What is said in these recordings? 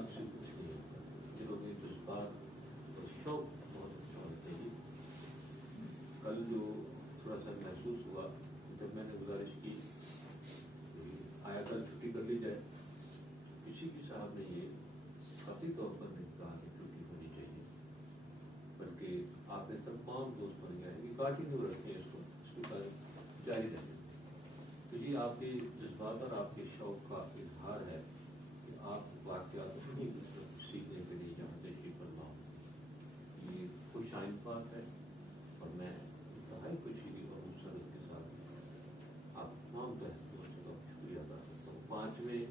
جذبات سے کچھ نہیں ہوتا. دلوں میں جذبات اور شوق بہت اچھا ہونا چاہیے. کل جو تھوڑا سا محسوس ہوا جب میں نے گزارش کی آیا کل چھٹی کر لی جائے, کسی بھی صاحب نے یہ قطعی طور پر نہیں کہا کہ چھٹی ہونی چاہیے, بلکہ آپ نے تمام دوست بن گئے کہ کنٹینیو رکھیں اس کو جاری رکھیں. تو یہ آپ کے جذبات اور آپ کے شوق کا اظہار ہے کہ آپ واقعات نہیں سیکھنے کے لیے یہاں تشریف فرما ہوں. یہ خوش آئند بات ہے اور میں انتہائی خوشی اور مسرت کے ساتھ آپ تمام دوستوں کا شکریہ ادا کرتا ہوں. 5ویں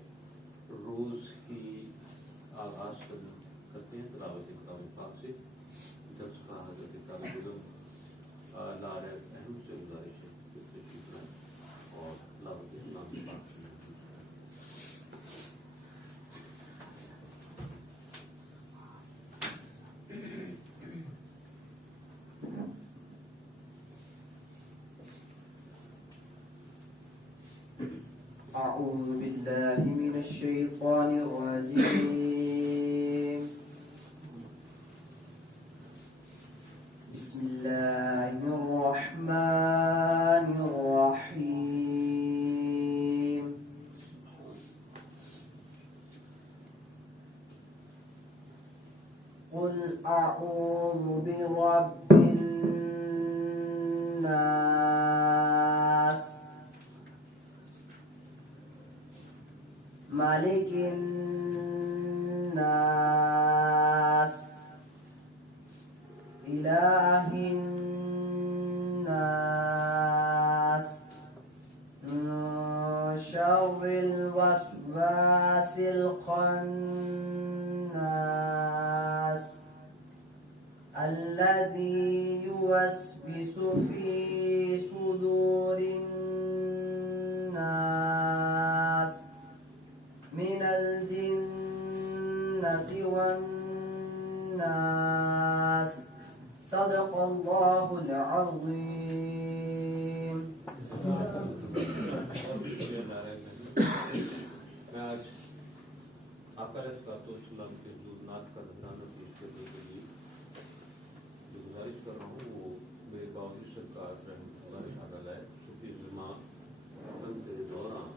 روز کی آغاز کرتے ہیں تلاوت کلام پاک سے. درس کا حضرت طالب علم لارہ احمد سے گزارش ہے تشریف لائیں اور تلاوت کلام پاک سے. أعوذ بالله من الشيطان الرجيم. بسم الله الرحمن الرحيم. قل أعوذ برب الناس مالك الناس إله الناس من شر الوسواس الخناس الذي يوسوس في صدور الناس من الجنة والناس. صدق الله العظيم. میں آج آقا علیہ السلام کے حضور نعت کا نذرانہ پیش کرنے کے لیے جو گزارش کر رہا ہوں وہ میرے باوجود سرکار رحمۃ اللہ تعالی علیہ صوفی زماں کے دوران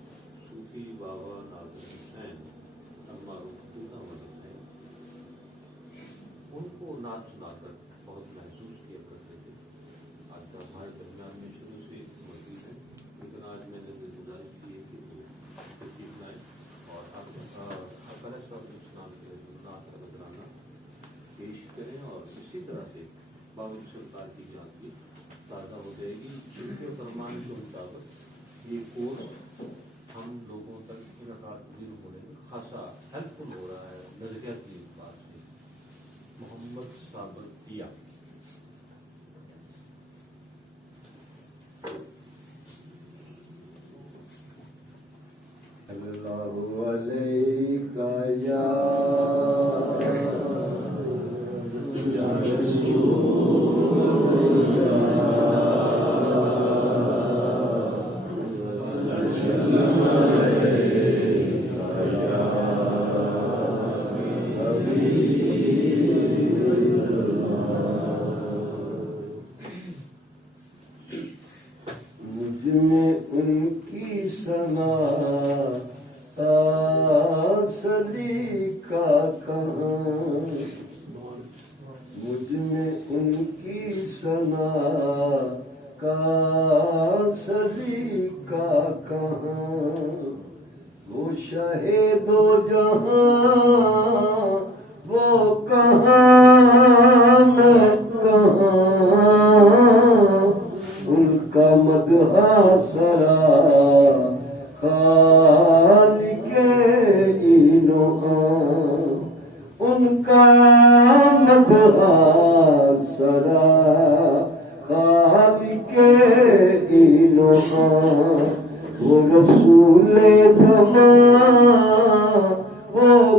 صوفی بابا ناظم حسین المعروف حسین ان کو نعت سنا کر بہت محسوس کیا کرتے تھے. آج تو ہمارے درمیان میں شروع سے موجود ہیں, لیکن آج میں نے گزارش کی ہے کہ وہ تشریف لائیں اور اکثر اسلام کے نعت کا نذرانہ پیش کریں اور اسی طرح سے باوجود سرکار کی یاد کی تازہ ہو جائے گی. کے فرمان کے مطابق یہ کورس ہم لوگوں تک انعقاد ہونے میں خاصا ہیلپ فل ہو رہا ہے. نظریہ کی بات سے محمد صابر پیا. اللہ علیک یا رسول مجھ میں ان کی ثنا سلیقہ کہاں, مجھ میں ان کی ثنا کا سلیقہ کہاں. وہ شاہ دو جہاں وہ کہاں میں کہاں, ان کا مدح سرا خالق این و آن, ان کا مدح سرا خالق این و آن. وہ رسول زمان وہ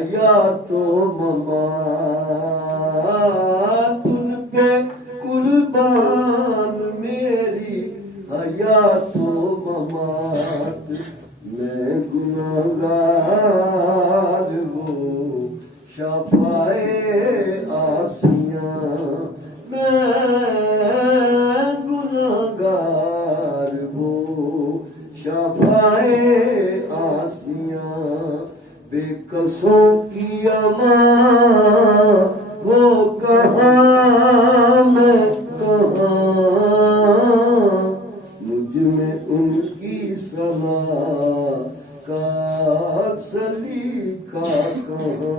حیات و ممات ان پہ قربان میری حیات و ممات میں گناہگار ہوں شفائے آسیاں میں گناہگار ہوں شفائے آسیاں بے قصوں کی امان وہ کہاں میں کہاں مجھ میں ان کی صلاح کا سلیقہ کہاں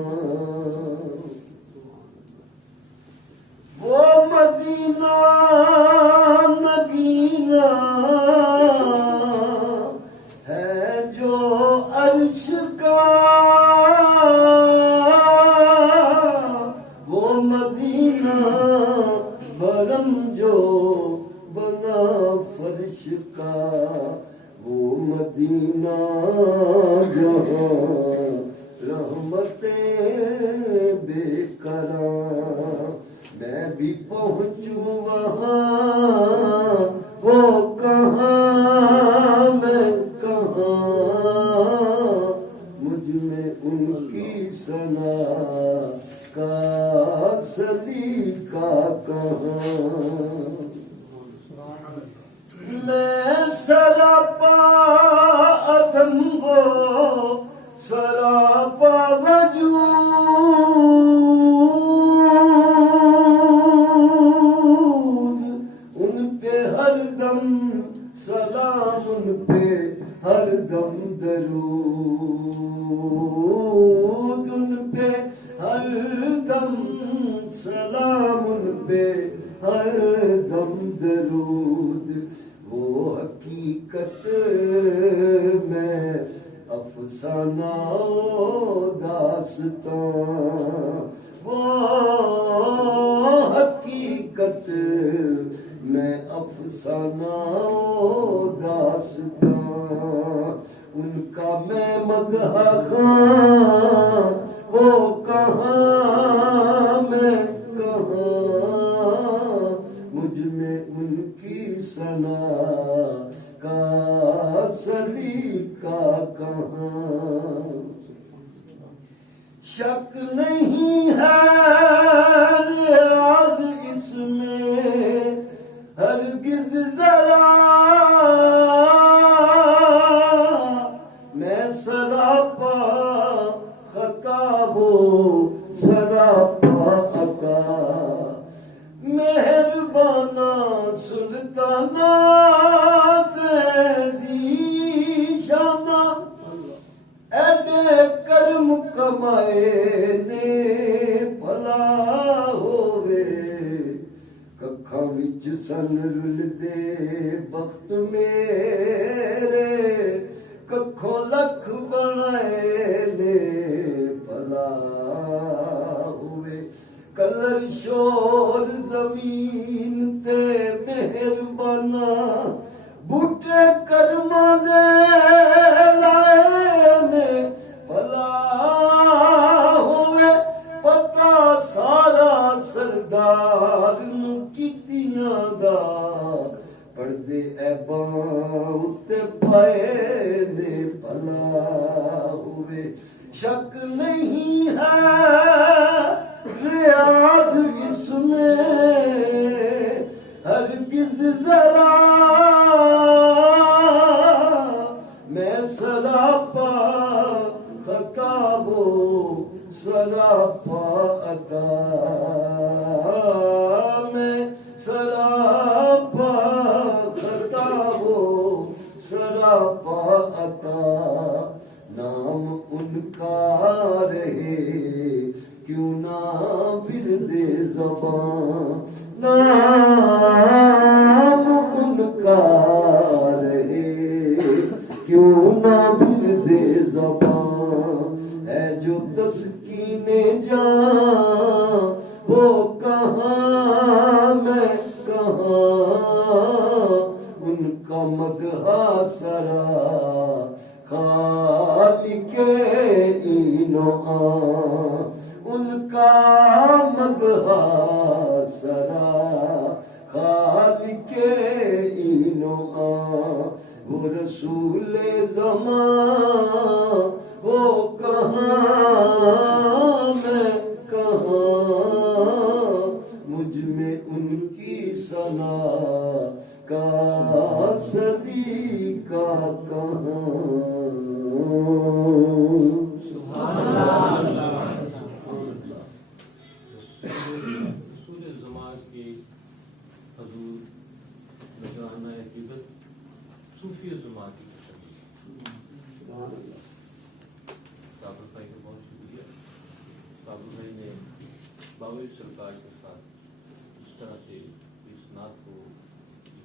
وہ مدینہ نگینہ ہے جو عرش کا وہ مدینہ برم جو بنا فرش کا وہ مدینہ جہاں رحمتیں بے قرار میں بھی پہنچوں وہاں وہ کہاں میں کہاں مجھ میں ان کی ثنا کا سلیقہ کہاں میں سراپا عدم وہ سراپا وجود ان پہ ہر دم سلام ان پہ ہر دم درود ان پہ ہر دم سلام ان پہ ہر دم درود وہ حقیقت میں افسانہ داستان وہ حقیقت میں افسانہ داستان ان کا میں مدح خواں وہ کہاں میں کہاں مجھ میں ان کی ثنا کا سلیقہ کہاں شک نہیں ہے راز اس میں ہرگز ذرا میں سراپا خطا وہ سراپا عطا مہربانہ سلطانہ تیزی شانہ ایڈے کرم کمائے نے بھلا ہووے ککھاں وچ سن رل دے بخت میرے ککھوں لکھ بنائے نے بھلا ہووے کلر شور زمین تے مہربانہ بوٹے کرما دے لائے نے بھلا ہوئے پتا سارا سردار نو کیتیاں دا پردے ایباں اتے پائے نے بھلا ہوئے شک نہیں ہے ریاض اس میں ہرگز ذرا میں سراپا خطاب و سراپا عطا میں سراپا خطاب و سراپا عطا نام ان کا رہے کیوں نہ برد زبان نام ان کا رہے کیوں نہ برد زبان ہے جو تسکین جان وہ کہاں میں کہاں ان کا مدح سرا خالق اینو ان کا مدح سرا خالق اینو وہ رسول زمان وہ کہاں میں کہاں مجھ میں ان کی ثنا کا سبھی کا کہاں رسول زمان کے حضور نذرانہ عقیدت صوفی زمان کی تشریح صابر بھائی کا بہت شکریہ. صابر بھائی نے باوی سرکار کے ساتھ اس طرح سے اس نعت کو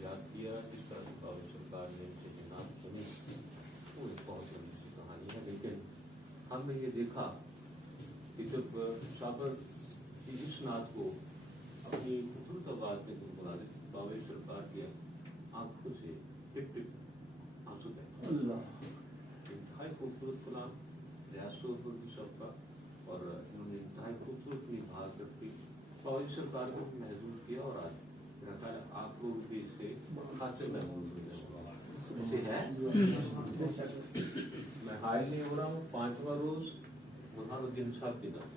یاد کیا، جس طرح سے باوی سرکار نے اسے نعت سنی، وہ ایک بہت لمبی سی کہانی ہے. لیکن ہم نے یہ دیکھا کہ جب صابر کی اس نعت کو اپنی خوبصورت آواز میں گنگنا رہے باوی سرکار کی آنکھوں سے ٹپ ٹپ آنسو بہتے. انتہائی خوبصورت کلام، ریاست کی سب کا، اور انہوں نے انتہائی خوبصورت بات رکھی، باوی سرکار کو بھی محظوظ کیا. اور آج میرا خیال ہے آپ لوگ بھی اس سے خاصے محظوظ ہو جائے. ایسے ہے میں حائل نہیں ہو رہا ہوں. 5واں روز برہان الدین صاحب کی نام.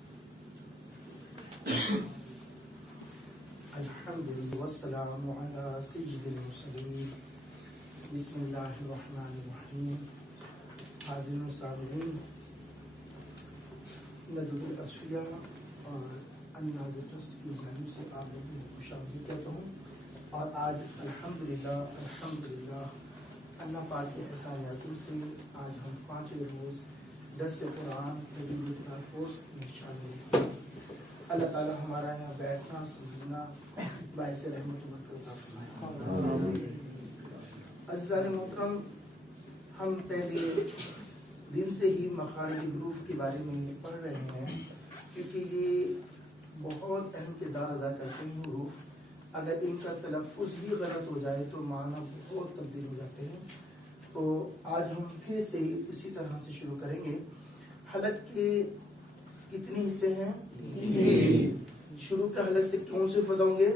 الحمدللہ والسلام علی سید المرسلین. بسم اللہ الرحمن الرحیم. حاضرین و سامعین، ندب الاصفیاء اور الناظر ٹرسٹ کی جانب سے آپ لوگوں کو خوش آمدید کہتا ہوں. اور آج الحمدللہ اللہ پاک کے احسان عظیم سے آج ہم 5ویں روز درس قرآن کورس میں شامل ہیں. اللہ تعالی ہمارا یہاں بیٹھنا سمجھنا باعث رحمت و برکت عطا فرمائے. عزیزان محترم، ہم پہلے دن سے ہی مخارج حروف کے بارے میں پڑھ رہے ہیں، کیونکہ یہ بہت اہم کردار ادا کرتے ہیں حروف. اگر ان کا تلفظ ہی غلط ہو جائے تو معنی بہت تبدیل ہو جاتے ہیں. تو آج ہم پھر سے اسی طرح سے شروع کریں گے. حلق کے کتنے حصے ہیں؟ شروع کے حلق سے کون سے حروف ہوں گے؟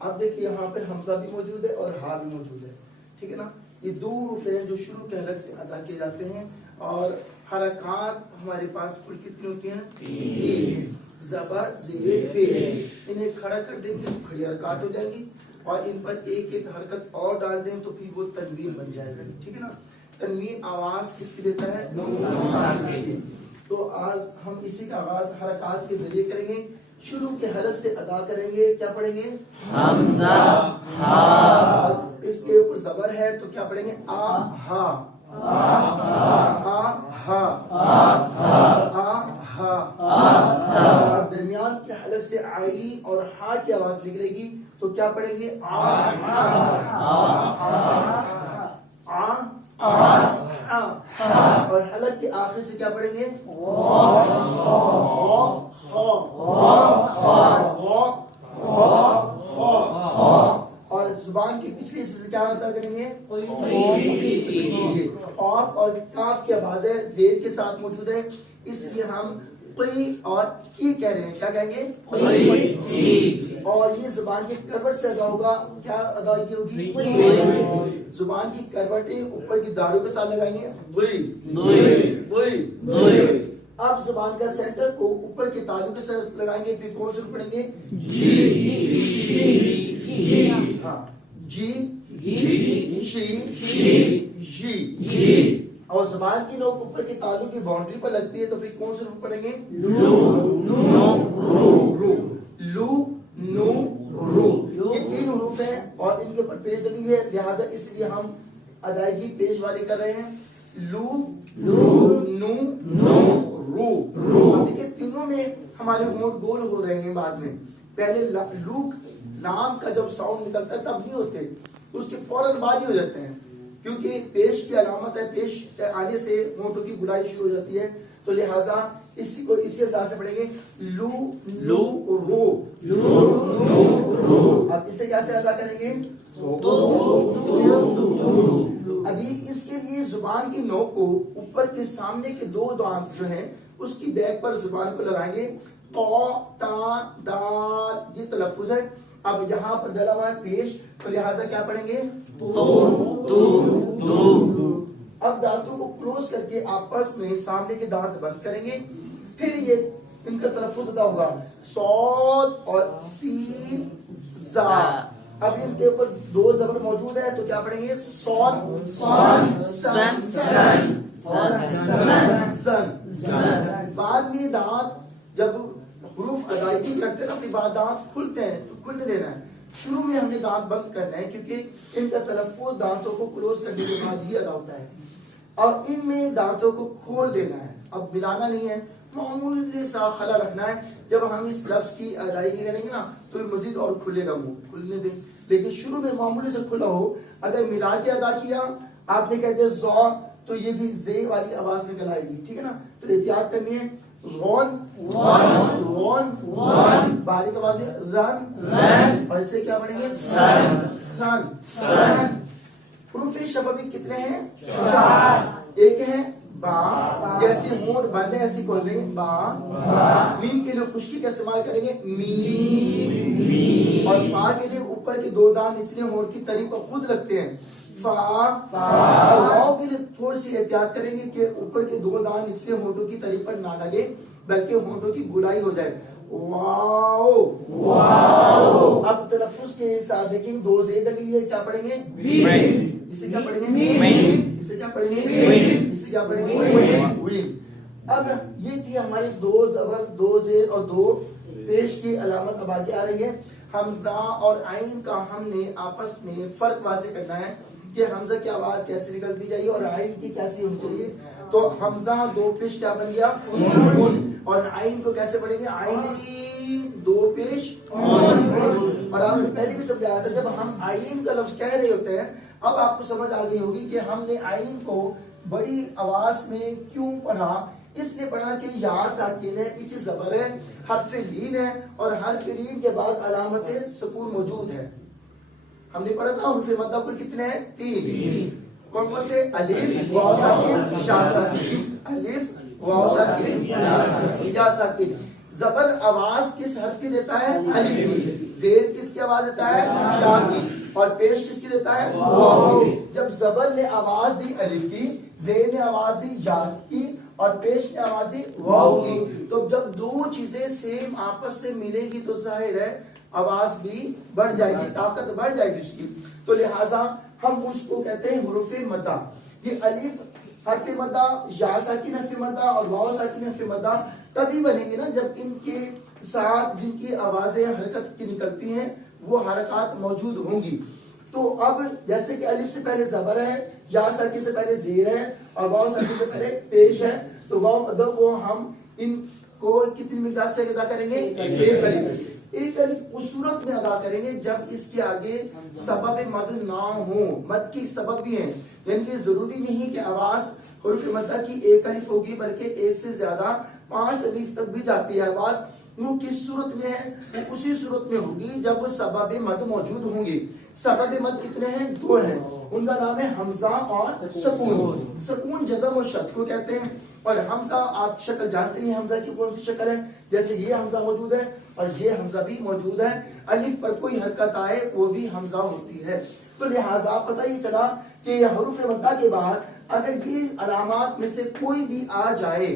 اب دیکھیے یہاں پہ حمزہ بھی موجود ہے اور ہا بھی موجود ہے، ٹھیک ہے نا. یہ 2 حروف ہیں جو شروع کے حلق سے ادا کیے جاتے ہیں. اور حرکات ہمارے پاس کل کتنی ہوتی ہیں؟ 3. زبر زیر پیش. انہیں کھڑا کر دیں گے کھڑی حرکات ہو جائیں گی، اور ان پر ایک ایک حرکت اور ڈال دیں تو پھر وہ تنوین بن جائے گا، ٹھیک ہے نا. تنوین آواز کس کی دیتا ہے؟ تو آج ہم اسی کا آغاز حرکات کے ذریعے کریں گے. شروع کے حلق سے ادا کریں گے. کیا پڑھیں گے؟ حمزہ ہا. اس کے اوپر زبر ہے تو کیا پڑھیں گے؟ آ ہا. آ ہا. درمیان کے حلق سے آئی اور ہا کی آواز نکلے گی تو کیا پڑھیں گے؟ اور حلق کے آخر سے کیا پڑھیں گے؟ اور زبان کی پچھلی حصے سے کیا ادا کریں گے؟ قاف اور کاف کی آوازیں زیر کے ساتھ موجود ہے، اس لیے ہم قی اور کی کہہ رہے ہیں. کیا کہیں گے؟ اور یہ زبان کی کروٹ سے ادا ہوگا. کیا ادائیگی ہوگی؟ زبان کی کروٹیں اوپر کی داڑھوں کے ساتھ لگائیں گے. اب زبان کا سینٹر کو اوپر کی تالو کے ساتھ لگائیں گے. پھر کون سے پڑھیں گے؟ جی جی. اور زبان کی نوک اوپر کی تالو کی باؤنڈری پر لگتی ہے تو پھر کون سے حروف پڑھیں گے؟ لو نو رو. یہ 3 حروف ہیں اور ان کے اوپر پیش ڈلی ہے، لہذا اس لیے ہم ادائیگی پیش والے کر رہے ہیں. لو نو رو. اب دیکھیں تینوں میں ہمارے ہونٹ گول ہو رہے ہیں. بعد میں پہلے لو نام کا جب ساؤنڈ نکلتا ہے تب نہیں ہوتے، اس کے فوراً بعد ہی ہو جاتے ہیں، کیونکہ پیش کی علامت ہے. پیش آنے سے ہونٹوں کی گلائی شروع ہو جاتی ہے، تو لہٰذا اسی کو اسی انداز سے پڑھیں گے. لو رو. اب اسے کیسے ادا کریں گے؟ ابھی اس کے لیے زبان کی نوک کو اوپر کے سامنے کے دو دانت جو ہیں اس کی بیک پر زبان کو لگائیں گے. تو تا دال یہ تلفظ ہے. اب یہاں پر ڈلا ہوا ہے پیش, تو لہٰذا کیا پڑھیں گے؟ اب دانتوں کو کلوز کر کے آپس میں سامنے کے دانت بند کریں گے. پھر یہ ان کا تلفظ ادا ہوگا صاد اور سین زا. اب ان کے اوپر دو زبر موجود ہے تو کیا پڑھیں گے؟ صاد سن زن. بعد میں دانت جب حروف ادائیگی کرتے ہیں اپنی بعد دانت کھلتے ہیں تو کھلنے دینا ہے. شروع میں ہم نے دانت بند کرنا ہے کیونکہ ان کا تلفظ دانتوں کو کلوز کرنے کے بعد ہی ادا ہوتا ہے, اور ان میں دانتوں کو کھول دینا ہے. اب ملانا نہیں ہے, معمولی سا خلا رکھنا ہے. جب ہم اس لفظ کی ادائیگی کریں گے نا تو یہ مزید اور کھلے گا, منہ کھلنے دیں, لیکن شروع میں معمولی سے کھلا ہو. اگر ملا کے ادا کیا آپ نے کہتے زو تو یہ بھی زے والی آواز نکل آئے گی, ٹھیک ہے نا. تو احتیاط کرنی ہے. غون غون باریک آواز میں زن, اور اسے کیا پڑھیں گے؟ سن. حروف شفوی کتنے ہیں؟ 4. ایک ہے با, جیسے ہونٹ بند ہے ایسی کھول دیں گے با. میم کے لیے خشکی کا استعمال کریں گے میم, اور فا کے لیے اوپر کے دو دان نچلے ہونٹ کی تری پر خود رکھتے ہیں فا. اور واو کے لیے تھوڑی سی احتیاط کریں گے کہ اوپر کے دو دان نچلے ہونٹوں کی تری پر نہ لگے بلکہ ہونٹوں کی گلائی ہو جائے. واو. اب تلفظ کے ساتھ دیکھیں دو زیر ڈلی ہے, کیا پڑھیں گے؟ اسے کیا پڑھیں گے؟ اسے کیا پڑھیں گے؟ اسے کیا پڑھیں گے؟ اب یہ تھی ہماری دو زبر, دو زیر اور دو پیش کی علامت. اب آگے آ رہی ہے حمزہ اور عین کا. ہم نے آپس میں فرق واضح کرنا ہے کہ حمزہ کی آواز کیسے نکلتی چاہیے اور عین کی کیسی ہونی چاہیے. تو حمزہ دو پیش کیا بن گیا؟ اور عین کو کیسے پڑھیں گے؟ عین دو پیش. اور آپ نے پہلے بھی سمجھایا تھا جب ہم عین کا لفظ کہہ رہے ہوتے ہیں, اب آپ کو سمجھ آ گئی ہوگی کہ ہم نے عین کو بڑی آواز میں کیوں پڑھا. اس لیے پڑھا کہ یا ساکن ہے, پیچھے زبر ہے, حرف لین ہے, اور حرف لین کے بعد علامت سکون موجود ہے. ہم نے پڑھا تھا حروف مدہ کل کتنے ہیں؟ 3. کون کون سے؟ الف واو ساکن شا ساکن, الف واو ساکن یا ساکن. زبر آواز کس حرف کی دیتا ہے؟ الف کی. زیر کس کی آواز دیتا ہے؟ شا کی. اور پیش کس کی دیتا ہے؟ واو کی. جب زبر نے آواز دی الف کی, زیر نے آواز دی یا کی, اور پیش نے آواز دی واو کی, تو جب دو چیزیں سیم آپس سے ملیں گی تو ظاہر ہے آواز بھی بڑھ جائے گی, طاقت بڑھ جائے گی اس کی. تو لہٰذا ہم اس کو کہتے ہیں حروف مدہ. یہ الف حرف مدہ, یا ساکن حرف مدہ اور واو ساکن حرف مدہ تبھی بنیں گے نا جب ان کے ساتھ جن کی آوازیں حرکت کی نکلتی ہیں وہ حرکات موجود ہوں گی. تو اب جیسے کہ الف سے پہلے زبر ہے, یا ساکن سے پہلے زیر ہے, اور واو ساکن سے پہلے پیش ہے, تو واو مدہ کو ہم ان کو کتنی مقدار سے ادا کریں گے؟ ایک الف. ایک الف اس صورت میں ادا کریں گے جب اس کے آگے سبب مد نہ ہو. مد کی سبب بھی ہیں, یعنی کہ ضروری نہیں کہ آواز حروف مدہ کی ایک الف ہوگی بلکہ ایک سے زیادہ 5 الف تک بھی جاتی ہے آواز. وہ کس صورت میں ہے؟ وہ اسی صورت میں ہوگی جب سبب مد موجود ہوں گی. سبب مد کتنے ہیں؟ 2 ہیں. ان کا نام ہے حمزہ اور سکون. سکون جزم و شد کو کہتے ہیں, اور حمزہ آپ شکل جانتے ہیں حمزہ کی کون سی شکل ہے. جیسے یہ حمزہ موجود ہے اور یہ حمزہ بھی موجود ہے. الف پر کوئی حرکت آئے وہ بھی حمزہ ہوتی ہے. تو لہٰذا پتہ ہی چلا کہ حروف مدہ کے بعد اگر یہ علامات میں سے کوئی بھی آ جائے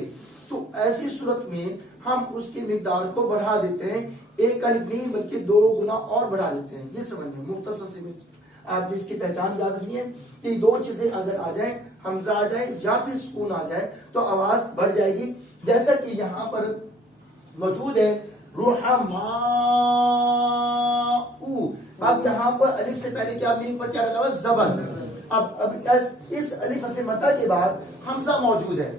تو ایسی صورت میں ہم اس کی مقدار کو بڑھا دیتے ہیں. ایک الف نہیں بلکہ 2 گنا اور بڑھا دیتے ہیں. یہ سمجھ میں مختصر سی آپ نے اس کی پہچان یاد رکھنی ہے کہ 2 چیزیں اگر آ جائیں, حمزہ آ جائے یا پھر سکون آ جائے تو آواز بڑھ جائے گی. جیسا کہ یہاں پر موجود ہے رحماء. اب یہاں پر الف سے پہلے کیا میم پر کیا لگا ہوا؟ زبر. اب اس الف حرف مدہ کے بعد حمزہ موجود ہے,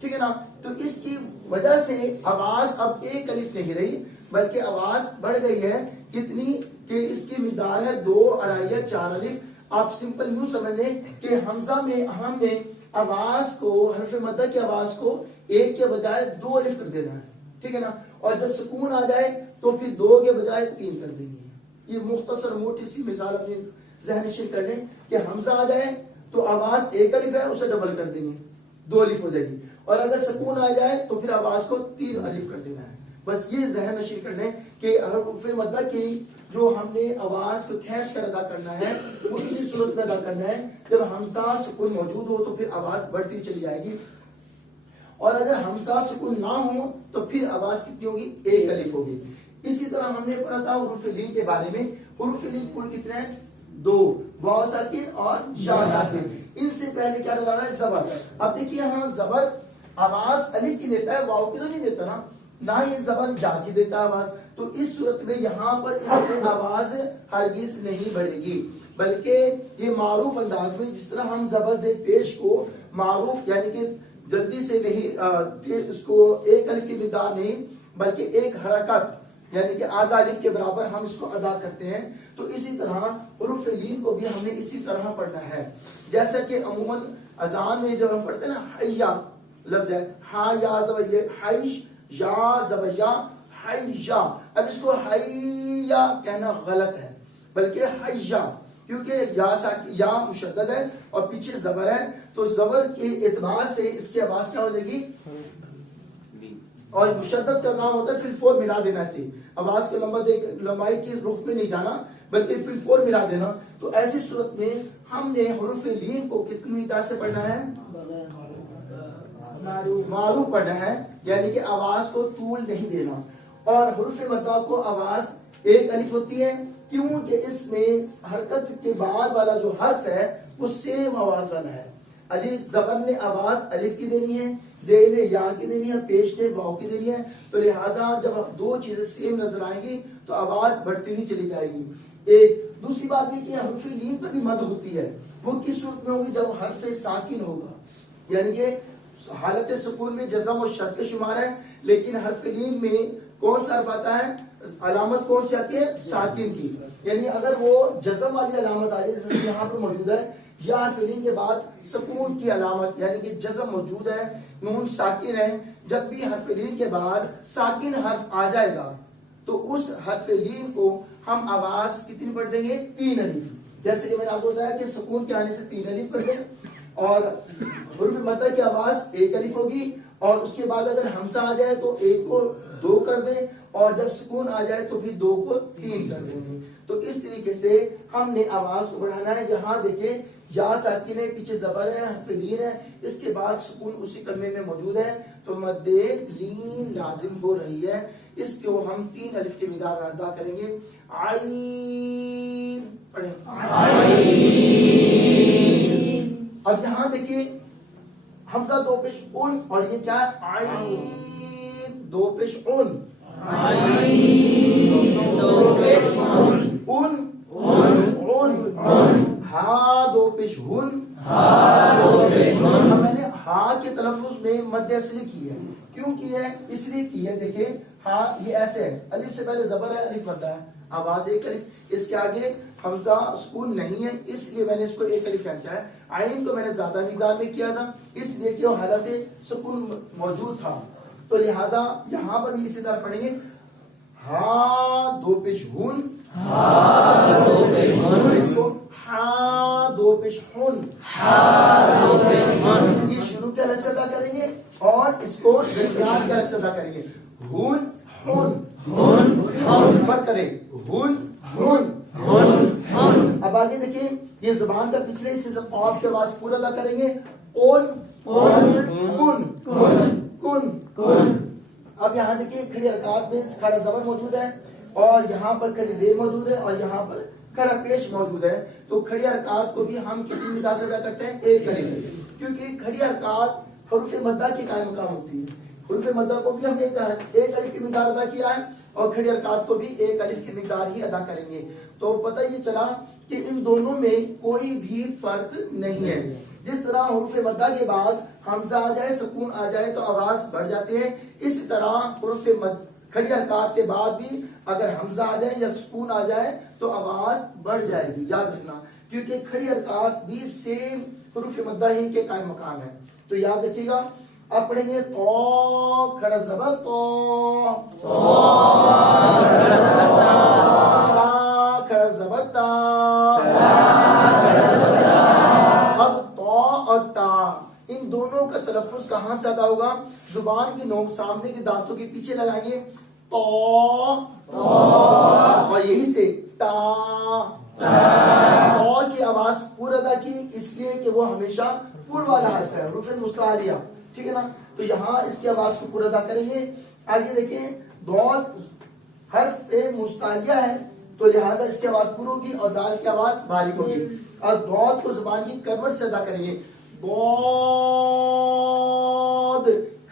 ٹھیک ہے نا. تو اس کی وجہ سے آواز اب ایک الف نہیں رہی بلکہ آواز بڑھ گئی ہے. کتنی کہ اس کی مقدار ہے 2 2.5 4 الف. آپ سمپل یوں سمجھ لیں کہ حمزہ میں ہم نے آواز کو, حرف مدہ کی آواز کو ایک کے بجائے 2 الف کر دینا ہے, ٹھیک ہے نا. اور جب سکون آ جائے تو پھر 2 کے بجائے 3 کر دیں گے. یہ مختصر موٹی سی مثال اپنی ذہن نشین کر لیں کہ حمزہ آ جائے تو آواز ایک الف ہے اسے ڈبل کر دیں گے 2 الف ہو جائے گی, اور اگر سکون آ جائے تو پھر آواز کو 3 الف کر دینا ہے. بس یہ ذہن نشین کر لیں کہ حروف مدہ کی جو ہم نے آواز کو کھینچ کر ادا کرنا ہے وہ اسی صورت میں ادا کرنا ہے جب حمزہ سکون موجود ہو تو پھر آواز بڑھتی چلی جائے گی, اور اگر حمزہ سکون نہ ہو تو پھر آواز کتنی ہوگی, 1 الف ہوگی. اسی طرح ہم نے پڑھا تھا حروف لین کے بارے میں. حروف لین کل کتنے ہیں, 2, واو ساکن اور یا ساکن. ان سے پہلے کیا ڈالا ہے, زبر. اب دیکھیے ہاں زبر آواز الف کی دیتا ہے, واو کی تو نہیں دیتا نا, نہ ہی زبر جا کی دیتا آواز. تو اس صورت میں یہاں پر اس میں آواز ہرگز نہیں بڑھے گی, بلکہ یہ معروف انداز میں جس طرح ہم زبر زیر پیش کو معروف یعنی کہ جلدی سے نہیں, اس کو 1 الف کی مقدار نہیں بلکہ 1 حرکت یعنی کہ آدھا الف کے برابر ہم اس کو ادا کرتے ہیں, تو اسی طرح حروف لین کو بھی ہم نے اسی طرح پڑھنا ہے. جیسا کہ عموماً اذان میں جب ہم پڑھتے ہیں نا, حیا لفظ ہے, ہا یا زبر حیش, یا زبر یا, حیا. اب اس کو حیا کہنا غلط ہے بلکہ حیا, کیونکہ یا مشدد ہے اور پیچھے زبر ہے, تو زبر کے اعتبار سے اس کی آواز کیا ہو جائے گی, اور مشدد کا کام ہوتا ہے فی الفور ملا دینا سے, آواز کو لمبائی کی رخ میں نہیں جانا بلکہ فی الفور ملا دینا. تو ایسی صورت میں ہم نے حروف لین کو کس مقدار سے پڑھنا ہے, معروف پڑھنا ہے, یعنی کہ آواز کو طول نہیں دینا. اور حروف مدہ کو آواز 1 الف ہوتی ہے کیونکہ اس میں حرکت کے بعد والا جو حرف ہے وہ سیم آواز والا ہے. علی زبر نے آواز الف کی دینی ہے, زیر نے یا کی دینی ہے, پیش نے واو کی دینی ہے, تو لہٰذا جب اب 2 چیزیں سیم نظر آئیں گی تو آواز بڑھتی ہی چلی جائے گی. ایک دوسری بات یہ کہ حرف لین پر بھی مد ہوتی ہے, وہ کس صورت میں ہوگی, جب حرف ساکن ہوگا, یعنی کہ حالت سکون میں جزم و شد کا شمار ہے, لیکن حرف لین میں کون سا حرف آتا ہے, علامت کون سی آتی ہے, ساکن کی. یعنی اگر وہ جزم والی علامت آ جائے جیسے یہاں پر موجود ہے, یا حرف لین کے بعد سکون کی علامت یعنی کہ جزم موجود ہے, نون ساکن ہے, جب بھی حرف لین کے بعد ساکن حرف آ جائے گا تو اس حرف لین کو ہم آواز کتنی پڑھ دیں گے, 3 الف. جیسے کہ میں نے آپ کو بتایا کہ سکون کے آنے سے 3 الف پڑھ دیں, اور حروف مدہ کی آواز 1 الف ہوگی, اور اس کے بعد اگر حمزہ آ جائے تو 1 کو 2 کر دیں, اور جب سکون آ جائے تو پھر 2 کو 3 کر دیں گے. تو اس طریقے سے ہم نے آواز کو بڑھانا ہے. یہاں دیکھیں یا ساکن ہے, پیچھے زبر ہے, حرف لین ہے, اس کے بعد سکون اسی کلمے میں موجود ہے, تو مد لین لازم ہو رہی ہے. اس کو ہم 3 الف کی مقدار ادا کریں گے. عین پڑھیں, اب یہاں دیکھیں حمزہ 2 پیش اون, اور یہ کیا ہے, عین 2 پیش اون, ہا 2 پیش ہن. اب میں نے ہا کے تلفظ میں مد اصلی کی ہے, کیوں کی ہے, اس لیے کی ہے, دیکھیں ہا یہ ایسے ہے, الف سے پہلے زبر ہے, الف مدہ ہے, آواز 1 الف, اس کے آگے حمزہ سکون نہیں ہے, اس لیے میں نے اس کو 1 الف کھینچا ہے. عین کو میں نے زیادہ مقدار میں کیا تھا اس لیے کہ وہ حالت سکون موجود تھا, تو لہٰذا یہاں پر بھی اسی طرح پڑھیں گے, ہا 2 پیش ہن, اس کو ہا 2 پیش ہن, یہ شروع کے الگ سے ادا کریں گے اور اس کو درمیان کے الگ سے ادا کریں گے. ہن ہن, فرق کریں, ہن ہن. اب آگے دیکھیں یہ زبان کا پچھلے حصے سے قاف کے آواز پورا ادا کریں گے, کن کن کن. اب یہاں دیکھیں کھڑی حرکات میں کھڑا زبر موجود ہے, اور یہاں پر کھڑی زیر موجود ہے, اور یہاں پر کھڑا پیش موجود ہے. تو کھڑی حرکات کو بھی ہم کتنی مقدار سے ادا کرتے ہیں, 1 الف, کیونکہ کھڑی حرکات حروف مدہ کی قائم مقام ہوتی ہے. حروف مدہ کو بھی ہم نے 1 الف کی مقدار ادا کیا ہے, اور کھڑی حرکات کو بھی 1 الف کی مقدار ہی ادا کریں گے. تو پتہ یہ چلا کہ ان دونوں میں کوئی بھی فرق نہیں ہے. جس طرح حروف مدہ کے بعد حمزہ آ جائے, سکون آ جائے تو آواز بڑھ جاتی ہے, اسی طرح حروف کھڑی حرکات کے بعد بھی اگر حمزہ آ جائے یا سکون آ جائے تو آواز بڑھ جائے گی. یاد رکھنا, کیونکہ کھڑی حرکات بھی سیم حروف مدہ ہی کے قائم مقام ہے. تو یاد رکھیے گا. اب پڑھیں گے تو کھڑا زبر تو, کھڑا زبر تا. اب تلفظ کہاں سے ادا ہوگا؟ زبان کی نوک سامنے کے دانتوں کے پیچھے لگائیں گے تو، اور یہی سے تا کی آواز پور ادا کی، اس لیے کہ وہ ہمیشہ پور والا حرف ہے، حروف مستعلیہ، ٹھیک ہے نا؟ تو یہاں اس کی آواز کو پور ادا کریں گے. آگے دیکھیں ضاد حرف مستعلیہ ہے تو لہٰذا اس کی آواز پور ہوگی اور دال کی آواز باریک ہوگی. اور ضاد کو زبان کی کروٹ سے ادا کریں گے. ضاد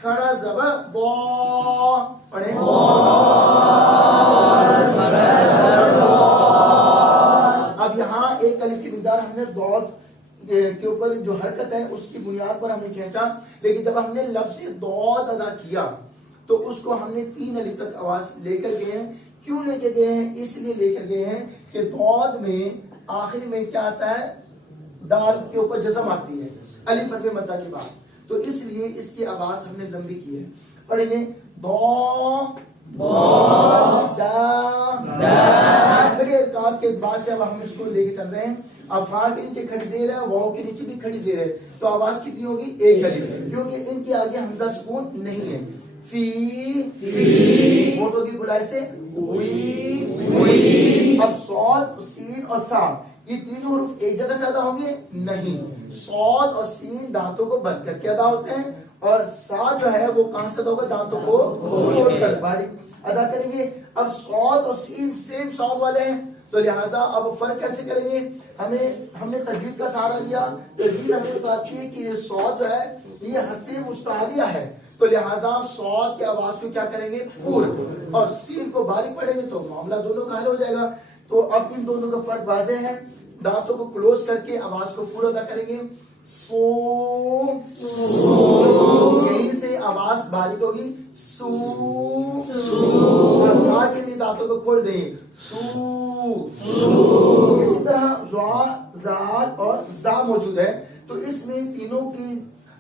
کھڑا زبر با، پڑھیں اب یہاں ایک الف کی مقدار ہم نے ضاد کے اوپر جو حرکت ہے اس کی بنیاد پر ہم نے کھینچا، لیکن جب ہم نے لفظ ضاد ادا کیا تو اس کو ہم نے 3 الف تک آواز لے کر گئے ہیں. کیوں لے کے گئے ہیں؟ اس لیے لے کر گئے ہیں کہ ضاد میں آخر میں کیا آتا ہے؟ دال کے اوپر جزم آتی ہے الف حرف مدہ کے بعد، تو اس لیے اس کی آواز ہم نے لمبی کی ہے. پڑھیں گے کاف کے بعد سے اب ہم اس کو لے کے چل رہے ہیں. اب فا کے نیچے کھڑی زیر ہے، واو کے نیچے بھی کھڑی زیر ہے، تو آواز کتنی ہوگی؟ ایک الف، کیونکہ ان کے آگے حمزہ سکون نہیں ہے. فی ہوٹوں کی گلائی سے وی. اب صاد، سین اور سا یہ تینوں حروف ایک جگہ سے ادا ہوں گے؟ نہیں. صاد اور سین دانتوں کو بند کر کے ادا ہوتے ہیں اور سا جو ہے وہ کہاں سے ادا ہوگا؟ دانتوں کو کھول کر باریک ادا کریں گے. اب صاد اور سین سیم ساؤنڈ والے ہیں تو لہٰذا اب فرق کیسے کریں گے؟ ہم نے تجوید کا سہارا لیا. تجوید ہمیں بتاتی ہے کہ یہ صاد جو ہے یہ حرف مستعلیہ ہے تو لہٰذا صاد کی آواز کو کیا کریں گے؟ پور، اور سین کو باریک پڑھیں گے تو معاملہ دونوں کا حل ہو جائے گا. تو اب ان دونوں کا فرق واضح ہے. دانتوں کو کلوز کر کے آواز کو پورا ادا کریں گے. سو، یہیں سے آواز باریک ہوگی. سو، اور زا کے لیے دانتوں کو کھول دیں گے. سو. اسی طرح زا، زال اور زا موجود ہے تو اس میں تینوں کی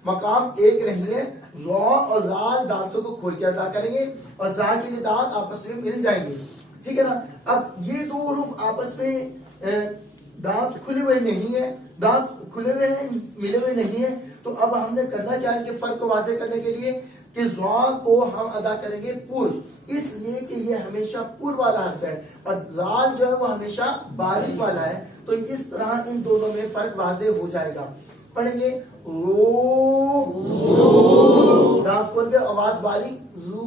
مقام ایک رہیں گے. زا اور زال دانتوں کو کھول کے ادا کریں گے اور زا کے لیے دانت آپس میں مل جائیں گے، ٹھیک ہے نا؟ اب یہ دو حروف آپس میں دانت کھلے ہوئے نہیں ہے، دانت کھلے ہوئے ہیں، ملے ہوئے نہیں ہیں، تو اب ہم نے کرنا کیا ہے کہ فرق کو واضح کرنے کے لیے کہ زا کو ہم ادا کریں گے پور، اس لیے کہ یہ ہمیشہ پور والا حرف ہے اور زال جو ہے وہ ہمیشہ باریک والا ہے. تو اس طرح ان دونوں میں فرق واضح ہو جائے گا. پڑھیں گے رو، دانت کھول کے آواز باریک. زو،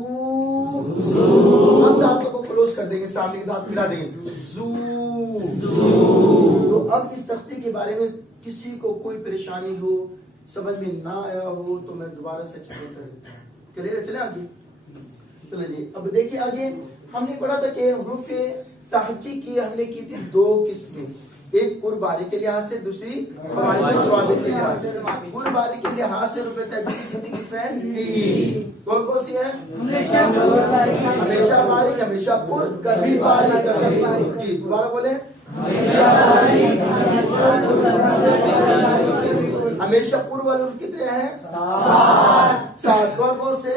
اب دانتوں کو کلوز کر دیں گے، سامنے کے دانت ملا دیں گے. زو. تو اب اس تختی کے بارے میں کسی کو کوئی پریشانی ہو، سمجھ میں نہ آیا ہو تو میں دوبارہ سے ایکسپلین کر دیتا ہوں. کلیئر ہے؟ چلیں آگے. چلیے اب دیکھیں آگے ہم نے پڑھا تھا کہ حروف تحقیق کی ہم نے کی تھی 2 قسمیں، ایک پر باری کے لحاظ سے، دوسری ضوابط کے لحاظ سے. پر باری کے لحاظ سے حروف تحقیق کتنی قسمیں ہیں؟ 3. کون کون سی ہیں؟ ہمیشہ باریک، ہمیشہ پر، کبھی باریک کبھی پر. جی دوبارہ بولیں. ہمیشہ پر والے حروف کتنے ہیں؟ 7. کون کون سے؟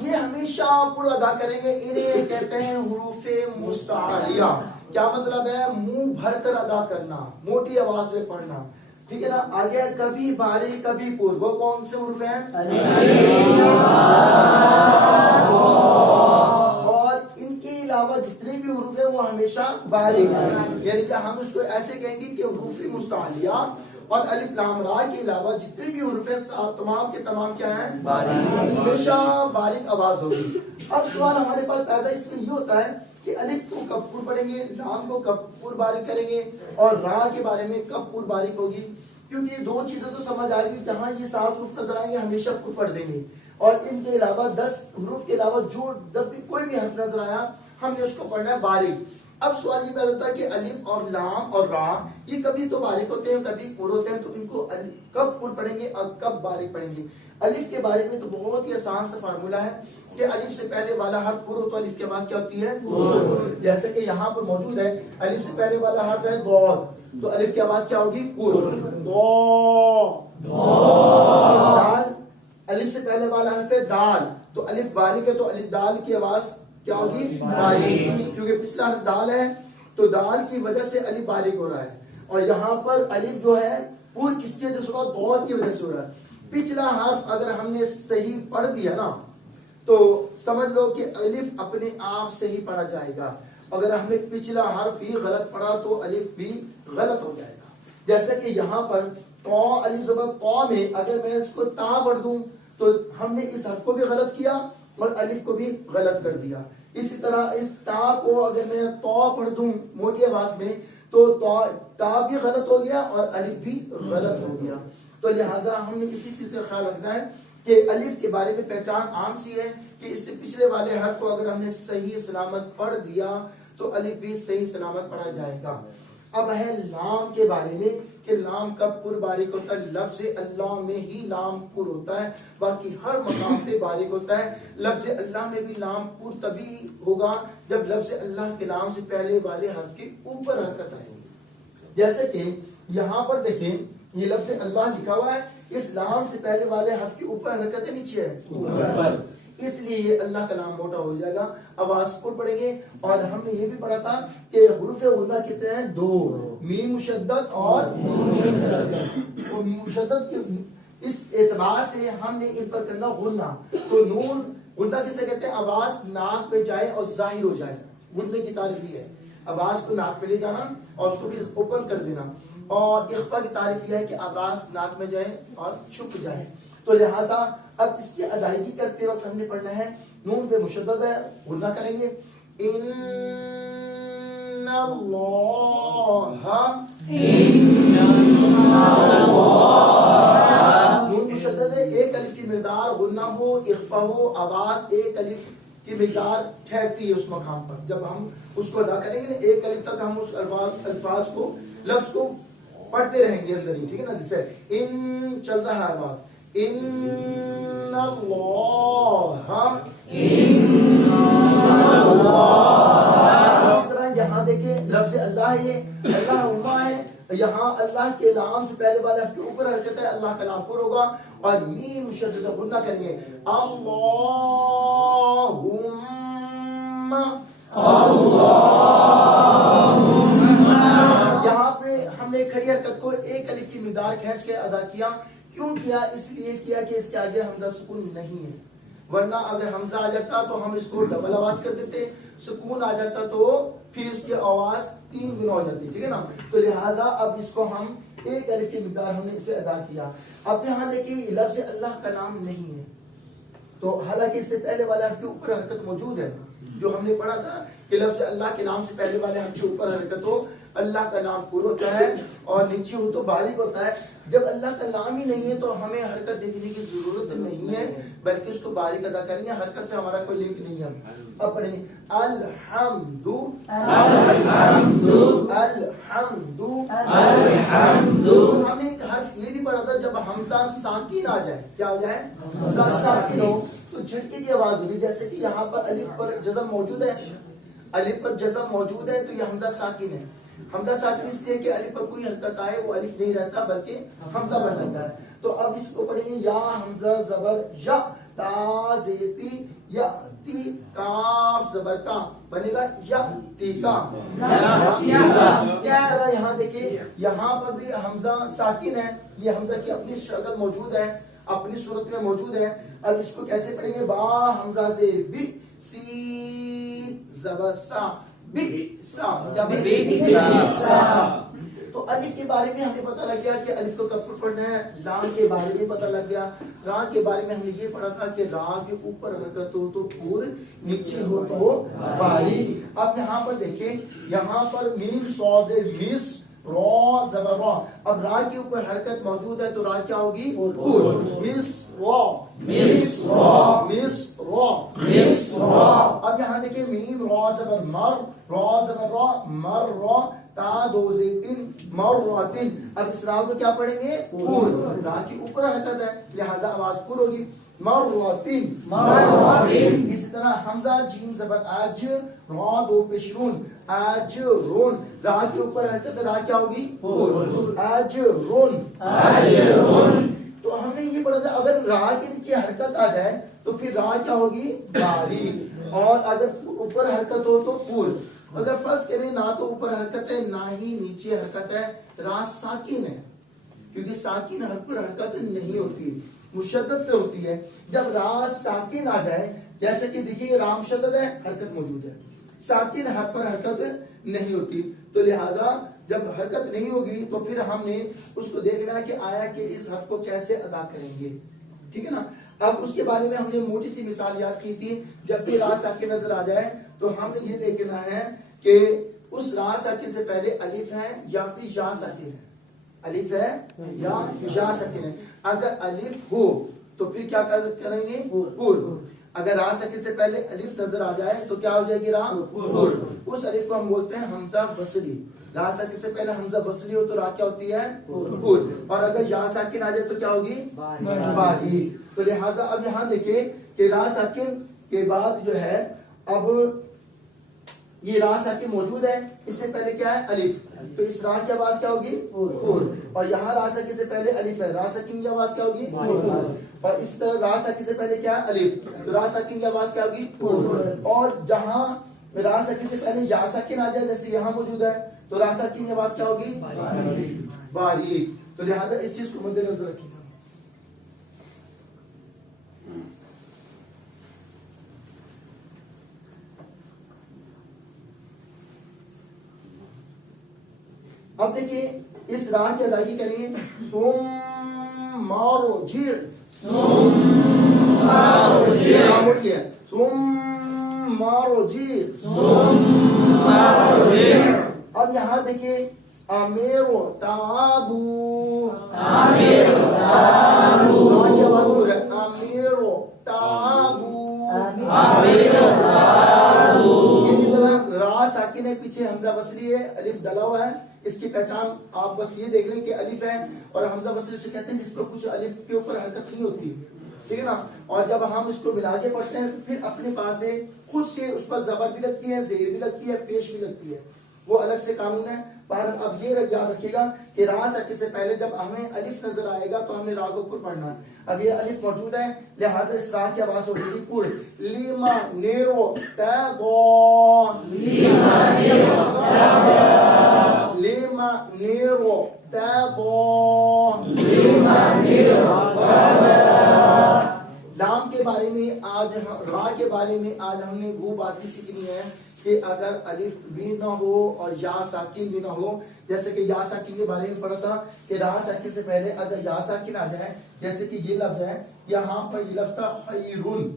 یہ ہمیشہ پر ادا کریں گے. انہیں کہتے ہیں حروف مستعلیہ. کیا مطلب ہے؟ منہ بھر کر ادا کرنا، موٹی آواز سے پڑھنا، ٹھیک ہے نا؟ آگے کبھی باری کبھی پر، وہ کون سے حروف ہیں؟ اور ان کے علاوہ جتنے بھی حروف ہیں وہ ہمیشہ باریک ہیں، یعنی کہ ہم اس کو ایسے کہیں گے کہ حروف مستعلیہ اور الف لام را کے علاوہ جتنے بھی حروف ہیں تمام کے تمام کیا ہیں؟ ہمیشہ باریک آواز ہوگی. اب سوال ہمارے پاس پیدا اس میں یہ ہوتا ہے کہ الف کو کب پر پڑھیں گے، لام کو کب پر باریک کریں گے اور را کے بارے میں کب پر باریک ہوگی؟ کیونکہ یہ 2 چیزیں تو سمجھ آئے گی. جہاں یہ 7 حروف نظر آئیں گے ہمیشہ پر پڑھ دیں گے اور ان کے علاوہ 10 حروف کے علاوہ جو جب بھی کوئی بھی حرف نظر آیا ہم نے اس کو پڑھنا ہے باریک. اب سوال یہ پیدا ہوتا ہے کہ الف اور لام اور را یہ کبھی تو باریک ہوتے ہیں کبھی پر ہوتے ہیں، تو ان کو کب پر پڑھیں گے اور کب باریک پڑھیں گے؟ الف کے بارے میں تو بہت ہی آسان سا فارمولا ہے کہ الف سے پہلے والا حرف پر ہو تو الف کی آواز کیا ہوتی ہے؟ جیسے کہ یہاں پر موجود ہے الف سے پہلے والا حرف ہے ضاد تو الف کی آواز کیا ہوگی؟ پر. دال، الف سے پہلے والا حرف ہے دال تو الف باریک ہے تو الف دال کی آواز کیا ہوگی؟ باریک، کیونکہ پچھلا حرف دال ہے تو دال کی وجہ سے الف باریک ہو رہا ہے، اور یہاں پر الف جو ہے پور کس کی وجہ سے ہو رہا ہے؟ دود کی وجہ سے ہو رہا ہے۔ پچھلا حرف اگر ہم نے صحیح پڑھ دیا نا تو سمجھ لو کہ الف اپنے آپ صحیح پڑھا جائے گا، اگر ہم نے پچھلا حرف ہی غلط پڑھا تو الف بھی غلط ہو جائے گا۔ جیسے کہ یہاں پر تو الف زبر تو میں اگر میں اس کو تا پڑھ دوں تو ہم نے اس حرف کو بھی غلط کیا اور الف کو بھی غلط کر دیا۔ اسی طرح اس تا کو اگر میں تو پڑھ دوں موٹی آواز میں تو تا بھی غلط ہو گیا اور الف بھی غلط ہو گیا۔ تو لہٰذا ہم نے اسی چیز کا خیال رکھنا ہے کہ الف کے بارے میں پہچان عام سی ہے کہ اس سے پچھلے والے حرف کو اگر ہم نے صحیح سلامت پڑھ دیا تو الف بھی صحیح سلامت پڑھا جائے گا۔ اب ہے لام کے بارے میں کہ لام کب پر باریک ہوتا ہے؟ لفظ اللہ میں ہی لام پر ہوتا ہے، باقی ہر مقام پہ باریک ہوتا ہے۔ لفظ اللہ میں بھی لام پر تبھی ہوگا جب لفظ اللہ کے نام سے پہلے والے حرف کے اوپر حرکت آئے گی۔ جیسے کہ یہاں پر دیکھیں یہ لفظ اللہ لکھا ہوا ہے، اس لام سے پہلے والے حرف کے اوپر حرکت ہے نیچے ہے، اس لیے یہ اللہ کا نام موٹا ہو جائے گا، آواز پر پڑھیں گے۔ اور ہم نے یہ بھی پڑھا تھا کہ حروف غنہ کتنے ہیں؟ 2، میم مشدد اور میم مشدد کے اس اعتبار سے ہم نے ان پر کرنا غنہ۔ تو نون غنہ کسے کہتے ہیں؟ آواز ناک پہ جائے اور ظاہر ہو جائے، غنہ کی تعریف یہ ہے، آواز کو ناک پہ لے جانا اور اس کو بھی اوپن کر دینا۔ اور اخفا کی تعریف یہ ہے کہ آواز ناک میں جائے اور چھپ جائے۔ تو لہٰذا اب اس کی ادائیگی کرتے وقت ہم نے پڑھنا ہے، نون پہ مشدد ہے، غنہ کریں گے، ان اللہ، نون مشدد ہے، ایک الف کی مقدار غنہ ہو اخفا ہو، آواز ایک الف کی مقدار ٹھہرتی ہے اس مقام پر، جب ہم اس کو ادا کریں گے نا ایک الف تک ہم اس الفاظ کو لفظ کو پڑھتے رہیں گے اندر ہی، ٹھیک ہے نا؟ جیسے ان چل رہا ہے آواز، ان اللہ، اسی طرح یہاں دیکھیں لفظ اللہ ہے، یہ اللہ اللہ ہے، یہاں اللہ کے نام سے پہلے والے حرف کے اوپر حرکت ہے، اللہ کا نام پر ہوگا اور میم مشدد غنہ کریں گے، یہاں پہ ہم نے کھڑی حرکت کو ایک الف کی مقدار کھینچ کے ادا کیا۔ کیوں کیا؟ اس لیے کیا کہ اس کے آگے حمزہ سکون نہیں ہے، ورنہ اگر حمزہ آ جاتا تو ہم اس کو ڈبل آواز کر دیتے، سکون آ جاتا تو پھر اس کی آواز 3 گنا ہو جاتی، ٹھیک ہے نا؟ تو لہٰذا اب اس کو ہم ایک الف کی مقدار ہم نے اسے ادا کیا۔ اب یہاں دیکھیے لفظ اللہ کا نام نہیں ہے، تو حالانکہ اس سے پہلے والے حرف کے اوپر حرکت موجود ہے، جو ہم نے پڑھا تھا کہ لفظ اللہ کے نام سے پہلے والے حرف کے اوپر حرکت ہو، اللہ کا نام پر ہوتا ہے اور نیچے ہو تو باریک ہوتا ہے۔ جب اللہ کا نام ہی نہیں ہے تو ہمیں حرکت دیکھنے کی ضرورت نہیں ہے، بلکہ اس کو باریک ادا کریں گے، حرکت سے ہمارا کوئی لنک نہیں ہے۔ اب پڑھیں گے الحمد الحمد الحمد الحمد۔ ہم نے ایک حرف یہ بھی پڑھا تھا جب حمزہ ساکن آ جائے، کیا ہو جائے؟ حمزہ ساکن ہو تو جھٹکے کی آواز ہوگی، جیسے کہ یہاں پر الف پر جزم موجود ہے، الف پر جزم موجود ہے تو یہ حمزہ ساکن ہے۔ حمزہ ساکن اس لیے کہ الف پر کوئی حرکت آئے وہ الف نہیں رہتا بلکہ حمزہ بن جاتا ہے۔ تو اب اس کو پڑھیں گے یا حمزہ زبر یا، تا زیتی یا تی، کاف زبر کا بنے گا یا تی کا۔ اسی طرح یہاں دیکھیں یہاں پر بھی حمزہ ساکن ہے، یہ حمزہ کی اپنی شکل موجود ہے، اپنی صورت میں موجود ہے۔ اب اس کو کیسے پڑھیں گے؟ با حمزہ زیر بی، سین زبر سا، بی سا، کیا بنے گا؟ تو الف کے بارے میں ہمیں پتہ لگ گیا کہ الف کو کب پڑھنا ہے، لام کے بارے میں پتہ لگ گیا، را کے بارے میں ہم نے یہ پڑھا تھا کہ را کے اوپر حرکت ہو تو پور، نیچے ہو تو باریک۔ اب یہاں پر دیکھیں یہاں پر میم صاد مس را زبر را، اب را کے اوپر حرکت موجود ہے تو را کیا ہوگی؟ پور، مس را مس را مس را مس را۔ اب یہاں دیکھیں میم را زبر مر، را زبر را مر را، تا دو زیتن مرتن، اب اس را کو کیا پڑھیں گے؟ پور، را کی اوپر حرکت ہے لہذا آواز پور ہوگی، مرتن مرتن۔ اسی طرح حمزہ جیم زبر اج، را دو پیشرون اج رون، را کے اوپر حرکت ہے، را کیا ہوگی؟ پور، اج رون اج رون۔ تو ہم نے یہ پڑھا تھا اگر را کے نیچے حرکت آ جائے تو پھر را کیا ہوگی؟ باریک، اور اگر اوپر حرکت ہو تو پور. اگر فرض کریں نہ تو اوپر حرکت ہے نہ ہی نیچے حرکت ہے, را ساکن ہے, کیونکہ ساکن حرف پر حرکت نہیں ہوتی, مشدد پہ ہوتی ہے. جب را ساکن آ جائے, جیسے کہ دیکھیے را مشدد ہے, حرکت موجود ہے, ساکن حرف پر حرکت نہیں ہوتی, تو لہٰذا جب حرکت نہیں ہوگی تو پھر ہم نے اس کو دیکھنا ہے کہ آیا کہ اس حرف کو کیسے ادا کریں گے, ٹھیک ہے نا. اب اس کے بارے میں ہم نے موٹی سی مثال یاد کی تھی, جب بھی را ساکن نظر آ جائے تو ہم نے یہ دیکھنا ہے کہ اس را ساکن سے پہلے الف ہے یا پھر یا ساکن ہے, الف ہے یا یا ساکن ہے. اگر الف ہو تو پھر کیا کریں گے, پور. اگر را ساکن سے پہلے الف نظر آ جائے تو کیا ہو جائے گی, را پور. اس الف کو ہم بولتے ہیں حمزہ وصلی. را ساکن سے پہلے حمزہ وصلی ہو تو را کیا ہوتی ہے, پور. اور اگر یا ساکن آ جائے تو کیا ہوگی, باری. تو لہٰذا اب یہاں دیکھیں کہ را ساکن کے بعد جو ہے اب یہ را ساکن موجود ہے, اس سے پہلے کیا ہے, الف, تو اس را کی آواز کیا ہوگی, پور. اور یہاں را ساکن سے پہلے الف ہے, را ساکن کی آواز کیا ہوگی, پور. اور اس طرح را ساکن سے پہلے کیا ہے, الف, تو را ساکن کی آواز کیا ہوگی, پور. اور جہاں را ساکن سے پہلے یا ساکن آ جائے جیسے یہاں موجود ہے تو را ساکن کی آواز کیا ہوگی, باریک. تو لہٰذا اس چیز کو مد نظر رکھیے. اب دیکھیں اس را کی ادائیگی کریں گے, تم مارو جیر, تم مارو جیر, تم مارو جیر. اب یہاں دیکھیں امیرو تابو, امیرو تابو, را کی آواز پور ہے, امیرو تابو, امیرو تابو. اسی طرح را ساکن ہے, پیچھے حمزہ وصلی ہے, الف ڈلا ہوا ہے. اس کی پہچان آپ بس یہ دیکھ لیں کہ الف ہے اور حمزہ وصلی اسے کہتے ہیں جس پر کچھ الف کے اوپر حرکت نہیں ہوتی, ٹھیک ہے نا. اور جب ہم اس کو ملا کے پڑھتے ہیں پھر اپنے پاس سے خود سے اس پر زبر بھی لگتی ہے, زیر بھی لگتی ہے, پیش بھی لگتی ہے, وہ الگ سے قانون ہے. بہرحال اب یہ یاد رکھیے گا کہ را ساکن سے پہلے جب ہمیں الف نظر آئے گا تو ہم نے را کو اوپر پڑھنا ہے. اب یہ الف موجود ہے لہٰذا اس را کی آواز ہوگی پور. لیما نیرو تابو, لیما نیرو تابو, لیما نیرو تابو, لیما نیرو تابو. لام کے بارے میں آج, را کے بارے میں آج ہم نے وہ بات بھی سیکھنی ہے کہ اگر الف بھی نہ ہو اور یا ساکن بھی نہ ہو, جیسے کہ یا ساکن کے بارے میں پڑھا تھا کہ را ساکن سے پہلے اگر یا ساکن آ جائے, جیسے کہ یہ لفظ ہے, یہاں پر یہ لفظ تھا خیرن,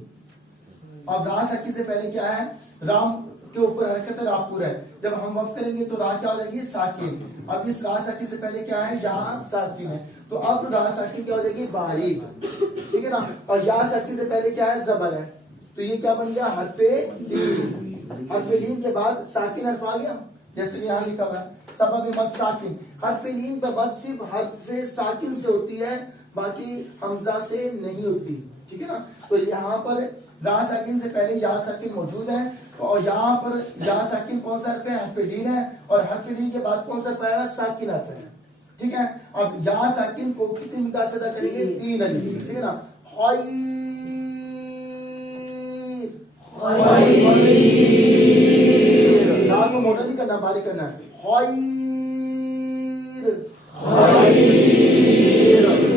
اور را ساکن سے پہلے کیا ہے, رام کے اوپر حرکت ہے, را پور ہے. جب ہم وقف کریں گے تو را کیا ہو جائے گی, ساکن. اب اس را ساکن سے پہلے کیا ہے, یا ساکن ہے, تو اب را ساکن کیا ہو جائے گی, باریک, ٹھیک ہے نا. اور یا ساکن سے پہلے کیا ہے, زبر ہے, تو یہ کیا بن گیا, حرف لین. حرف لین کے بعد ساکن حرف آ گیا, جیسے یہاں لکھا ہوا ہے سبب مد ساکن. حرف لین پر مد صرف حرف ساکن سے ہوتی ہے, باقی حمزہ سے نہیں ہوتی, ٹھیک ہے نا. تو یہاں پر را ساکن سے پہلے یا ساکن موجود ہے, اور یہاں پر یا ساکن کون سا حرف ہے, حرف لین ہے, اور حرف لین کے بعد کون سا حرف آئے گا, ساکن حرف ہے, ٹھیک ہے. اب یا ساکن کو کتنی مقدار سے ادا کریں گے, 3 الف, ٹھیک ہے نا. را کو موٹا نہیں کرنا, باریک کرنا ہے, خیر.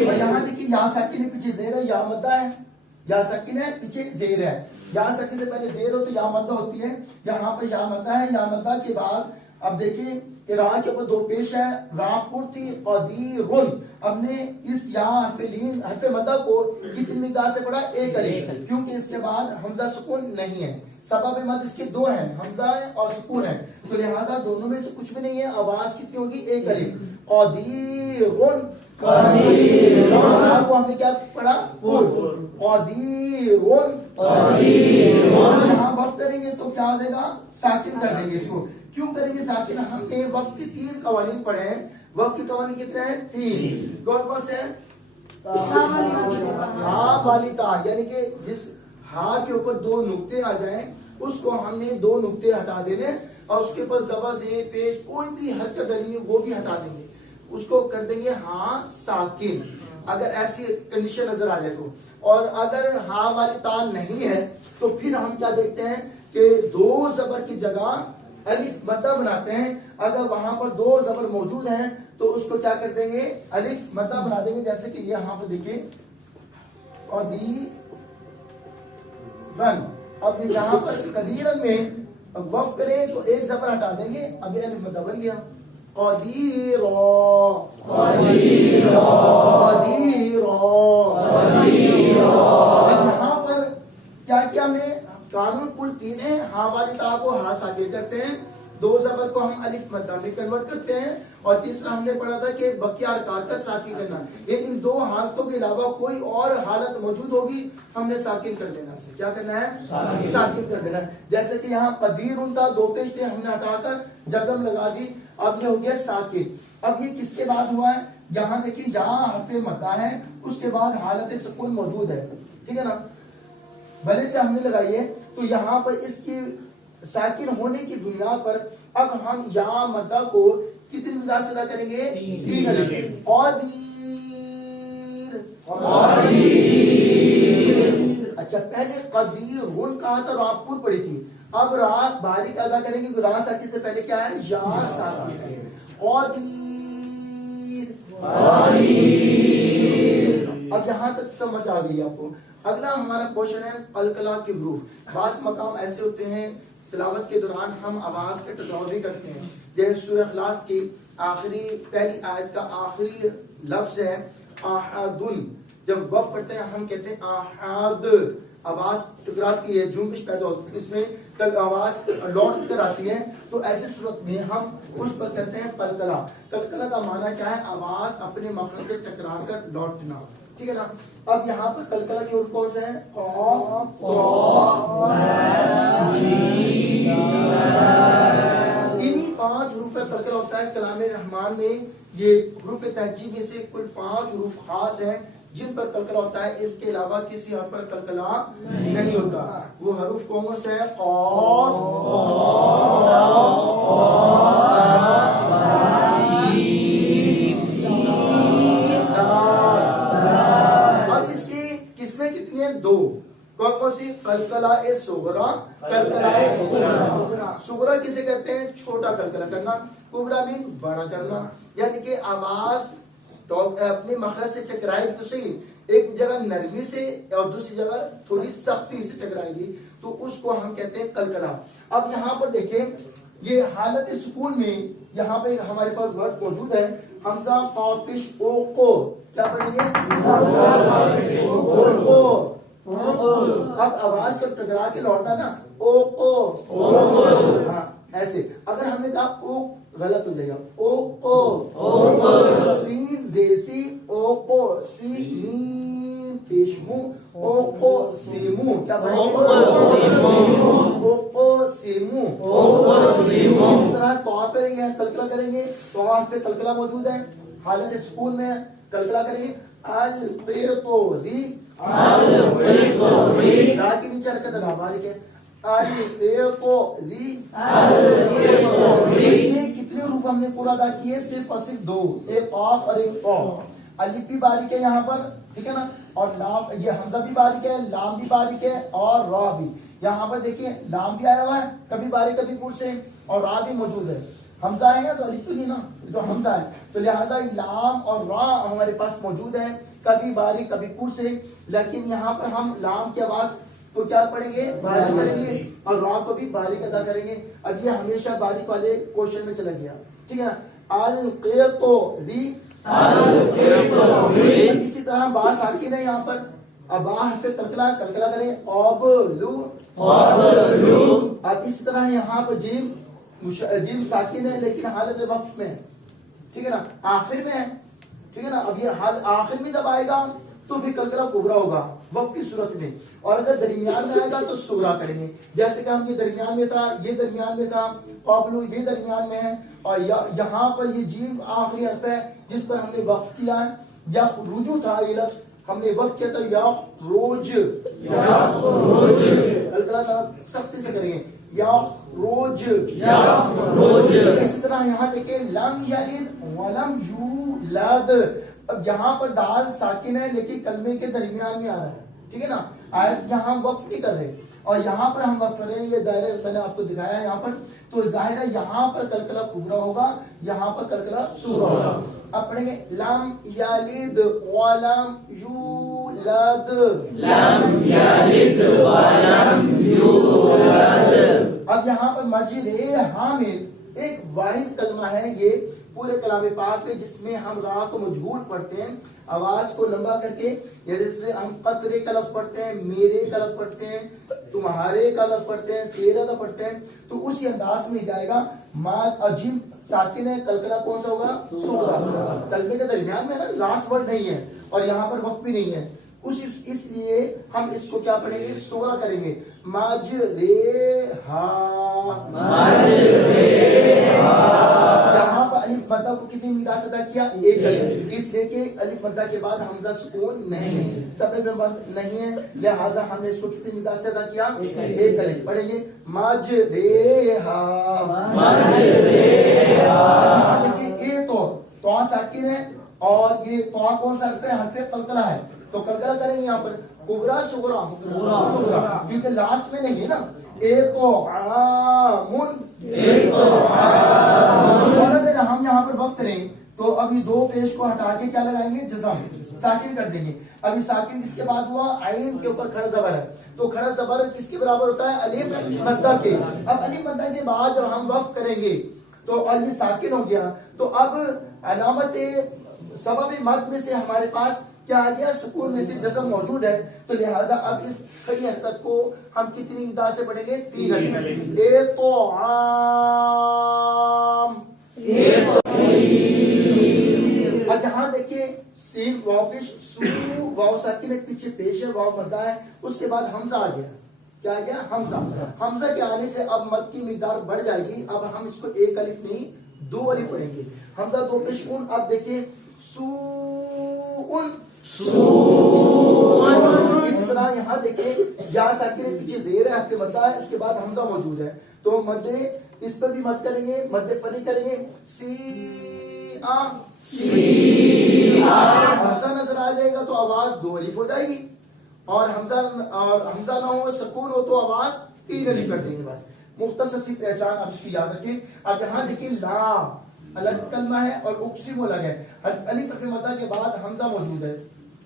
اور یہاں دیکھیے یا ساکن ہے, پیچھے زیر ہے, یا مدہ ہے, یا ساکن ہے, پیچھے زیر ہے. یا ساکن سے پہلے زیر ہو تو یا مدہ ہوتی ہے, یہاں پہ یا مدہ ہے. یا مدہ کے بعد اب دیکھیں کہ را کے اوپر 2 پیش ہے, را پر تھی قدیرن. اب نے اس یا حرف لین حرف مدہ کو کتنی مقدار سے پڑھا, 1 الف, کیونکہ اس کے بعد حمزہ سکون نہیں ہے. سبب مد اس کے 2 ہیں, حمزہ ہے اور سکون ہے, تو لہٰذا دونوں میں سے کچھ بھی نہیں ہے. آواز کتنی ہوگی, 1 الف. قدیرن, کو ہم نے کیا پڑھا, پور. قدیرن, یہاں وقف کریں گے تو کیا ہو جائے گا, ساکن کر دیں گے اس کو. کیوں کریں گے ساکن, ہم نے وقف کے 3 قوانین پڑھے ہیں. وقف کے قوانین کتنے ہیں, 3. کون کون سے ہیں, ہاں والی تا, یعنی کہ جس ہاں کے اوپر 2 نقطے آ جائیں اس کو ہم نے 2 نقطے ہٹا دینے, اور اس کے اوپر زبر سے پیش کوئی بھی حرکت ڈلی ہے وہ بھی ہٹا دیں گے, اس کو کر دیں گے ہاں ساکن, اگر ایسی کنڈیشن نظر آ جائے تو. اور اگر ہاں والی تا نہیں ہے تو پھر ہم کیا دیکھتے ہیں کہ دو زبر کی جگہ الف مدہ بناتے ہیں. اگر وہاں پر دو زبر موجود ہیں تو اس کو کیا کر دیں گے؟ الف مدہ بنا دیں گے. جیسے کہ یہاں پر دیکھیں قدیرن. اب یہاں پر قدیرن میں وقف کریں تو ایک زبر ہٹا دیں گے, اب یہ الف مدہ بن گیا. قدیرا قدیرا قدیرا. اب یہاں پر کیا کیا ہم نے قانون کل تین ہے. ہاں والی تا کو ہاں ساکن کرتے ہیں, دو زبر کو ہم الف مدہ میں کنورٹ کرتے ہیں, اور تیسرا ہم نے پڑھا تھا کہ بقیہ حرکات کا ساکن کرنا. ان دو حالتوں کے علاوہ کوئی اور حالت موجود ہوگی ہم نے ساکن کر دینا ہے. کیا کرنا ہے؟ ساکن کر دینا ہے. جیسے کہ یہاں قدیر تھا, دو پیش تھے, ہم نے ہٹا کر جزم لگا دی, اب یہ ہو گیا ساکن. اب یہ کس کے بعد ہوا ہے؟ یہاں دیکھیں یہاں حرف مدہ ہے, اس کے بعد حالت سکون موجود ہے. ٹھیک ہے نا, بھلے سے ہم نے لگائی ہے. تو یہاں پر اس کی ساکن ہونے کی بنیاد پر اب ہم یہاں مدہ کو کتنی مقدار سے ادا کریں گے؟ تین. اچھا پہلے قدیر رون کہا تھا, را پور پڑی تھی, اب را باریک ادا کریں گے. را ساکن سے پہلے کیا ہے؟ یا ساکن ہے. قدیر. اب یہاں تک سمجھ آ گئی آپ کو. اگلا ہمارا کوشچن ہے قلقلہ کے حروف. بعض مقام ایسے ہوتے ہیں تلاوت کے دوران ہم آواز کا ٹکراؤ بھی کرتے ہیں. جیسے سورہ اخلاص کی آخری پہلی آیت کا آخری لفظ ہے احدن. جب وقف کرتے ہیں ہم کہتے ہیں احد, آواز ٹکراتی ہے, جنبش پیدا ہوتی ہے, اس میں تک آواز لوٹ کر آتی ہے. تو ایسی صورت میں ہم اس پر کرتے ہیں قلقلہ. قلقلہ کا معنی کیا ہے؟ آواز اپنے مخرج سے ٹکرا کر لوٹنا. ٹھیک ہے نا. اب یہاں پر قلقلہ کے حروف کون سے ہیں؟ قاف, انہی 5 حروف پر قلقلہ ہوتا ہے. کلام رحمان میں یہ حروف تہجی میں سے کل 5 حروف خاص ہیں جن پر قلقلہ ہوتا ہے. ان کے علاوہ کسی حرف پر قلقلہ نہیں ہوتا. وہ حروف کون سے ہیں؟ قاف, اب اس کی قسمیں کتنی ہیں؟ 2. کون کون سی؟ قلقلہ صغرا, قلقلہ کبریٰ. صغرا کسے کہتے ہیں؟ چھوٹا قلقلہ کرنا. کبریٰ مین بڑا کرنا, یعنی کہ آواز اپنے مخرج سے ٹکرائے گی تو صحیح, ایک جگہ نرمی سے اور دوسری جگہ تھوڑی سختی سے ٹکرائے گی, تو اس کو ہم کہتے ہیں قلقلہ. اب یہاں پر دیکھیں یہ حالت سکون میں یہاں پہ ہمارے پاس ورڈ موجود ہے حمزہ قاف پیش او کو. کیا پڑھیں گے؟ او کو. اب آواز کا ٹکرا کے لوٹنا نا, او کو. ہاں ایسے. اگر ہم نے کہا او, غلط ہو جائے گا. او کو, سین زیسی, او کو سی میم پیشمو, او کو سیمو. کیا پڑھیں گے؟ او کو سیمو. اس طرح تو پہ رہی ہے قلقلہ کریں گے, تو پہ قلقلہ موجود ہے. حالت سکون میں قلقلہ کریں گے. القیطوری, را کے نیچے حرکت ادا باریک ہے. القیطوری. اس میں کتنے حروف ہم نے پورا ادا کیے؟ صرف اور صرف 2, ایک قاف اور ایک قاف. الف بھی باریک ہے یہاں پر, ٹھیک ہے نا, اور لام, یہ حمزہ بھی باریک ہے, لام بھی باریک ہے, اور را بھی. یہاں پر دیکھیں لام بھی آیا ہوا ہے, کبھی باریک کبھی پور سے, اور را بھی موجود ہے. حمزہ ہے تو الف تو نہیں نا, تو حمزہ ہے, تو لہٰذا لام اور را ہمارے پاس موجود ہے, کبھی باریک کبھی پور سے. لیکن یہاں پر ہم لام کی آواز کو کیا پڑھیں گے؟ باریک کریں گے, اور را کو بھی باریک ادا کریں گے. اب یہ ہمیشہ باریک والے کوشچن میں چلا گیا, ٹھیک ہے نا. القیطوری. اسی طرح با ساکن ہے یہاں پر, اب با پہ قلقلہ, قلقلہ کریں. ابلو. اب اسی طرح یہاں پر جیم, جیم ساکن ہے لیکن حالت وقف میں ہے, ٹھیک ہے نا, آخر میں ہے, ٹھیک ہے نا. اب یہ حال آخر میں جب آئے گا تو پھر قلقلہ کبریٰ ہوگا وقف کی صورت میں, اور اگر درمیان میں آئے گا تو صغریٰ کریں گے. جیسے کہ ہم یہ درمیان میں تھا, یہ درمیان میں تھا, قابلو یہ درمیان میں ہے, اور یہاں پر یہ جیم آخری حرف ہے جس پر ہم نے وقف کیا ہے. یا رجوع تھا یہ لفظ, ہم نے وقف کیا تھا یا روج. قلقلہ سختی سے کریں گے, یا روج. اسی طرح یہاں دیکھیں لم یلد ولم یولد. اب یہاں پر دال ساکن ہے لیکن کلمے کے درمیان میں آ رہا ہے, ٹھیک ہے نا. آیت یہاں وقف نہیں کر رہے, اور یہاں پر ہم وقف رہے ہیں, یہ دائرہ میں نے آپ کو دکھایا ہے یہاں پر, تو ظاہر ہے یہاں پر قلقلہ کبرا ہوگا, یہاں پر قلقلہ صغرا ہوگا. اب پڑھیں گے لم یلد ولم یولد, لم یلد ولم یولد. اب یہاں پر مجرے حامل ایک واحد کلمہ ہے یہ پورے کلام پاک میں, جس میں ہم راہ کو مجہول پڑھتے ہیں آواز کو لمبا کر کے, جیسے ہم قطرے کا لفظ پڑھتے ہیں, میرے کا لفظ پڑھتے ہیں, تمہارے کا لفظ پڑھتے ہیں, تیرا کا پڑھتے ہیں, تو اسی انداز میں جائے گا. ماد عجیم ساکن ہے, قلقلہ کون سا ہوگا؟ صغرا. کلمے کے درمیان میں نا لاسٹ ورڈ نہیں ہے اور یہاں پر وقف بھی نہیں ہے, اس لیے ہم اس کو کیا پڑھیں گے؟ صغرا کریں گے. مجریہا, یہاں پر الف مدہ کو کتنی مقدار سے ادا کیا؟ ایک الف, اس لیے کہ الف مدہ کے بعد حمزہ سکون نہیں ہے, سب میں بند نہیں ہے, لہذا ہم نے اس کو کتنی مقدار سے ادا کیا؟ ایک الف. پڑھیں گے مجریہا, دیکھیے یہ تو ساکن ہے اور یہ تو کون سا حرف ہے؟ حرف قلقلہ ہے, تو قلقلہ کریں گے یہاں پر کبرا صغرا, صغرا کیونکہ لاسٹ میں نہیں ہے نا. اگر ہم یہاں پر وقت کریں تو اب یہ دو پیش کو ہٹا کے کیا لگائیں گے؟ جزم, ساکن کر دیں گے. اب یہ ساکن کس کے بعد ہوا؟ عین کے اوپر کھڑا زبر ہے, تو کھڑا زبر کس کے برابر ہوتا ہے؟ الف مدہ کے. اب الف مدہ کے بعد جب ہم وقف کریں گے تو الف ساکن ہو گیا, تو اب علامت سبب مد میں سے ہمارے پاس کیا آ گیا؟ سکون میں سے جزم موجود ہے, تو لہٰذا اب اس کھڑی حرکت کو ہم کتنی مقدار سے پڑھیں گے؟ 3 الف. اے تو عام, اب یہاں دیکھیں سین واو پیش, سو واو ساکن ایک پیچھے پیش ہے, واو مدہ ہے, اس کے بعد حمزہ آ گیا. کیا آ گیا؟ حمزہ. حمزہ کے آنے سے اب مد کی مقدار بڑھ جائے گی. اب ہم اس کو ایک الف نہیں 2 الف پڑھیں گے. حمزہ دو پیش اون. اب دیکھیں سون, اس طرح یہاں دیکھیں یا ساکن پیچھے زیر ہے, حرف مدہ ہے, اس کے بعد حمزہ موجود ہے, تو مد اس پر بھی مد کریں گے, مد فری کریں گے. حمزہ نظر آ جائے گا تو آواز 2 الف ہو جائے گی, اور حمزہ نہ ہو, سکون ہو, تو آواز 3 الف کر دیں گے. بس مختصر سی پہچان آپ اس کی یاد رکھیں. اب یہاں دیکھیں لا الگ کلمہ ہے اور اقسم الگ ہے, الف حرف مدہ کے بعد حمزہ موجود ہے,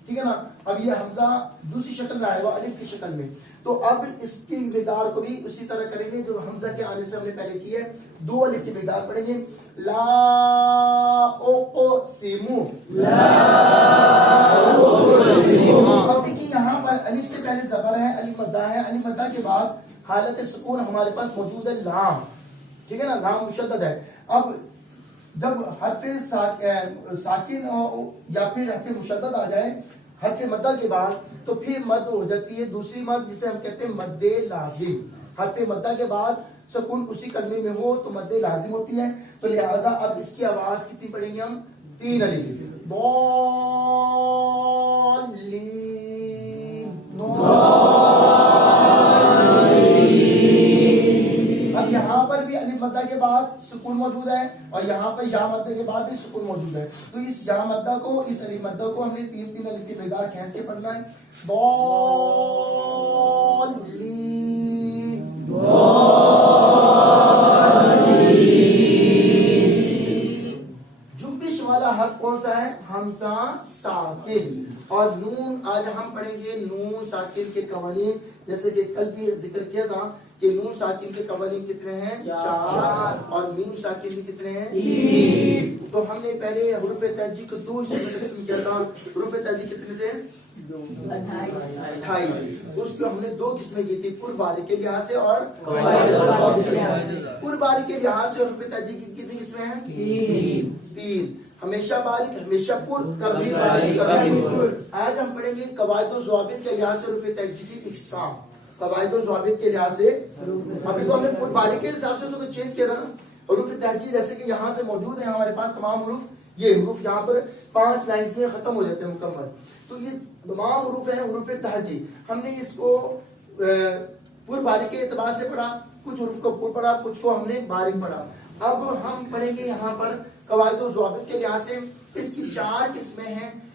ٹھیک ہے نا. اب یہ حمزہ دوسری شکل میں آئے گا, الف کی شکل میں, تو اب اس کی مقدار کو بھی اسی طرح کریں گے جو حمزہ کے آنے سے ہم نے پہلے کی ہے. 2 الف کی مقدار پڑھیں گے. لا اقسم, اب دیکھیے یہاں پر الف سے پہلے زبر ہے, الف مدہ ہے, الف مدہ کے بعد حالت سکون ہمارے پاس موجود ہے لام, ٹھیک ہے نا, لام مشدد ہے. اب جب حرف ساکن یا پھر حرف مشدد آ جائے حرف مدہ کے بعد, تو پھر مد ہو جاتی ہے دوسری مد, جسے ہم کہتے ہیں مد لازم. حرف مدہ کے بعد سکون اسی کلمے میں ہو تو مد لازم ہوتی ہے, تو لہٰذا اب اس کی آواز کتنی پڑھیں گے ہم؟ 3 الف. اب یہاں پر بھی الف مدہ کے بعد سکون موجود ہے, اور یہاں پر یا مدہ کے بعد بھی سکون موجود ہے, تو اس یا مدہ کو, اس الف مدہ کو ہم نے 3 الف کی مقدار کھینچ کے پڑھنا ہے. جنبش والا حرف کون سا ہے؟ حمزہ ساکن. اور نون آج ہم پڑھیں گے نون ساکن کے قوانین, جیسے کہ کل بھی ذکر کیا تھا کہ نون ساکن کے قوانین کتنے ہیں؟ 4, اور میم ساکن کے کتنے ہیں؟ 3. تو ہم نے پہلے حروف تہجی کو 2 حصوں میں تقسیم کیا تھا. حروف تہجی کتنے تھے؟ 28. اس کو ہم نے 2 قسمیں کی تھی, پر باری کے لحاظ سے اور پر باری کے لحاظ سے. حروف تہجی کی کتنی قسمیں ہیں؟ 3. ہمیشہ باریک, ہمیشہ پر, کبھی باریک, کبھی پر. آج ہم پڑھیں گے قواعد و ضوابط کے لحاظ سے حروف تہجی کی اقسام. قواعد و ضوابط کے لحاظ سے ابھی تو ہم نے پر باری کے حساب سے اس کو چینج کیا تھا نا. حروف تہجی جیسے کہ یہاں سے موجود ہیں ہمارے پاس تمام حروف, یہ حروف یہاں پر 5 لائنز میں ختم ہو جاتے ہیں مکمل, تو یہ تمام حروف ہیں حروف تہجی. ہم نے اس کو پر باری کے اعتبار سے پڑھا, کچھ حروف کو پر پڑھا, کچھ کو ہم نے باریک پڑھا. اب ہم پڑھیں گے یہاں پر قواعد و ضوابط کے لحاظ سے. اس کی 4 قسمیں ہیں.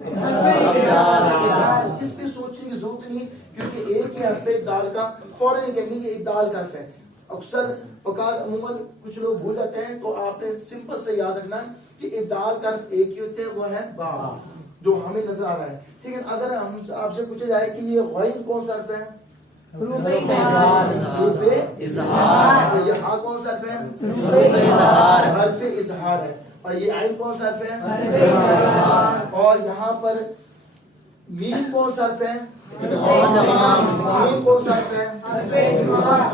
اس پہ سوچنے کی ضرورت نہیں کیونکہ ایک ہی حرف دال کا فوراً کہیں گے یہ دال کا حرف ہے. اکثر اوقات عموماً کچھ لوگ بھول جاتے ہیں تو آپ نے سمپل سے یاد رکھنا ہے کہ دال کا حرف ایک ہی ہوتے ہے وہ ہے با جو ہمیں نظر آ رہا ہے. ٹھیک ہے اگر ہم آپ سے پوچھا جائے کہ یہ غین کون سا حرف ہے؟ حروف اظہار. یہ ہا کون سا حرف ہے؟ حرف اظہار ہے. اور یہ عین کون سا حرف ہے؟ اور یہاں پر میم کون سا حرف ہے؟ نون کون سا حرف ہے؟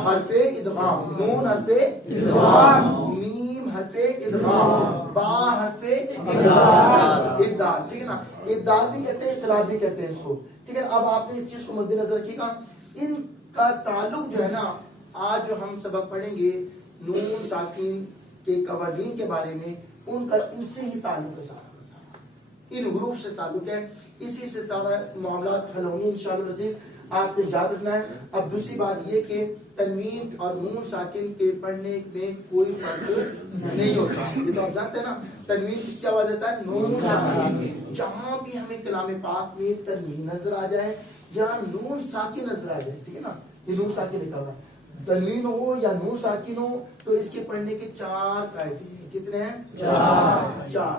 حرف ادغام. نون حرف ادغام, میم حرف ادغام, با حرف ابدال. ٹھیک ہے نا, ابدال بھی کہتے ہیں اقلاب بھی کہتے ہیں اس کو. ٹھیک ہے, اب آپ نے اس چیز کو مد نظر رکھیے گا. ان کا تعلق جو ہے نا آج جو ہم سبق پڑھیں گے نون ساکن کے قوانین کے بارے میں ان کا ان سے ہی تعلق ہے. سارا ان حروف سے تعلق ہے, اسی سے سارا معاملات حل ہوں گے انشاءاللہ العزیز. آپ نے یاد رکھنا ہے. اب دوسری بات یہ کہ تنوین اور نون ساکن کے پڑھنے میں کوئی فرق نہیں ہوتا. یہ تو آپ جانتے ہیں نا تنوین کس کی آواز دیتا ہے؟ نون ساکن. جہاں بھی ہمیں کلام پاک میں تنوین نظر آ جائے یا نون ساکن نظر آ جائے, ٹھیک ہے نا, یہ نون ساکن لکھا ہوا ہے, تنوین ہو یا نون ساکن ہو تو اس کے پڑھنے کے 4 قاعدے ہیں. کتنے ہیں؟ 4.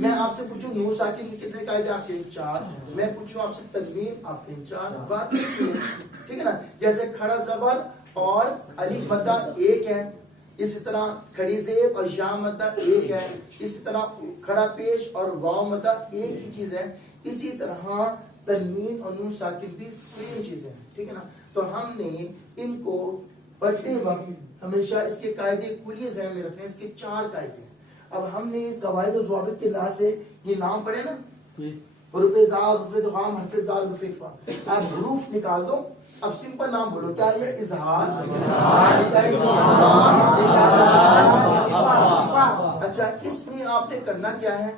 میں آپ سے پوچھوں نون ساکن کے کتنے قاعدے؟ آپ کے 4. میں پوچھوں آپ سے تنوین, آپ کے 4. بات ٹھیک ہے نا. جیسے کھڑا زبر اور الف مدہ ایک ہے, اسی طرح کھڑی زیب اور یا مدہ ایک ہے, اسی طرح کھڑا پیش اور واو مدہ ایک ہی چیز ہے. اسی طرح تنوین اور نون ساکن بھی سیم چیزیں ہیں. ٹھیک ہے نا. تو ہم نے ان کو پڑھتے وقت ہمیشہ اس کے قاعدے کلیے ذہن میں رکھنے. اس کے 4 قاعدے ہیں. اب ہم نے قواعد و ضوابط کے لحاظ سے یہ نام پڑھے نا, حروف زار, حروف ادغام, حرف دال, حروف اخفا. آپ حروف نکال دو. اب سمپل نام بولو. کیا یہ اظہار, اچھا اس میں آپ نے کرنا کیا ہے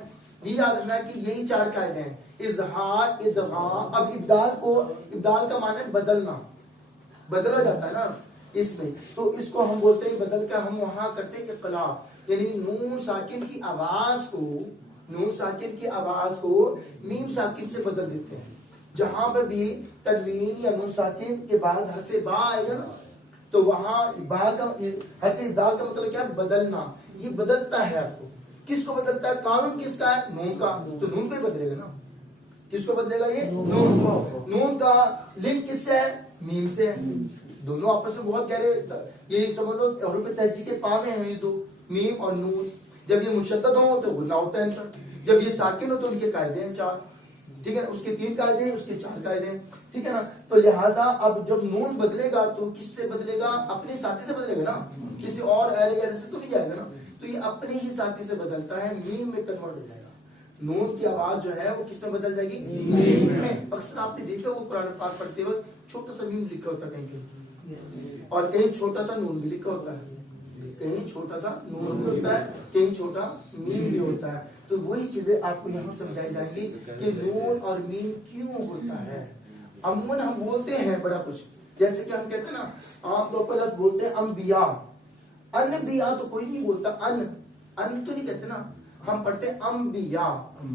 یہ یاد رکھنا ہے کہ یہی 4 قاعدے ہیں. اظہار, ادغام. اب ابدال کا معنی ہے بدلنا, بدلا جاتا ہے نا اس میں, تو اس کو ہم بولتے ہیں بدل کا ہم وہاں کرتے ہیں اقلاب, یعنی نون ساکن کی آواز کو میم ساکن سے بدل دیتے ہیں. جہاں پہ بھی تنوین یا نون ساکن کے بعد حرف با آئے گا نا تو وہاں با کا حرف دال کا مطلب کیا ہے؟ بدلنا. یہ بدلتا ہے آپ کو. کس کو بدلتا ہے؟ قانون کس کا ہے؟ نون کا. تو نون کو ہی بدلے گا نا. کس کو بدلے گا؟ یہ نون کو. نون کا لنک کس سے ہے؟ میم سے. دونوں آپس میں بہت گہرے, یہ سمجھ لو حروف تہجی کے پاوے ہیں یہ دو, میم اور نون. جب یہ مشدد ہو تو غنہ ہوتا ہے ان کا, جب یہ ساکن ہو تو ان کے قاعدے ہیں 4. ٹھیک ہے, اس کے 3 قاعدے ہیں, اس کے 4 قاعدے ہیں. ٹھیک ہے نا. تو لہٰذا اب جب نون بدلے گا تو کس سے بدلے گا؟ اپنے ساتھی سے بدلے گا نا, کسی اور ایرے سے تو نہیں جائے گا نا. تو یہ اپنے ہی ساتھی سے بدلتا ہے, میم میں کنورٹ ہو جائے گا. نون کی آواز جو ہے وہ کس میں بدل جائے گی؟ میم میں. اکثر آپ نے دیکھا وہ قرآن پاک پڑھتے وقت چھوٹا سا میم لکھا ہوتا ہے کہیں اور کہیں چھوٹا سا نون بھی لکھا ہوتا ہے, کہیں چھوٹا سا نون بھی ہوتا ہے, کہیں چھوٹا میم بھی ہوتا ہے. تو وہی چیزیں آپ کو یہاں سمجھائی جائیں گی کہ نون اور میم کیوں ہوتا ہے. عموماً ہم بولتے ہیں بڑا کچھ, جیسے کہ ہم کہتے ہیں نا عام طور پر لفظ بولتے ہیں انبیاء. انبیاء تو کوئی نہیں بولتا, ان تو نہیں کہتے نا, ہم پڑھتے ہیں انبیاء.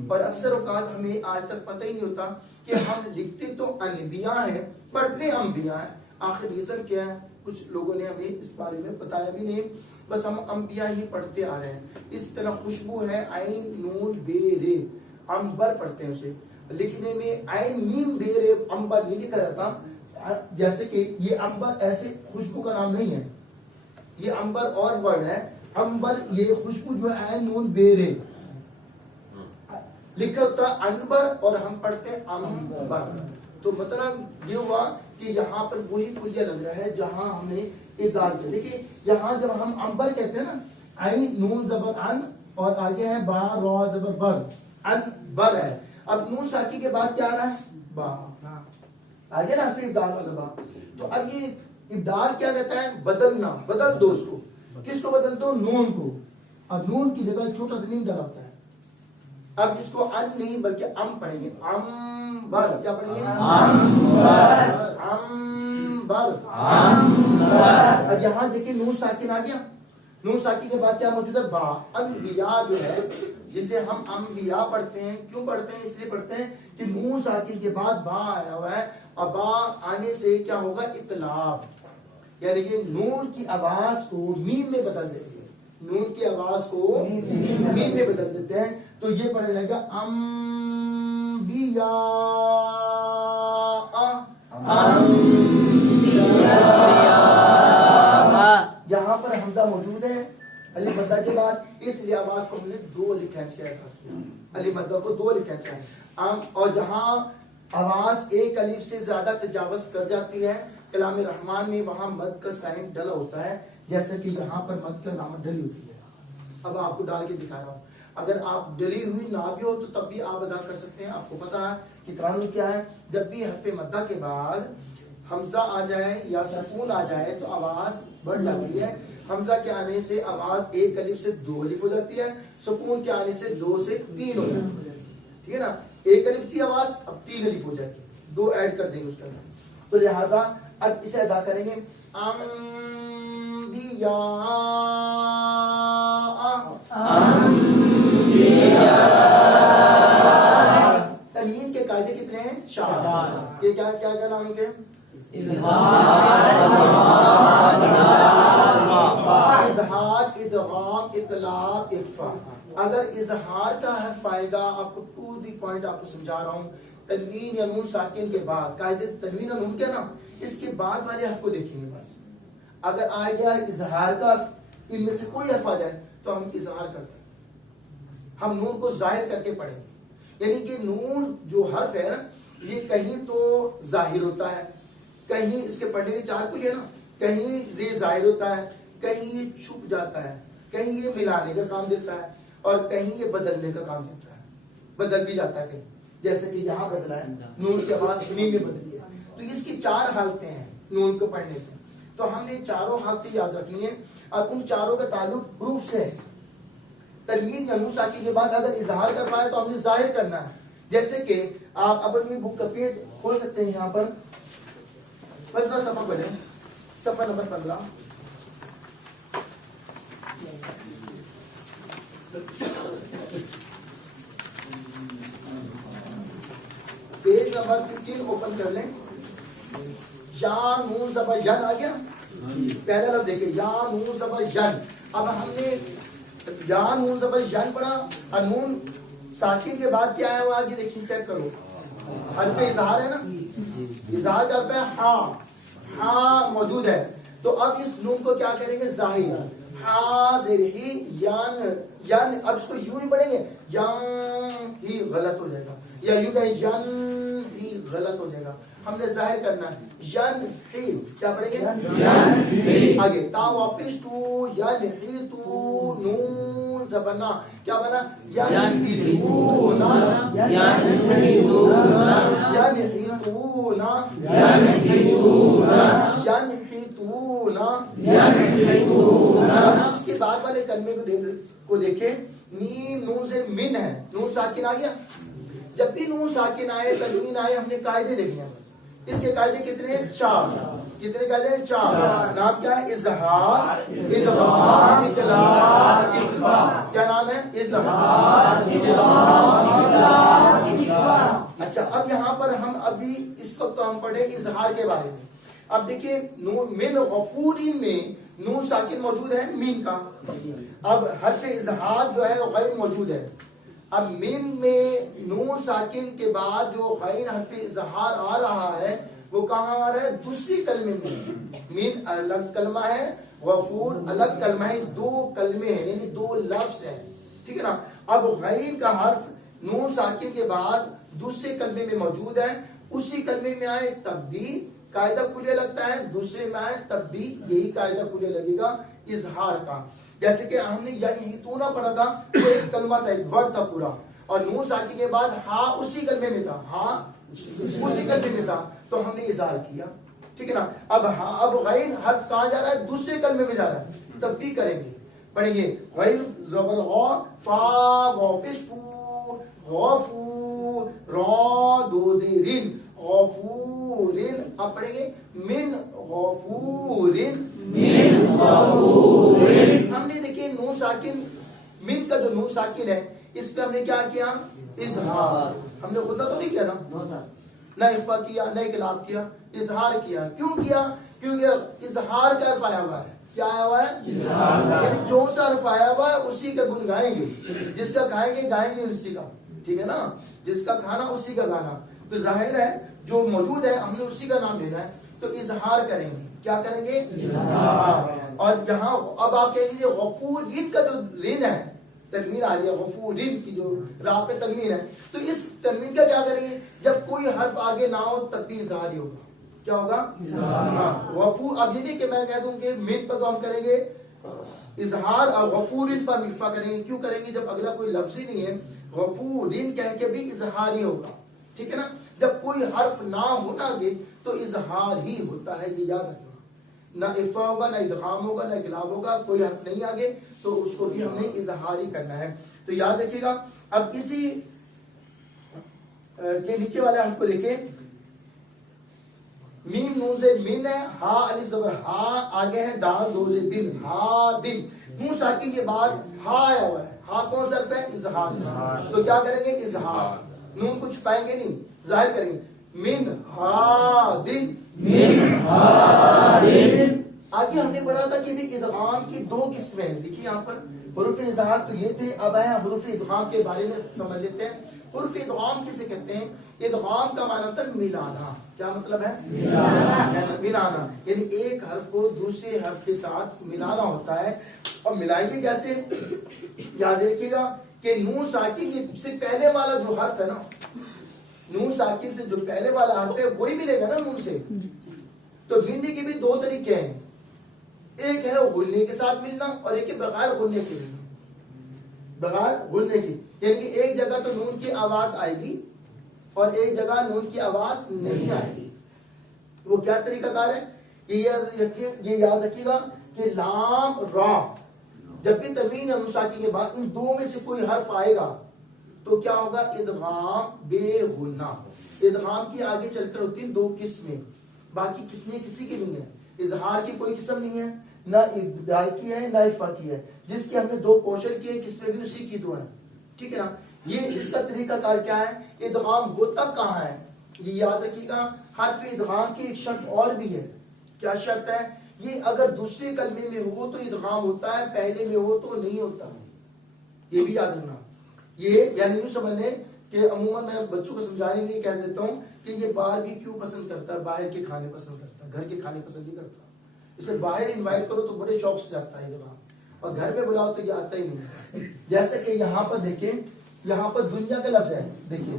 اور اکثر اوقات ہمیں آج تک پتہ ہی نہیں ہوتا کہ ہم لکھتے تو انبیاء ہیں, پڑھتے انبیاء ہیں. آخر ریزن کیا ہے؟ کچھ لوگوں نے ہمیں اس بارے میں بتایا بھی نہیں, بس ہم انبیاء ہی پڑھتے آ رہے ہیں. اس طرح خوشبو ہے عین نون بے رے, امبر پڑھتے ہیں اسے. لکھنے میں عین میم بے رے امبر نہیں لکھا جاتا. جیسے کہ یہ امبر ایسے خوشبو کا نام نہیں ہے, یہ امبر اور ورڈ ہے. امبر یہ خوشبو جو ہے عین نون بے رے لکھا ہوتا ہے انبر اور ہم پڑھتے ہیں امبر. تو مطلب یہ ہوا کہ یہاں پر وہی کلیہ لگ رہا ہے جہاں ہم نے ابدال کیا. دیکھیے یہاں جب ہم امبر کہتے ہیں نا, عین نون زبر ان اور آگے ہے با را زبر بر, ان بر ہے. اب نون ساکی کے بعد کیا آ رہا ہے؟ با. آگے نا پھر ابدال والا با. تو اب یہ ابدال کیا کہتا ہے؟ بدلنا. بدل دو اس کو. کس کو بدل دو؟ نون کو. اب نون کی جگہ چھوٹا سا نیم ڈالا ہوتا ہے. اب اس کو ان نہیں بلکہ ام پڑھیں گے. امبر. کیا پڑھیں گے؟ امبر. امبر. امبر. اب یہاں دیکھیں نون ساکن آ گیا. نون ساکن کے بعد کیا موجود ہے؟ با. انبیاء جو ہے جسے ہم انبیاء پڑھتے ہیں، کیوں پڑھتے ہیں؟ اس لیے پڑھتے ہیں کہ نون ساکن کے بعد با آیا ہوا ہے، اور با آنے سے کیا ہوگا؟ اقلاب، یعنی کہ نون کی آواز کو میم میں بدل دیتے ہیں، نون کی آواز کو میم میں بدل دیتے ہیں. تو یہ پڑھا جائے گا انبیاء. یہاں پر حمزہ موجود ہے علی مدہ کے بعد، اس لیے آواز کو ہم نے دو الف کھینچ کے ادا کیا، علی مدہ کو دو الف کھینچا ہے. اور جہاں آواز ایک الف سے زیادہ تجاوز کر جاتی ہے کلام رحمان میں، وہاں مد کا سائن ڈلا ہوتا ہے، جیسے کہ یہاں پر مد کا علامت ڈلی ہوتی ہے. اب آپ کو ڈال کے دکھا رہا ہوں، اگر آپ ڈلی ہوئی نہ بھی ہو تو تب بھی آپ ادا کر سکتے ہیں. آپ کو پتا ہے کہ قانون کیا ہے، جب بھی حرف مدہ کے بعد حمزہ آ جائے یا سکون آ جائے تو آواز بڑھ جاتی ہے. حمزہ کے آنے سے آواز ایک الف سے دو الف ہو جاتی ہے، سکون کے آنے سے دو سے تین ہو جاتی ہے. ٹھیک ہے نا، ایک الف تھی آواز، اب تین الف ہو جائے گی، دو ایڈ کر دیں گے اس کے اندر. تو لہٰذا اب اسے ادا کریں گے تنوین کے قاعدے کتنے ہیں؟ 4. یہ کیا کیا کیا نام کے؟ اظہار، ادغام، اطلاق، اخفاء. اگر اظہار کا حرف آئے گا، آپ کو ٹو دی پوائنٹ آپ کو سمجھا رہا ہوں، تنوین یا نون ساکن کے بعد قاعدے تنوین اور نون کیا نا، اس کے بعد والے حرف کو دیکھیں گے. بس اگر آ گیا اظہار کا، ان میں سے کوئی حرف آ جائے تو ہم اظہار کرتے ہیں، ہم نون کو ظاہر کر کے پڑھیں گے. یعنی کہ نون جو حرف ہے نا، یہ کہیں تو ظاہر ہوتا ہے، کہیں اس کے پڑھنے کے 4 کچھ ہے نا، کہیں یہ ظاہر ہوتا ہے، کہیں یہ چھپ جاتا ہے، کہیں یہ ملانے کا کام دیتا ہے، اور کہیں یہ بدلنے کا کام دیتا ہے. بدل بھی جاتا ہے کہیں، جیسے کہ یہاں بدلا ہے، نون کی آواز میم میں بدلی ہے. تو اس کی 4 حالتیں ہیں نون کو پڑھنے کی. تو ہم نے چاروں حالتیں یاد رکھنی ہے، اور ان چاروں کا تعلق حروف سے ہے. تنوین یا نون ساکن کے بعد اگر اظہار کر پائے تو ہم نے ظاہر کرنا ہے. جیسے کہ آپ اپنی بک کا پیج کھول سکتے ہیں، یہاں پر 15 صفحہ پڑھیں، صفحہ نمبر 15. پیج نمبر 15 اوپن کر لیں. یا نون زبر ین آ گیا، پہلا لفظ دیکھیں یا نون زبر ین. اب ہم نے یا نون زبر ین پڑھا، اور نون ساکن کے بعد کیا آیا ہوا آگے دیکھیں، چیک کرو، حرف اظہار ہے نا، اظہار کرتا ہے ہاں، ہاں موجود ہے. تو اب اس نون کو کیا کریں گے؟ ظاہر. حاضر ہی یان، یان. اب اس کو یوں نہیں پڑھیں گے، یان ہی غلط ہو جائے گا، یا یوں کہیں ین ہی غلط ہو جائے گا. ہم نے ظاہر کرنا ہے، ین ہی. کیا پڑھیں گے؟ آگے تا واپس تو، ین ہی تو، نون زبنا کیا بنا؟ ین ہی تو نا، ین ہی تو نا، ین ہی تو نا، ین ہی تو نا، ین ہی تو نا، ین ہی تو نا. اس کے بعد والے کلمے کو دیکھیں، نیم نون سے من ہے، نون ساکن آ گیا. جب بھی نون ساکن آئے، تنوین آئے، ہم نے قاعدے دیکھنے ہیں. بس اس کے قاعدے کتنے ہیں؟ 4. کتنے قاعدے ہیں؟ 4. نام کیا ہے؟ اظہار، ادغام، اطلاق، اخفاء. کیا نام ہے؟ اظہار، ادغام، اطلاق، اخفاء. اچھا، اب یہاں پر ہم ابھی اس وقت ہم پڑھیں اظہار کے بارے میں. اب دیکھیں نون من غفورین میں نون ساکن موجود ہے مین کا. اب حرف اظہار جو ہے غیر موجود ہے. اب میم میں نون ساکن کے بعد جو غین حرف اظہار آ رہا ہے وہ کہاں آ رہا ہے؟ دوسری کلمے میں. مین الگ کلمہ ہے، غفور الگ کلمہ ہے، 2 کلمے ہیں، یعنی 2 لفظ ہیں. ٹھیک ہے نا. اب غین کا حرف نون ساکن کے بعد دوسرے کلمے میں موجود ہے. اسی کلمے میں آئے تب بھی قاعدہ کلیہ لگتا ہے، دوسرے میں آئے تب بھی یہی قاعدہ کلیہ لگے گا اظہار کا. جیسے کہ ہم نے یعنی تو نہ پڑھا تھا، وہ ایک کلمہ تھا، ایک ورڈ تھا پورا، اور نون ساکن کے بعد ہاں اسی کلمے میں تھا، ہاں اسی کلمے میں تھا، تو ہم نے اظہار کیا. ٹھیک ہے نا. اب ہاں، اب غین حرف کہاں جا رہا ہے؟ دوسرے کلمے میں جا رہا ہے، تب بھی کریں گے. پڑھیں گے غین زبر غا، فا واپس فو، غفور، را دو زیرین، غفورین. اب پڑھیں گے من غفور ہم نے دیکھیے نون ساکن من کا جو نون ساکن ہے اس پہ ہم نے کیا کیا اظہار ہم نے غنہ تو نہیں کیا نا نہ اخفا کیا نہ اقلاب کیا اظہار کیا کیوں کیا کیونکہ اظہار کا حرف آیا ہوا ہے کیا آیا ہوا ہے یعنی جو سا حرف آیا ہوا ہے اسی کا گن گائیں گے جس کا کھائیں گے اسی کا ٹھیک ہے نا جس کا کھانا اسی کا گانا تو ظاہر ہے جو موجود ہے ہم نے اسی کا نام لینا ہے تو اظہار کریں گے کیا کریں گے اظہار اور یہاں اب آپ کہہ لیجیے غفورین کا جو رین ہے تنوین آ رہی ہے غفورین کی جو راہ پہ تنوین ہے تو اس تنوین کا کیا کریں گے جب کوئی حرف آگے نہ ہو تب بھی اظہار ہی ہوگا کیا ہوگا غفور اب یہ نہیں کہ میں کہہ دوں کہ من پر تو ہم کریں گے اظہار اور غفورین پر اخفا کریں گے کیوں کریں گے جب اگلا کوئی لفظ ہی نہیں ہے غفورین کہہ کے بھی اظہار ہی ہوگا ٹھیک ہے نا جب کوئی حرف نہ ہونا آگے تو اظہار ہی ہوتا ہے یہ یاد رکھنا نہ اخفا ہوگا نہ ادغام ہوگا نہ اقلاب ہوگا کوئی حرف نہیں آگے تو اس کو بھی ہم نے اظہار ہی کرنا ہے تو یاد رکھیے گا اب اسی کے نیچے والے حرف کو دیکھیں میم نون سے من ہے ہا الف زبر ہا آگے ہے دال دو سے دن ہا دن نون ساکن کے بعد ہا آیا ہوا ہے ہا کون سا حرف ہے اظہار تو کیا کریں گے اظہار نون کو چھپائیں گے نہیں ظاہر کریں گے من ہا دن آگے ہم نے پڑھا تھا کہ بھی ادغام کی دو قسمیں ہیں دیکھیے یہاں پر حروف اظہار تو یہ تھے اب آئے حروف ادغام کے بارے میں سمجھ لیتے ہیں حروف ادغام کسے کہتے ہیں ادغام کا معنی ہوتا ہے ملانا کیا مطلب ہے ملانا یعنی ایک حرف کو دوسرے حرف کے ساتھ ملانا ہوتا ہے اور ملائیں گے کیسے یاد رکھیے گا کہ نون ساکن سے پہلے والا جو حرف ہے نا نون ساکن سے جو پہلے والا حرف ہے وہی ملے گا نا نون سے تو ملنے کے بھی دو طریقے ہیں ایک ہے غننے کے ساتھ ملنا اور ایک ہے بغیر غننے کے ملنا بغیر غننے کی یعنی کہ ایک جگہ تو نون کی آواز آئے گی اور ایک جگہ نون کی آواز نہیں آئے گی وہ کیا طریقہ کار ہے یہ یاد رکھیے گا کہ لام را جب بھی تنوین یا نون ساکن کے بعد ان دو میں سے کوئی حرف آئے گا تو کیا ہوگا ادغام بے غنہ ادغام کی آگے چل کر ہوتی ہیں دو قسمیں باقی قسمیں کسی کی نہیں ہے اظہار کی کوئی قسم نہیں ہے نہ ابدائی کی ہے نہ اخفا کی ہے جس کی ہم نے دو پورشن کیے قسمیں بھی اسی کی دو ہیں ٹھیک ہے نا یہ اس کا طریقہ کار کیا ہے ادغام ہوتا کہاں ہے یہ یاد رکھیے گا حرف ادغام کی ایک شرط اور بھی ہے کیا شرط ہے یہ اگر دوسرے کلمے میں ہو تو ادغام ہوتا ہے پہلے میں ہو تو نہیں ہوتا یہ بھی یاد رکھنا یہ یعنی یوں سمجھ لیں کہ عموماً میں بچوں کو سمجھانے کے لیے کہہ دیتا ہوں کہ یہ باہر بھی کیوں پسند کرتا ہے باہر کے کھانے پسند کرتا ہے گھر کے کھانے پسند نہیں کرتا اسے باہر انوائٹ کرو تو بڑے شوق سے جاتا ہے ادغام اور گھر میں بلاؤ تو یہ آتا ہی نہیں جیسے کہ یہاں پر دیکھیں یہاں پر دنیا کا لفظ ہے دیکھیے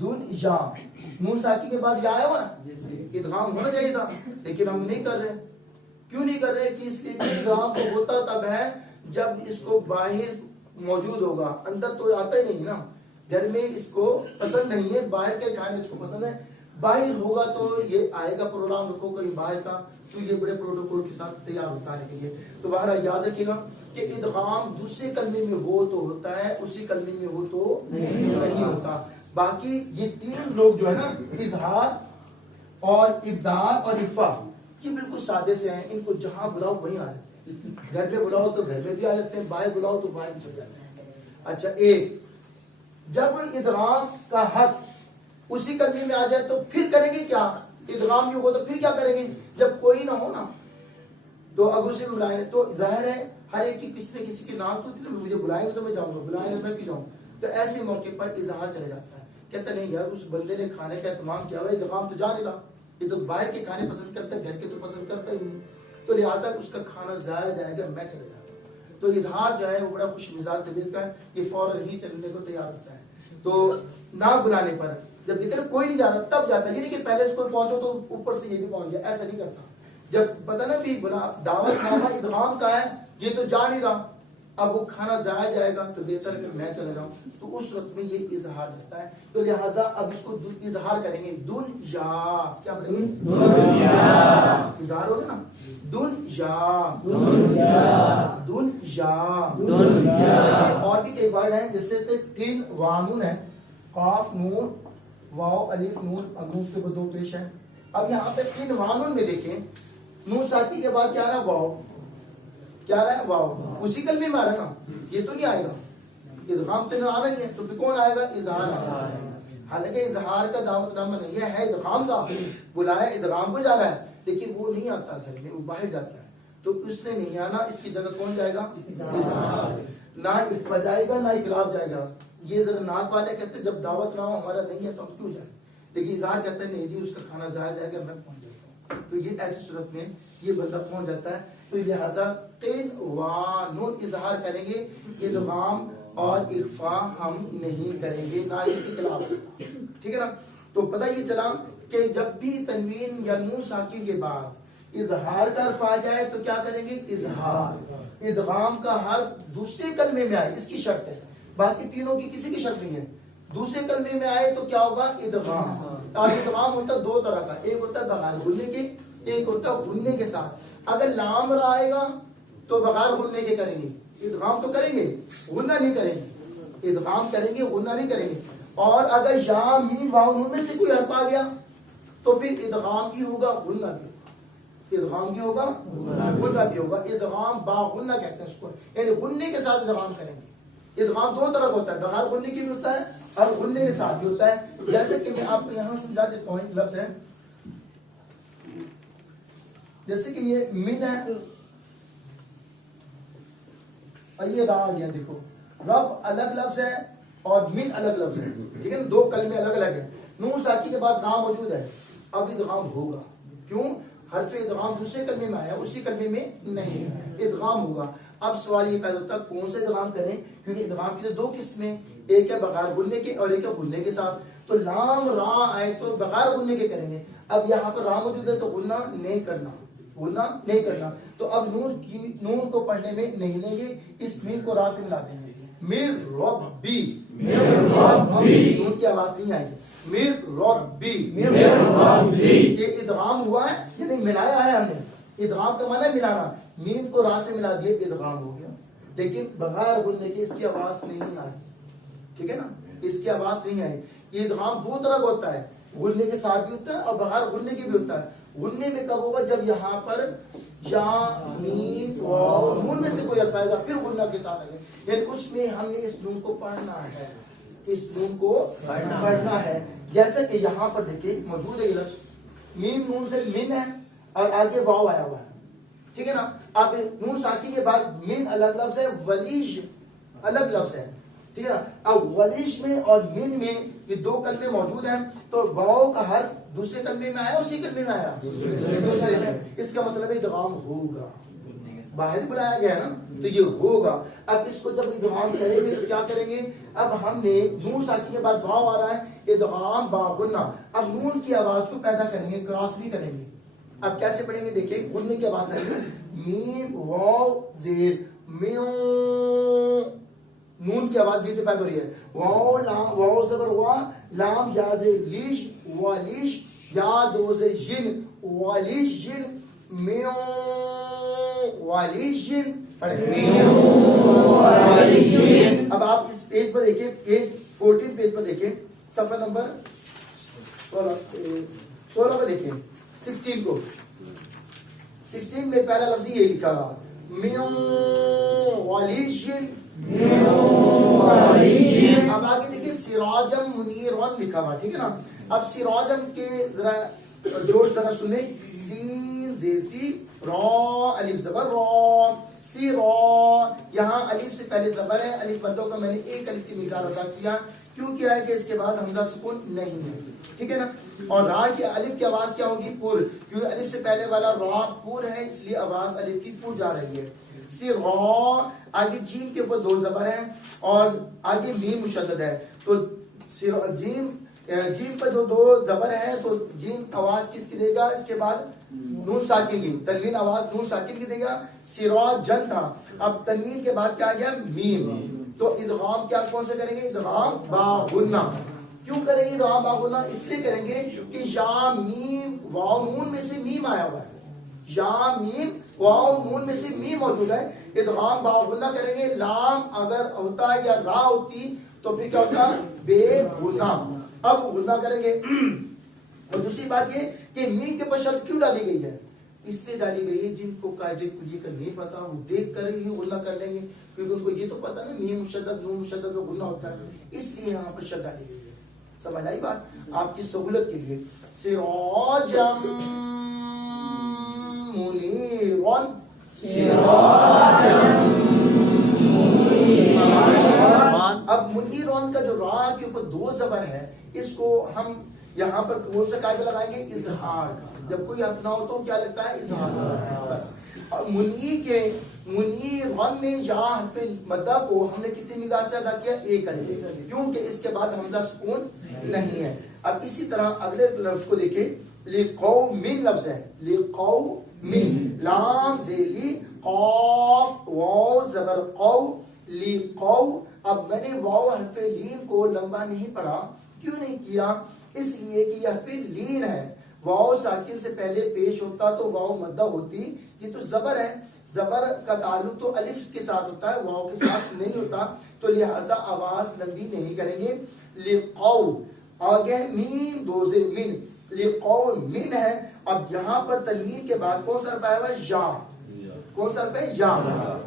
دنیا نون ساکن کے بعد یہ آیا ہوا ادغام ہونا چاہیے تھا لیکن ہم نہیں کر رہے کیوں نہیں کر رہے کہ اس لیے ادغام تو ہوتا تب ہے جب اس کو باہر موجود ہوگا اندر تو آتا ہی نہیں نا گھر میں اس کو پسند نہیں ہے باہر کے کھانے اس کو پسند ہے باہر ہوگا تو یہ آئے گا پروگرام رکھو کہیں باہر کا تو یہ بڑے پروٹوکول کے ساتھ تیار ہوتا ہے کے لیے تو بہرحال یاد رکھیے گا کہ ادغام دوسرے کلمے میں ہو تو ہوتا ہے اسی کلمے میں ہو تو نہیں ہوتا باقی یہ تین لوگ جو ہے نا اظہار اور ابدال اور اخفا یہ بالکل سادے سے ہیں ان کو جہاں بلاؤ وہیں آ جاتے ہیں گھر میں بلاؤ تو گھر میں بھی آ جاتے ہیں باہر بلاؤ تو باہر چل جاتے ہیں اچھا ایک جب ادغام کا حرف اسی کلمے میں آ جائے تو پھر کریں گے کیا ادغام جو ہو تو پھر کیا کریں گے جب کوئی نہ ہو نا تو اب اسے بلائیں تو ظاہر ہے ہر ایک کی کسی نہ کسی کے نام تو مجھے بلائیں گے تو میں جاؤں گا بلائیں گے میں بھی جاؤں تو ایسے موقع پر اظہار چلے جاتا ہے کہتا نہیں یار اس بندے نے کھانے کا اہتمام کیا ہوا ادغام تو جا نہیں رہا یہ تو باہر کے کھانے پسند کرتا ہے گھر کے تو پسند کرتا ہی نہیں تو لہٰذا اس کا کھانا ضائع جائے گا میں چلے جاتا ہوں تو اظہار جو ہے وہ بڑا خوش مزاج طبیعت کا ہے یہ فوراً ہی چلنے کو تیار ہوتا ہے تو نہ بلانے پر جب دیکھ رہے کوئی نہیں جا رہا تب جاتا ہے یہ نہیں کہ پہلے اس کو پہنچو تو اوپر سے یہ بھی پہنچ گیا ایسا نہیں کرتا جب پتہ نا بھی دعوت نامہ ادغام کا ہے یہ تو جا نہیں رہا اب وہ کھانا ضائع جائے گا تو بہتر کہ میں چلے جاؤں تو اس وقت میں یہ اظہار رہتا ہے تو لہٰذا اب اس کو اظہار کریں گے دنیا کیا پڑھیں گے دنیا اظہار ہوگا نا دنیا دنیا دنیا اور بھی کئی ورڈ ہیں جیسے تین وانون ہے قاف نون واو الف نون انگوٹھ سے دو پیش ہیں اب یہاں پہ ان وانون میں دیکھیں نون ساکی کے بعد کیا رہا ہے واو, کیا رہا ہے واو, اسی کلمے میں آ رہا ہے نا, یہ تو نہیں آئے گا, ادغام تو نہیں آ رہا ہے, تو پھر کون آئے گا, اظہار آئے گا. حالانکہ اظہار کا دعوت نامہ نہیں ہے ادغام کا, بلایا ادغام کو جا رہا ہے, لیکن وہ نہیں آتا گھر میں, وہ باہر جاتا ہے, تو اس نے نہیں آنا, اس کی جگہ کون جائے گا, اظہار. نہ اقفا جائے گا نہ اقلاب جائے گا. یہ ذرا نعت والے کہتے ہیں جب دعوت نامہ ہمارا نہیں ہے تو ہم کیوں جائیں, لیکن اظہار کہتے ہیں نہیں جی اس کا کھانا ضائع جائے گا, میں پہنچ جاتا ہوں. تو یہ ایسی صورت میں یہ بندہ پہنچ جاتا ہے. تو لہذا قین وانون اظہار کریں گے, ادغام اور اخفا ہم نہیں کریں گے, نہ ہی اقلاب. ٹھیک ہے نا. تو پتہ یہ چلا کہ جب بھی تنوین یا نون ساکن کے بعد اظہار کا حرف آ جائے تو کیا کریں گے, اظہار. ادغام کا حرف دوسرے کلمے میں آئے, اس کی شرط ہے, باقی تینوں کی کسی کی شرط نہیں ہے. دوسرے کلمے میں آئے تو کیا ہوگا, ادغام. اور ادغام ہوتا ہے دو طرح کا, ایک ہوتا ہے بغیر غننے کے, ایک ہوتا ہے غننے کے ساتھ. اگر لام را آئے گا تو بغیر غننے کے کریں گے, ادغام تو کریں گے, غنہ نہیں کریں گے. ادغام کریں گے, غنہ نہیں کریں گے. اور اگر یا میم واو نون میں سے کوئی حرف آ گیا تو پھر ادغام بھی ہوگا, غنہ بھی ہوگا. ادغام بھی ہوگا, غنہ بھی ہوگا. ادغام با غنہ کہتے ہیں اس کو, یعنی غننے کے ساتھ ادغام کریں گے. ادغام دو طرح کا ہوتا ہے, بغیر غننے کی بھی ہوتا ہے اور غننے کے ساتھ بھی ہوتا ہے. جیسے کہ میں آپ کو یہاں سمجھا دیتا ہوں, ایک لفظ ہے جیسے کہ یہ من ہے اور یہ را آ گیا. دیکھو رب الگ لفظ ہے اور من الگ لفظ ہے, ٹھیک ہے نا, دو کلمے الگ الگ ہیں. نون ساکی کے بعد را موجود ہے, اب ادغام ہوگا. کیوں, حرف ادغام دوسرے کلمے میں آیا, اسی کلمے میں نہیں, ادغام ہوگا. اب سوال یہ پیدا ہوتا ہے کون سے ادغام کریں, کیونکہ ادغام کی دو قسمیں, ایک ہے بغیر غننے کے اور ایک ہے غننے کے ساتھ. تو لام را آئے تو بغیر غننے کے کریں گے. اب یہاں پر را موجود ہے تو غنہ نہیں کرنا, غنہ نہیں کرنا. تو اب نون کو پڑھنے میں نہیں لیں گے, اس میم کو را سے ملا دیں گے. میر ربی, نون کی آواز نہیں آئے گی. میر ربی, یہ ادغام ہوا ہے یعنی ملایا ہے ہم نے. ادغام کا معنی ہے ملانا, میم کو را سے ملا دیا, ادغام ہو گیا. لیکن بغیر غننے کے اس کی آواز نہیں آئی, ٹھیک ہے نا, اس کی آواز نہیں آئی. یہ ادغام دو طرح کا ہوتا ہے, غننے کے ساتھ بھی ہوتا ہے اور بغیر غننے کے بھی ہوتا ہے. غننے میں کب ہوگا, جب یہاں پر یا میم واو نون میں سے کوئی حرف آئے گا پھر غنہ کے ساتھ آئے گا, یعنی اس میں ہم نے اس نون کو پڑھنا ہے, اس نون کو پڑھنا ہے. جیسے کہ یہاں پر دیکھیں موجود ہے یہ لفظ, میم نون سے من ہے اور آگے واو آیا ہوا ہے, ٹھیک ہے نا. اب نون ساکی کے بعد من الگ لفظ ہے, ولیش الگ لفظ ہے, ٹھیک ہے نا. اب ولیش میں اور من میں یہ دو کلمے موجود ہیں, تو واو کا حرف دوسرے کلمے میں آیا, اسی کلمے میں آیا, دوسرے میں. اس کا مطلب ہے ادغام ہوگا, باہر بلایا گیا ہے نا, تو یہ ہوگا. اب اس کو جب ادغام کریں گے تو کیا کریں گے, اب ہم نے نون ساکی کے بعد واو آ رہا ہے, ادغام با غنہ. اب نون کی آواز کو پیدا کریں گے, کراس نہیں کریں گے. اب کیسے پڑھیں گے, دیکھیں غننے کی آواز آئے گی, میم واو زیر میو, نون کی آواز بھی سے پیدا ہو رہی ہے. واو لام, واو زبر وا, لام یا زیر لیش, والیش, یا دو زیر ین, والیش جن, میو والیشن. اب آپ اس پیج پر دیکھیں, پیج 14 پیج پر دیکھیں, صفحہ نمبر 16 پر دیکھیں, 16 کو, 16 میں پہلا لفظ یہ لکھا رہا, میو والیشن. اب آگے دیکھیں سراجم منیرون لکھا ہوا, ٹھیک ہے نا. اب سراجم کے ذرا جوڑ ذرا سنیں, سین زیسی را, الف زبر را, سی را. یہاں الف سے پہلے زبر ہے, الف بندوں کا میں نے ایک الف کی مقدار ادا کیا, کیوں کیا ہے کہ اس کے بعد حمزہ سکون نہیں ہے, ٹھیک ہے نا. اور را کی الف کی آواز کیا ہوگی, پور, کیونکہ الف سے پہلے والا را پور ہے, اس لیے آواز الف کی پور جا رہی ہے. سی را, آگے جیم کے اوپر دو زبر ہیں اور آگے میم مشدد ہے, تو جیم پر جو دو زبر ہے تو جیم آواز کس کی دے گا, اس کے بعد نون ساکن کی, تنوین آواز نون ساکن کی دے گا. سراج جن تھا, اب تنوین کے بعد کیا آ گیا, میم. تو ادغام کیا کون سے کریں گے, ادغام با غنہ. کیوں کریں گے ادغام با غنہ, اس لیے کریں گے کہ یا میم واو نون میں سے میم آیا ہوا ہے, یا میم واو نون میں سے میم موجود ہے, ادغام با غنہ کریں گے. لام اگر ہوتا یا را ہوتی تو پھر کیا ہوتا, بے غنہ. اب غنہ کریں گے, اور دوسری بات یہ کہ میم کے پر شرط کیوں ڈالی گئی ہے؟ اس لیے ڈالی گئی ہے جن کو قاعدے کلیے کا نہیں پتا وہ دیکھ کر ہی غنہ کر لیں گے، کیونکہ ان کو یہ تو پتا نا میم مشدد نون مشدد و غنہ ہوتا ہے، اس لیے یہاں پر شرط ڈالی گئی ہے. سمجھ آئی بات؟ آپ کی سہولت کے لیے. سراجا منیرا، اب منیرون کا جو را کے اوپر دو زبر ہے، اس کو ہم یہاں پر کون سا قاعدہ لگائیں گے؟ اظہار کا. جب کوئی حرف نہ ہو تو کیا لگتا ہے؟ اظہار کا. بس. اور منیرون میں یا حرف مدہ کو ہم نے کتنی نگاہ سے ادا کیا؟ ایک الف، کیونکہ اس کے بعد حمزہ سکون نہیں ہے. اب اسی طرح اگلے لفظ کو دیکھیں، لقومن لفظ ہے، لقومن، لام زیلی قاف واو زبر قو، لقو. اب میں نے واو حرف لین کو لمبا نہیں پڑھا. کیوں نہیں کیا؟ اس لیے کہ یہ حرف لین ہے، واو ساکن سے پہلے پیش ہوتا تو واو مدہ ہوتی. یہ تو زبر ہے، زبر کا تعلق تو الف کے ساتھ ہوتا ہے، واو کے ساتھ نہیں ہوتا، تو لہذا آواز لمبی نہیں کریں گے. لقو آگے میم دو زیر من، لقو من ہے. اب یہاں پر تنوین کے بعد کون سا حرف آیا ہوا ہے؟ یا. کون سا حرف ہے؟ یا.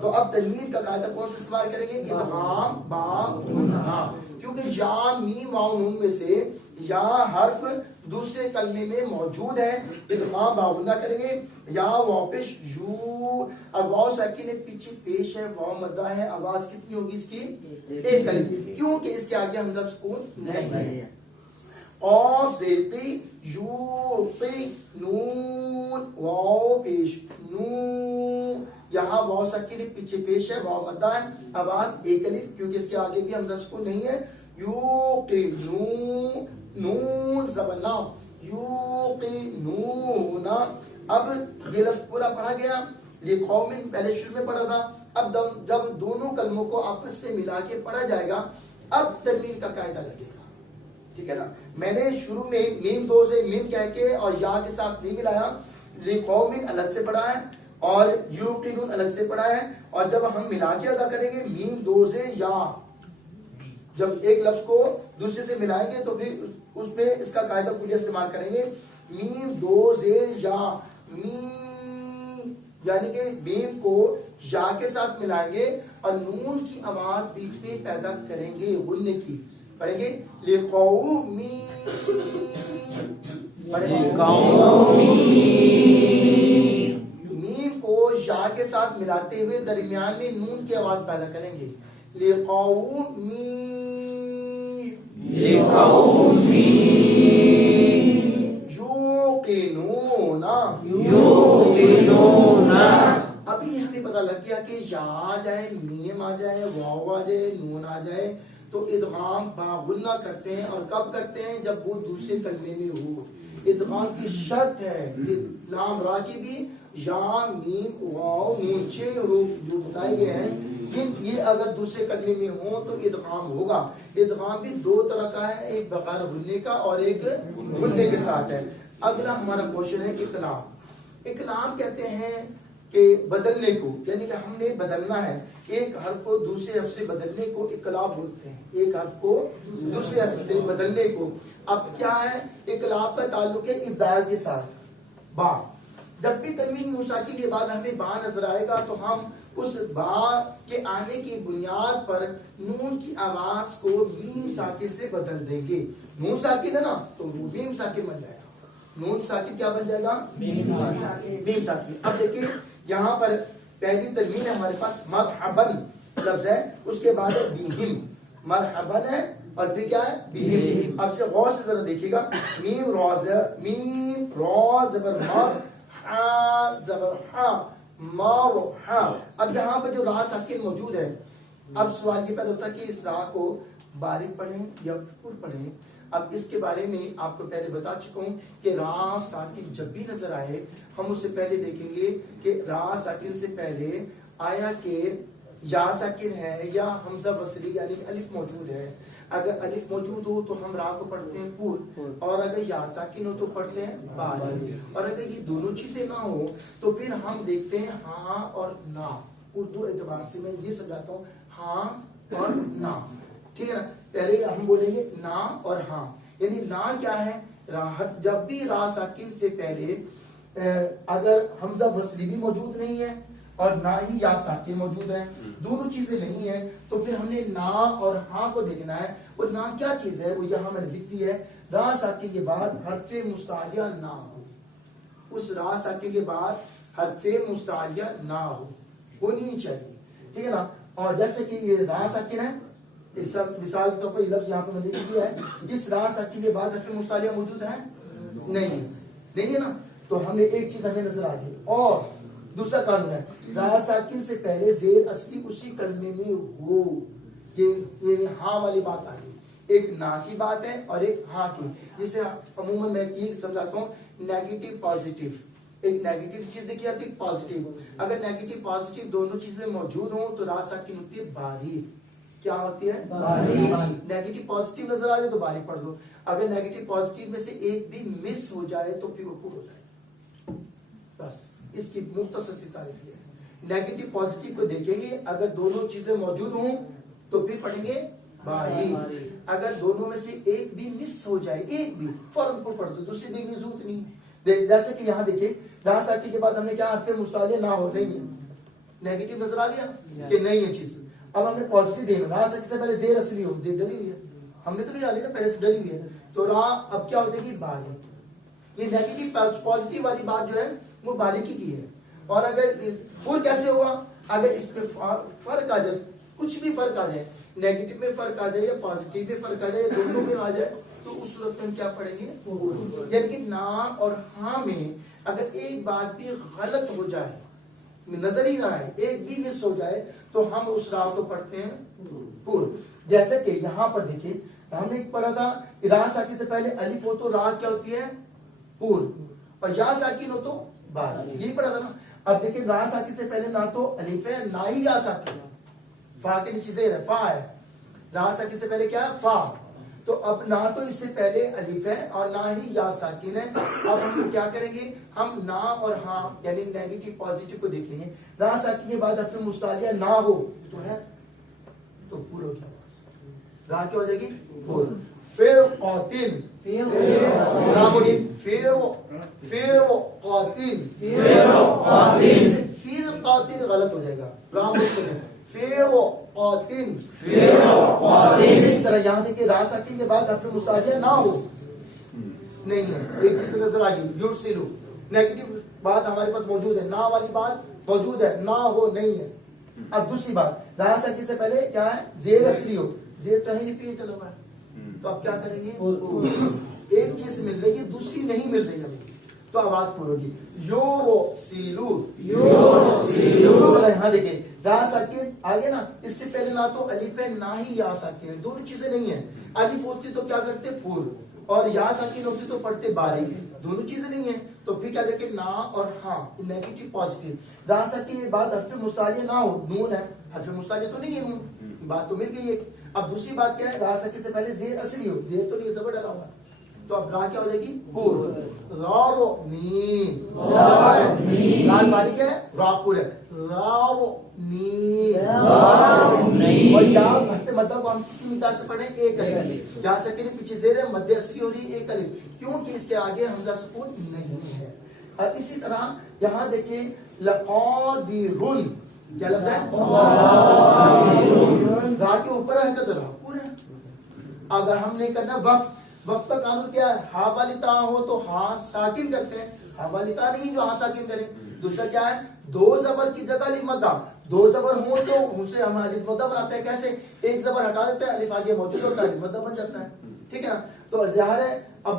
تو اب تنوین کا قاعدہ کون سا استعمال کریں گے؟ ادغام با غنہ، کیونکہ یا میم واو نون میں سے یا حرف دوسرے کلمے میں موجود ہے. ادغام با غنہ کریں گے. یا واو پیش یو، اب واو ساکن پیچھے پیش ہے، واو مدہ ہے، آواز کتنی ہوگی اس کی؟ ایک الف، کیونکہ اس کے آگے حمزہ سکون نہیں ہے. قاف زیقی یوقی، نون واو پیش نو، یہاں واو ساکن پیچھے پیش ہے، واو مدہ ہے، آواز ایک الف، کیونکہ اس کے آگے بھی حمزہ سکون نہیں ہے. یوقنون، نون زبر نا، یوقنون. اب یہ لفظ پورا پڑھا گیا. لقومن پہلے شروع میں پڑھا تھا، اب جب دونوں کلموں کو آپس میں ملا کے پڑھا جائے گا اب تنوین کا قاعدہ لگے گا. ٹھیک ہے نا؟ میں نے شروع میں میم دو سے میم کہہ کے اور یا کے ساتھ میم ملایا. لقومن الگ سے پڑھا ہے اور یوقنون الگ سے پڑھا ہے، اور جب ہم ملا کے ادا کریں گے میم دو سے یا، جب ایک لفظ کو دوسرے سے ملائیں گے تو پھر اس میں اس کا قاعدہ کلیہ استعمال کریں گے. میم دو زیر یا، میم یعنی کہ میم کو یا کے ساتھ ملائیں گے اور نون کی آواز بیچ میں پیدا کریں گے، غننے کی. پڑھیں گے لقومی، میم کو یا کے ساتھ ملاتے ہوئے درمیان میں نون کی آواز پیدا کریں گے. لقومی، لقومی یوقنون، یوقنون. ابھی ہمیں پتہ لگ گیا کہ یا آ جائے، میم آ جائے، واو آ جائے، نون آ جائے تو ادغام با غنہ کرتے ہیں. اور کب کرتے ہیں؟ جب وہ دوسرے کلمے میں ہو. ادغام کی شرط ہے کہ لام را کی بھی یا میم واو نون 6 حروف جو بتائے گئے ہیں، یہ اگر دوسرے کلمے میں ہوں تو ادغام ہوگا. ادغام بھی دو طرح کا ہے، ایک بغیر غننے کا اور ایک غننے کے ساتھ ہے. اگلا ہمارا کوشچن ہے اقلاب. اقلاب کہتے ہیں کہ بدلنے کو، یعنی کہ ہم نے بدلنا ہے، ایک حرف کو دوسرے حرف سے بدلنے کو اقلاب بولتے ہیں. ایک حرف کو دوسرے حرف سے بدلنے کو. اب کیا ہے؟ اقلاب کا تعلق ہے ابدال کے ساتھ. با، جب بھی تنوین نون ساکن کے بعد ہمیں با نظر آئے گا تو ہم اس با کے آنے کی بنیاد پر نون کی آواز کو میم ساکن سے بدل دیں گے. نون ساکن ہے نا تو وہ میم ساکن بن جائے گا. نون ساکن کیا بن جائے گا؟ میم ساکن. اب دیکھیں یہاں پر پہلی تنوین ہے ہمارے پاس، مرحبن لفظ ہے، اس کے بعد ہے بیہم. مرحبن ہے اور پھر کیا ہے؟ بیہم. اب سے غور سے ذرا دیکھیے گا. میم را زبر مر، ہا زبر ہا، مر ہا. اب یہاں پر جو را ساکن موجود ہے، اب سوال یہ پیدا ہوتا ہے کہ اس را کو باریک پڑھیں یا پر پڑھیں. اب اس کے بارے میں آپ کو پہلے بتا چکا ہوں کہ را ساکن جب بھی نظر آئے ہم اس سے پہلے دیکھیں گے کہ را ساکن سے پہلے آیا کہ یا ساکن ہے یا حمزہ وصلی یعنی الف موجود ہے. اگر الف موجود ہو تو ہم را کو پڑھتے ہیں پر، اور اگر یا ساکن ہو تو پڑھتے ہیں باریک. اور اگر یہ دونوں چیزیں نہ ہو تو پھر ہم دیکھتے ہیں ہاں اور نا. اردو اعتبار سے میں یہ سمجھاتا ہوں ہاں اور نا. ٹھیک ہے نا؟ پہلے ہم بولیں گے نا اور ہاں. یعنی نا کیا ہے؟ جب بھی را ساکن سے پہلے اگر حمزہ وصلی بھی موجود نہیں ہے اور نہ ہی یا ساکن موجود ہے، دونوں چیزیں نہیں ہیں، تو پھر ہم نے نا اور ہاں کو دیکھنا ہے. وہ نا کیا چیز ہے؟ وہ یہاں میں نے لکھ دی ہے، را ساکن کے بعد حرف مستعلیہ نہ ہو. اس را ساکن کے بعد حرف مستعلیہ نہ ہونی نہیں چاہیے، ٹھیک ہے نا. اور جیسے کہ یہ را ساکن ہے، مثال کے طور پر یہ لفظ یہاں پہ میں نے لکھ دیا ہے، اس را ساکن کے بعد حرف مستعلیہ موجود ہے نہیں ہے نا. تو ہم نے ایک چیز ہمیں نظر آ گئی. اور دوسرا قانون ہے، را ساکن سے پہلے زیر اصلی اسی کلمے میں ہو. یہ ہاں والی بات آ گئی. ایک نا کی بات ہے اور ایک ہاں کی، جسے عموماً میں یہ سمجھاتا ہوں نیگیٹو پازیٹیو. ایک نیگیٹو چیز دیکھی جاتی ہے، پازیٹیو. اگر نیگیٹو پازیٹیو دونوں چیزیں موجود ہوں تو را ساکن ہوتی ہے باریک. کیا ہوتی ہے؟ باریک. نیگیٹو پازیٹیو نظر آ جائے تو باریک پڑھ دو. اگر نیگیٹو پازیٹیو میں سے ایک بھی مس ہو جائے تو پھر وہ پر ہو جائے. بس اس کی مختصر سی تعریف یہ ہے. نیگیٹو پازیٹیو کو دیکھیں گے، اگر دونوں چیزیں موجود ہوں تو پھر پڑھیں گے باریک. اگر دونوں میں سے ایک بھی مس ہو جائے، ایک بھی، فوراً کو پڑھ دو، دوسری دیکھنے کی ضرورت نہیں. جیسے کہ یہاں دیکھیں را ساکن کے بعد ہم نے کیا حرف مستعلیہ نہ ہو، نہیں ہے. نیگیٹو نظر آ گیا کہ نہیں ہے چیز. اب ہم نے پازیٹیو دیکھنا، را ساکن سے پہلے زیر اصلی ہو، زیر ڈلی ہوئی ہے، ہم نے تو نہیں ڈالی نا، پہلے سے ڈلی ہوئی ہے، تو را اب کیا ہو جائے گی؟ باریک. یہ نیگیٹو پازیٹیو والی بات جو ہے وہ باریکی کی ہے. اور اگر پور کیسے ہوا؟ اگر اس میں فرق آ جائے، کچھ بھی فرق آ جائے، نیگیٹو میں فرق آ جائے یا پازیٹیو میں فرق آ جائے یا دونوں میں آ جائے، تو اس صورت میں ہم کیا پڑھیں گے؟ یعنی کہ نا اور ہاں میں اگر ایک بات بھی غلط ہو جائے، نظر ہی نہ آئے، ایک بھی مس ہو جائے، تو ہم اس را کو پڑھتے ہیں پور. جیسے کہ یہاں پر دیکھیں، ہم نے پڑھا تھا را ساکن سے پہلے الف ہو تو را کیا ہوتی ہے؟ پور. اور یا ساکن ہو تو بار. یہی پڑھا تھا نا. اب دیکھیں را ساکن سے پہلے نہ تو الف ہے نہ ہی یا ساکن. فا کے نیچے زیر ہے، فا ہے. را ساکن سے پہلے کیا ہے؟ فا. تو اب نہ تو اس سے پہلے الف ہے اور نہ ہی یا ساکن ہے. اب ہم کیا کریں گے؟ ہم نہ اور ہاں یعنی نیگیٹو پازیٹیو کو دیکھیں گے. را ساکن کے بعد حرف مستعلیہ نہ ہو تو ہے تو پور ہو گیا. را کیا ہو جائے گی؟ پور. پھر قاتل، قاتل غلط ہو جائے گا. اس طرح یہاں دیکھیں را ساکن کے بعد حرف مستعلیہ نہ ہو، نہیں ہے. ایک چیز نظر آ گئی، یرسلو. نیگیٹو بات ہمارے پاس موجود ہے، نہ والی بات موجود ہے، نہ ہو نہیں ہے. اب دوسری بات، را ساکن سے پہلے کیا ہے؟ زیر اصلی ہو. زیر تو ہے نہیں، پیچھے چلا ہوا ہے، تو اب کیا کریں گے؟ ایک چیز مل رہی ہے، دوسری نہیں مل رہی ہمیں، تو آواز پور ہوگی. یورسلو. یہاں دیکھیں را ساکن آگے نا، اس سے پہلے نہ تو الف ہے نہ ہی یا ساکن ہے، دونوں چیزیں نہیں ہیں. الف ہوتی تو کیا کرتے؟ پور. اور یا ساکن ہوتی تو پڑھتے باریک. دونوں چیزیں نہیں ہیں تو پھر کیا دیکھیں؟ نہ اور ہاں، نیگیٹو پازیٹیو. را ساکن کے بعد حرف مستعلیہ نہ ہو، نون ہے، حرف مستعلیہ تو نہیں ہے، نون بات تو مل گئی ہے. اب دوسری بات کیا ہے؟ را ساکن سے پہلے زیر اصلی ہو، زیر تو نہیں، زبر ڈلا ہوا ہے، تو اب را کیا ہو جائے گی؟ پور. را مین، لال باریک ہے، را پور ہے. را مین. اور یہاں ہفتے مدہ کو ہم کتنی مقدار سے پڑھیں؟ ایک الف. یہاں ساکن پیچھے زیر ہے، مد اصلی ہو رہی ہے، ایک الف، کیونکہ اس کے آگے حمزہ سکون نہیں ہے. اور اسی طرح یہاں دیکھیں لقادرن، کیا لفظ ہے؟ را کے اوپر حرکت را پور ہے. اگر ہم نے کرنا وقف کا قانون کیا ہے؟ ہا والی تا ہو تو ہاں ساکن کرتے ہیں، ہا والی تا نہیں جو ہاں ساکن کریں. دوسرا کیا ہے؟ دو زبر کی جگہ الف مدہ، دو زبر ہو تو اسے ہم الف مدہ بناتے ہیں. کیسے؟ ایک زبر ہٹا دیتے ہیں، الف آگے موجود ہوتا ہے، الف مدہ بن جاتا ہے. ٹھیک ہے نا. تو ظاہر ہے اب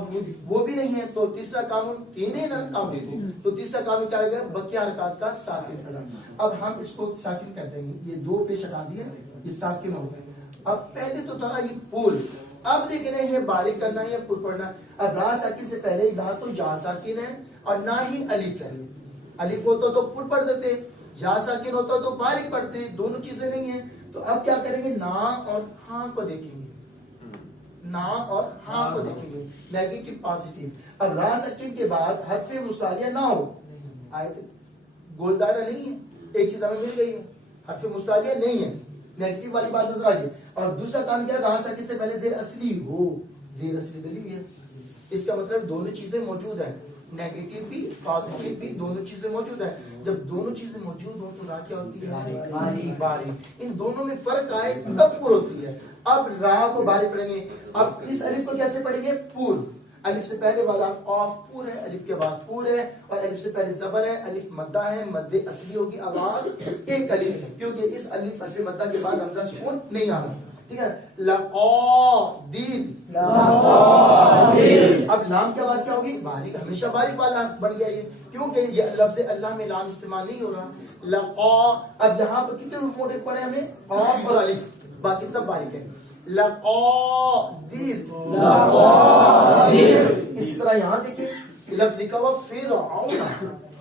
وہ بھی نہیں ہے، تو تیسرا قانون، تین ہی نا قانون، تو تیسرا قانون کیا رہے گا؟ بقیہ حرکات کا ساکن کرنا. اب ہم اس کو ساکن کر دیں گے. یہ دو پیش ہٹا دیے، یہ ساکن ہو گئے. اب پہلے تو تھا یہ پور، اب دیکھنا ہے یہ باریک کرنا ہے یا پور پڑھنا. اب را ساکن سے پہلے نہ تو یا ساکن ہے اور نہ ہی الف ہے. الف ہوتا تو پور پڑھ دیتے، یا ساکن ہوتا تو باریک پڑھتے، دونوں چیزیں نہیں ہیں. تو اب کیا کریں گے؟ نہ اور ہاں کو دیکھیں گے، نہ اور ہاں کو دیکھیں گے، نیگیٹو پازیٹیو. اب را ساکن کے بعد حرف مستعلیہ نہ ہو، آیت گولدارہ نہیں ہے، ایک چیز ہمیں مل گئی ہے، حرف مستعلیہ نہیں ہے، نیگیٹو والی بات نظر آ گئی. اور دوسرا کام کیا ہے؟ را ساکن سے پہلے زیر اصلی ہو، زیر اصلی ڈلی ہوئی ہے، اس کا مطلب دونوں چیزیں موجود ہیں، نیگیٹو بھی پازیٹیو بھی دونوں چیزیں موجود ہیں. جب دونوں چیزیں موجود ہوں تو را کیا ہوتی ہے؟ باری. ان دونوں میں فرق آئے تب پر ہوتی ہے. اب را کو باری پڑھیں گے. اب اس الف کو کیسے پڑھیں گے؟ پور. الف سے پہلے والا آف پور ہے، الف کے بعد پور ہے، اور الف سے پہلے زبر ہے، الف مدہ ہے، مد اصلی ہوگی آواز ایک الف، کیونکہ اس الف حرف مدہ کے بعد حمزہ سکون نہیں آ رہا. ٹھیک ہے. لقادر. اب لام کی آواز کیا ہوگی؟ باریک، ہمیشہ باریک والا حرف بن گیا یہ، کیونکہ یہ لفظ اللہ میں لام استعمال نہیں ہو رہا. لقا. اب یہاں پر کتنے حروف موٹے پڑے ہمیں؟ قاف اور الف، باقی سب باریک ہے. لقادر. اسی طرح یہاں دیکھیں لفظ لکھا ہوا فرعون.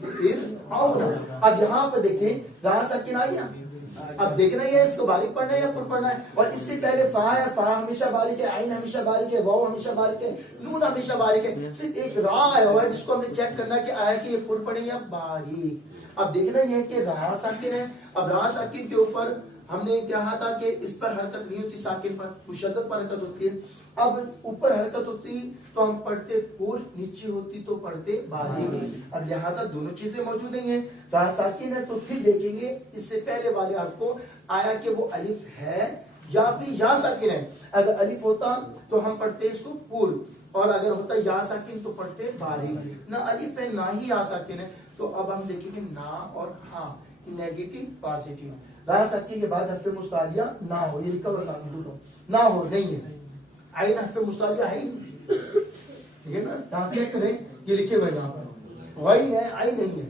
فرعون. اب یہاں پہ دیکھیں را ساکن آئی ہے. اب دیکھنا یہ اس کو باریک پڑھنا ہے یا پر پڑھنا ہے. اور اس سے پہلے فا ہے، فا ہمیشہ باریک ہے، عین ہمیشہ باریک ہے، واو ہمیشہ باریک ہے، نون ہمیشہ باریک ہے. صرف ایک را آیا ہوا ہے جس کو ہم نے چیک کرنا ہے کہ آیا کہ یہ پر پڑھیں یا باریک. اب دیکھنا یہ ہے کہ را ساکن ہے. اب را ساکن کے اوپر ہم نے کہا تھا کہ اس پر حرکت نہیں ہوتی، ساکن پر مشدد پر حرکت ہوتی ہے. اب اوپر حرکت ہوتی تو ہم پڑھتے پور، نیچے ہوتی تو پڑھتے باریک. اب لہٰذا دونوں چیزیں موجود نہیں ہیں. را ساکن ہے تو پھر دیکھیں گے اس سے پہلے والے حرف کو آیا کہ وہ الف ہے یا پھر یا ساکن ہے. اگر الف ہوتا تو ہم پڑھتے اس کو پور، اور اگر ہوتا یا ساکن تو پڑھتے باریک. نہ الف ہے نہ ہی یا ساکن ہے، تو اب ہم دیکھیں گے نا اور ہاں، نیگیٹو پازیٹیو. را ساکن کے بعد حرف مستعلیہ نہ ہو، یہ لکھا ہوا نہ ہو نہیں ہے. عین حرف مستعلیہ ہے ہی ٹھیک ہے نا. یہاں چیک کریں یہ لکھے ہوئے یہاں پر غین ہے، عین نہیں ہے.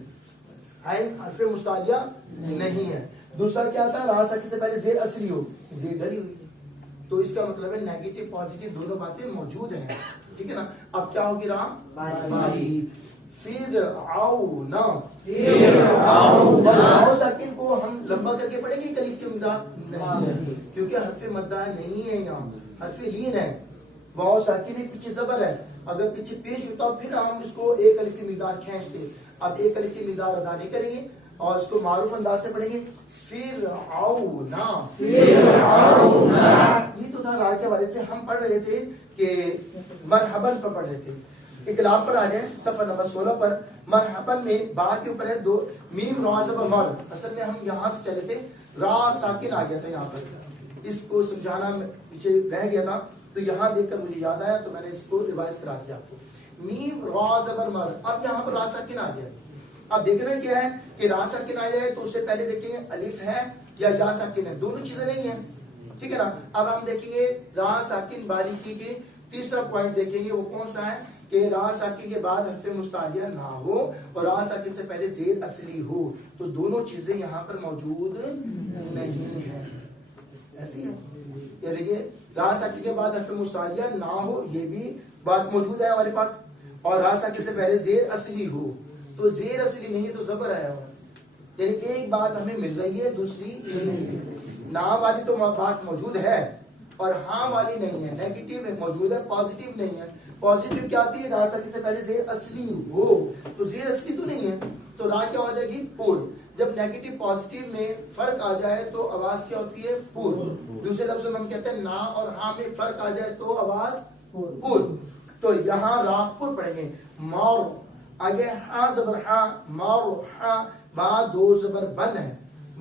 عین حرف مستعلیہ نہیں ہے. دوسرا کیا تھا؟ را ساکن سے پہلے زیر اصلی ہو، زیر ڈلی ہوئی ہے، تو اس کا مطلب ہے نیگیٹو پازیٹیو دونوں باتیں موجود ہیں. ٹھیک ہے نا. اب کیا ہوگی را؟ باریک. فرعون. راء ساکن کو ہم لمبا کر کے پڑھیں گے کلف کی مقدار نہیں، کیونکہ حرف مدہ نہیں ہے، یہاں حرف لین ہے. واو ساکن ہے، پیچھے زبر ہے، اگر پیچھے پیش ہوتا پھر ہم اس کو ایک الف کی مقدار کھینچتے. اب ایک الف کی مقدار ادا نہیں کریں گے اور اس کو معروف انداز سے پڑھیں گے. فرعون. یہ تو تھا را کے حوالے سے ہم پڑھ رہے تھے کہ مرحبن پر پڑھ رہے تھے. اقلاب پر آ جائیں صفحہ نمبر 16 پر. مرحبن میں با کے اوپر ہے دو میم را زبر مر. اصل میں ہم یہاں سے چلے تھے، را ساکن آ گیا تھا یہاں پر، اس کو سمجھانا پیچھے رہ گیا تھا تو یہاں دیکھ کر مجھے یاد آیا تو میں نے اس کو ریوائز کرا دیا آپ کو. میم را زبر مر. اب یہاں پر را ساکن آ گیا. اب دیکھنا کیا ہے کہ را ساکن آ جائے تو اس سے پہلے دیکھیں گے الف ہے یا یا ساکن ہے، دونوں چیزیں نہیں ہیں. ٹھیک ہے نا. اب ہم دیکھیں گے را ساکن باریکی کے تیسرا پوائنٹ دیکھیں گے، وہ کون سا ہے کہ را ساکن کے بعد حرف مستعلیہ نہ ہو اور را ساکن سے پہلے زیر اصلی ہو. تو دونوں چیزیں یہاں پر موجود نہیں ہیں. ایسے ہی ہے، یعنی کہ را ساکن کے بعد حرف مستعلیہ نہ ہو یہ بھی بات موجود ہے ہمارے پاس، اور را ساکن سے پہلے زیر اصلی ہو. تو زیر اصلی نہیں ہے تو زبر آیا ہوا، یعنی ایک بات ہمیں مل رہی ہے دوسری نہیں ہے. نا والی تو بات موجود ہے اور ہاں والی نہیں ہے. نیگیٹو موجود ہے، پازیٹیو نہیں ہے. پازیٹیو کیا آتی ہے؟ را ساکن سے پہلے زیر اصلی ہو، تو زیر اصلی تو نہیں ہے تو را کیا ہو جائے گی؟ پور. جب نیگیٹو پازیٹیو میں فرق آ جائے تو آواز کیا ہوتی ہے؟ پور. دوسرے لفظوں میں ہم کہتے ہیں نا اور ہاں میں فرق آ جائے تو آواز پور. تو یہاں را پور پڑھیں گے. مور. آگے ہاں زبر ہاں، مور ہاں، با دو زبر بن ہے،